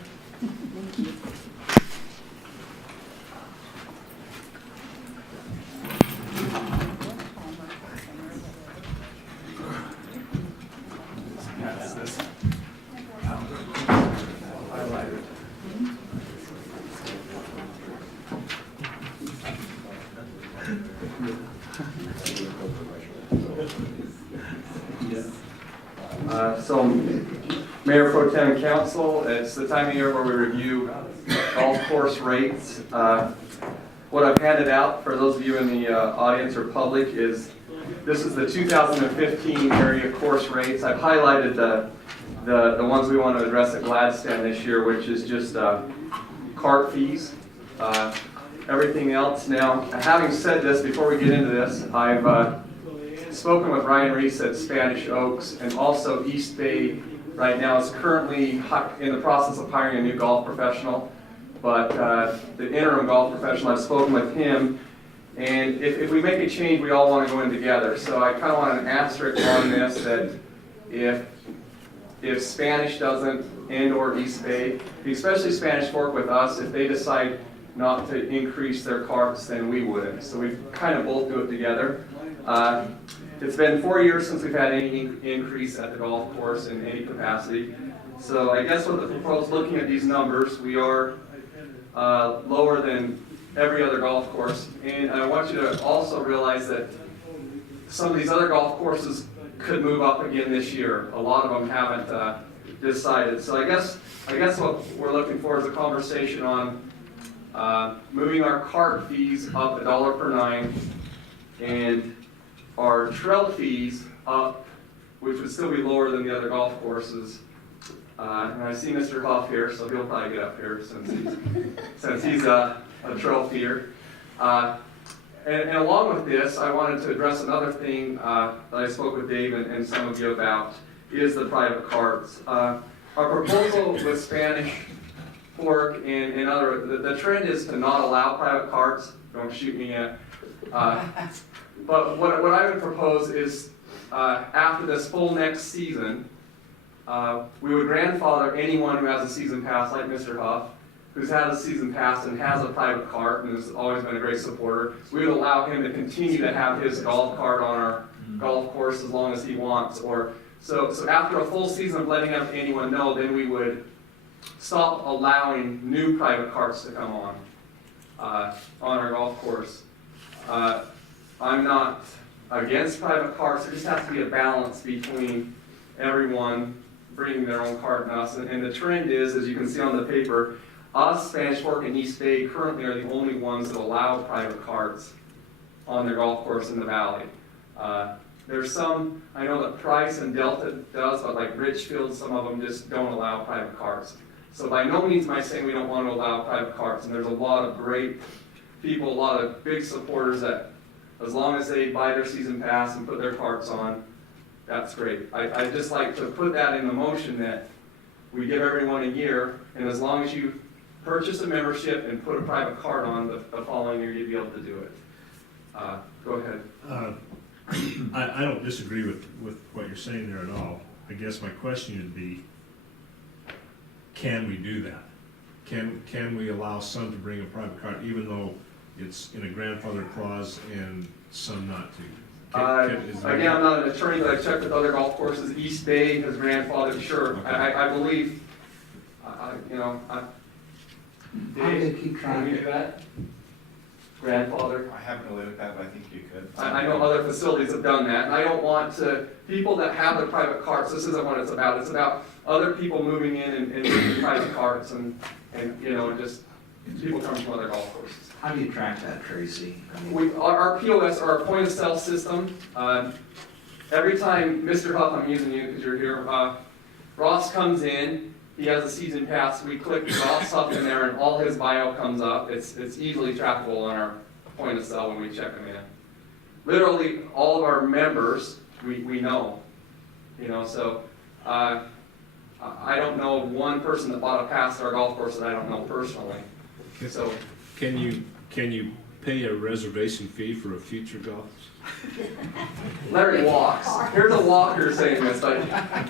So, Mayor Pro Tem and Council, it's the time of year where we review golf course rates. What I've handed out for those of you in the audience or public is, this is the 2015 area course rates. I've highlighted the ones we want to address at Gladstone this year, which is just cart fees. Everything else. Now, having said this, before we get into this, I've spoken with Ryan Reese at Spanish Oaks, and also East Bay right now is currently in the process of hiring a new golf professional. But the interim golf professional, I've spoken with him, and if we make a change, we all want to go in together. So I kind of want an asterisk on this, that if Spanish doesn't, and or East Bay, especially Spanish Fork with us, if they decide not to increase their carts, then we wouldn't. So we kind of both do it together. It's been 4 years since we've had any increase at the golf course in any capacity. So I guess with the proposed, looking at these numbers, we are lower than every other golf course. And I want you to also realize that some of these other golf courses could move up again this year. A lot of them haven't decided. So I guess what we're looking for is a conversation on moving our cart fees up $1 per nine, and our trail fees up, which would still be lower than the other golf courses. And I see Mr. Huff here, so he'll probably get up here since he's a trail feeder. And along with this, I wanted to address another thing that I spoke with Dave and some of you about, is the private carts. Our proposal with Spanish Fork and other, the trend is to not allow private carts. Don't shoot me yet. But what I would propose is, after this full next season, we would grandfather anyone who has a season pass, like Mr. Huff, who's had a season pass and has a private cart and has always been a great supporter, we would allow him to continue to have his golf cart on our golf course as long as he wants. Or so after a full season of letting anyone know, then we would stop allowing new private carts to come on our golf course. I'm not against private carts. There just has to be a balance between everyone bringing their own cart and us. And the trend is, as you can see on the paper, us, Spanish Fork, and East Bay currently are the only ones that allow private carts on their golf course in the valley. There's some, I know that Price and Delta does, but like Richfield, some of them just don't allow private carts. So by no means am I saying we don't want to allow private carts, and there's a lot of great people, a lot of big supporters that as long as they buy their season pass and put their carts on, that's great. I'd just like to put that in the motion that we give everyone a year, and as long as you purchase a membership and put a private cart on the following year, you'd be able to do it. Go ahead. I don't disagree with what you're saying there at all. I guess my question would be, can we do that? Can we allow some to bring a private cart even though it's in a grandfather clause and some not to? Again, I'm not an attorney, but I've checked with other golf courses. East Bay has grandfathered, sure. Okay. I believe, How do they keep track? Can we do that? Grandfather? I haven't looked at that, but I think you could. I know other facilities have done that, and I don't want to, people that have the private carts, this isn't what it's about. It's about other people moving in and bringing private carts and just people coming from other golf courses. How do you track that, Tracy? I mean, Our POS, our point of sale system, every time, Mr. Huff, I'm using you because you're here, Ross comes in, he has a season pass, we click Ross Huff in there and all his bio comes up. It's easily trackable on our point of sale when we check them in. Literally, all of our members, we know, so I don't know of one person that bought a pass to our golf course that I don't know personally. So, Can you pay a reservation fee for a future golf? Larry walks. Here's a walker saying this, but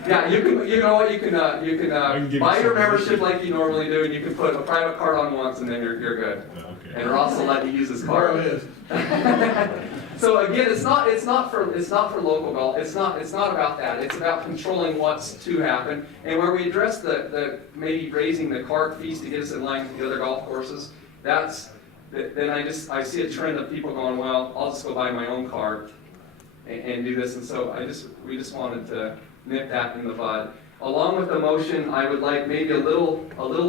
yeah, you can buy your membership like you normally do, and you can put a private card on once, and then you're good. Okay. And Ross will let you use his card. There it is. So again, it's not for local golf. It's not about that. It's about controlling what's to happen, and where we address the maybe raising the cart fees to get us in line with the other golf courses. Then I see a trend of people going, well, I'll just go buy my own cart and do this. And so we just wanted to nip that in the bud. Along with the motion, I would like maybe a little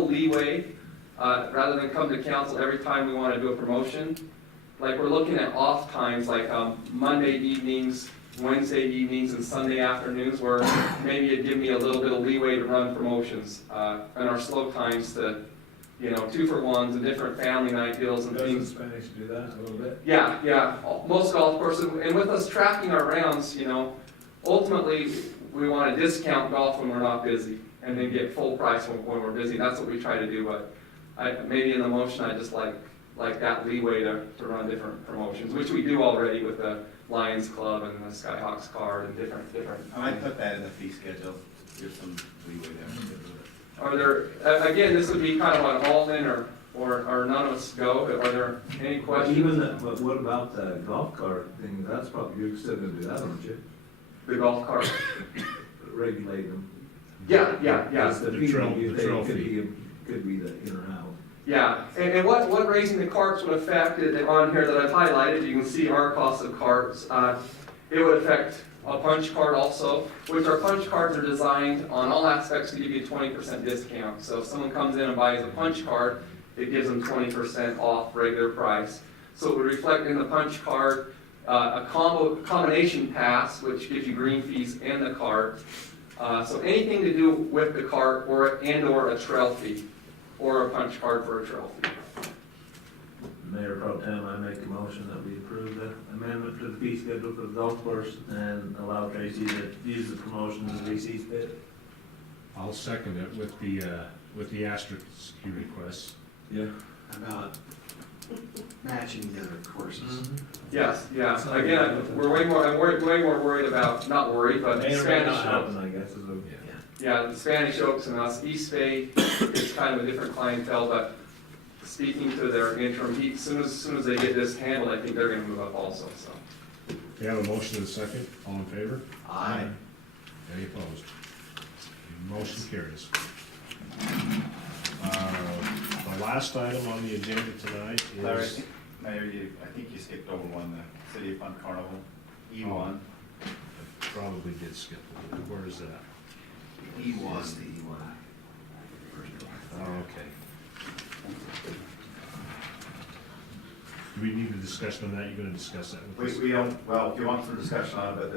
leeway, rather than come to council every time we want to do a promotion. Like we're looking at off times, like Monday evenings, Wednesday evenings, and Sunday afternoons, where maybe it'd give me a little bit of leeway to run promotions, and our slow times to 2-for-1s and different family night deals and things. Doesn't Spanish do that a little bit? Yeah. Most golf courses, and with us tracking our rounds, ultimately we want to discount golf when we're not busy, and then get full price when we're busy. That's what we try to do. But maybe in the motion, I just like that leeway to run different promotions, which we do already with the Lions Club and the Skyhawks card and different. I might put that in the fee schedule. Give some leeway there. Are there, again, this would be kind of an all-in or none of us go, but are there any questions? But what about the golf cart thing? That's probably, you're still gonna do that, aren't you? The golf cart? Regulate them. Yeah. The people you pay trophy. could be the in or out. Yeah, and what raising the carts would affect on here that I've highlighted, you can see our cost of carts. It would affect a punch card also, which our punch cards are designed on all aspects to give you a 20% discount. So if someone comes in and buys a punch card, it gives them 20% off regular price. So it would reflect in the punch card a combination pass, which gives you green fees and the cart. So anything to do with the cart or a trail fee, or a punch card for a trail fee. Mayor Pro Tem, I make a motion that we approve the amendment to the fee schedule for the golf course and allow Tracy to use the promotion as he sees fit. I'll second it with the asterisk you request. Yeah. About matching the other courses. Yes. Again, we're way more worried about, not worried, but Spanish Oaks. I guess is Yeah, the Spanish Oaks and us. East Bay is kind of a different clientele, but speaking to their interim heat, as soon as they get this handled, I think they're gonna move up also, so. We have a motion and a second. All in favor? Aye. Any opposed? Motion carries. The last item on the agenda tonight Larry, is, Mayor, I think you skipped over one, the City of Fun Carnival, E1. I probably did skip it. Where is that? E1. It's the E1. Oh, okay. Do we need a discussion on that? You're gonna discuss that with us? We don't, well, if you want some discussion on it, but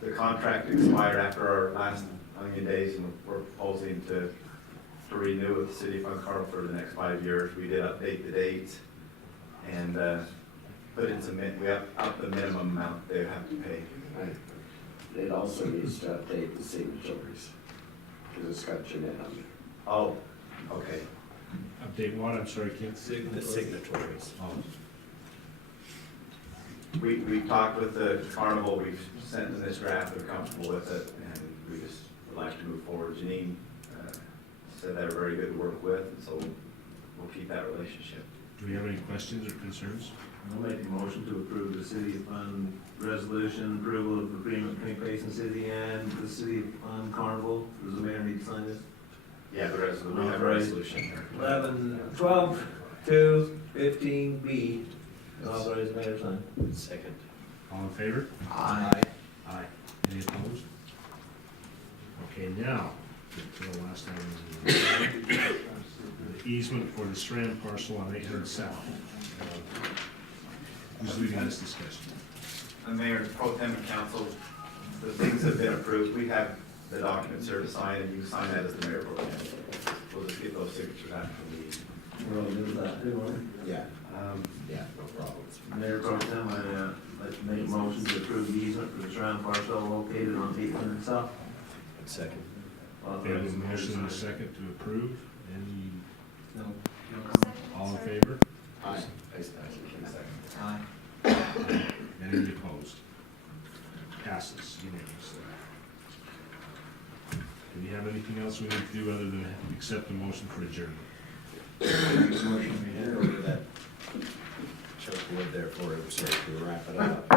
the contract expired after our last onion days, and we're proposing to renew with the City of Fun Carnival for the next 5 years. We did update the dates and put in some, we upped the minimum amount they have to pay. Right. It also needs to update the signatories, because it's got Jeanette on it. Oh, okay. Update what? I'm sorry, Ken? The signatories. Oh. We talked with the carnival, we've sent them this draft, they're comfortable with it, and we just would like to move forward. Janine said they're very good to work with, and so we'll keep that relationship. Do we have any questions or concerns? I'll make a motion to approve the City of Fun resolution, approval of agreement between Payson City and the City of Fun Carnival. Does the mayor need to sign this? Yeah, the resolution, we have a resolution here. 12/2/15B, authorize the mayor to sign. Second. All in favor? Aye. Aye. Any opposed? Okay, now, to the last item. The easement for the Strand parcel on 800 South. Who's leading this discussion? The mayor, pro tem and council, the things have been approved. We have the documents here to sign, and you can sign that as the mayor pro tem. We'll just get those signatures after the meeting. We're all good with that, too, aren't we? Yeah. Yeah, no problems. Mayor Pro Tem, I'd like to make a motion to approve the easement for the Shrine parcel located on 800 South. Second. We have a motion and a second to approve. Any, No. all in favor? Aye. Aye. Any opposed? Passes unanimously. Do we have anything else we need to do other than accept the motion for adjournment? Motion we had over that choke wood there for him, so we can wrap it up.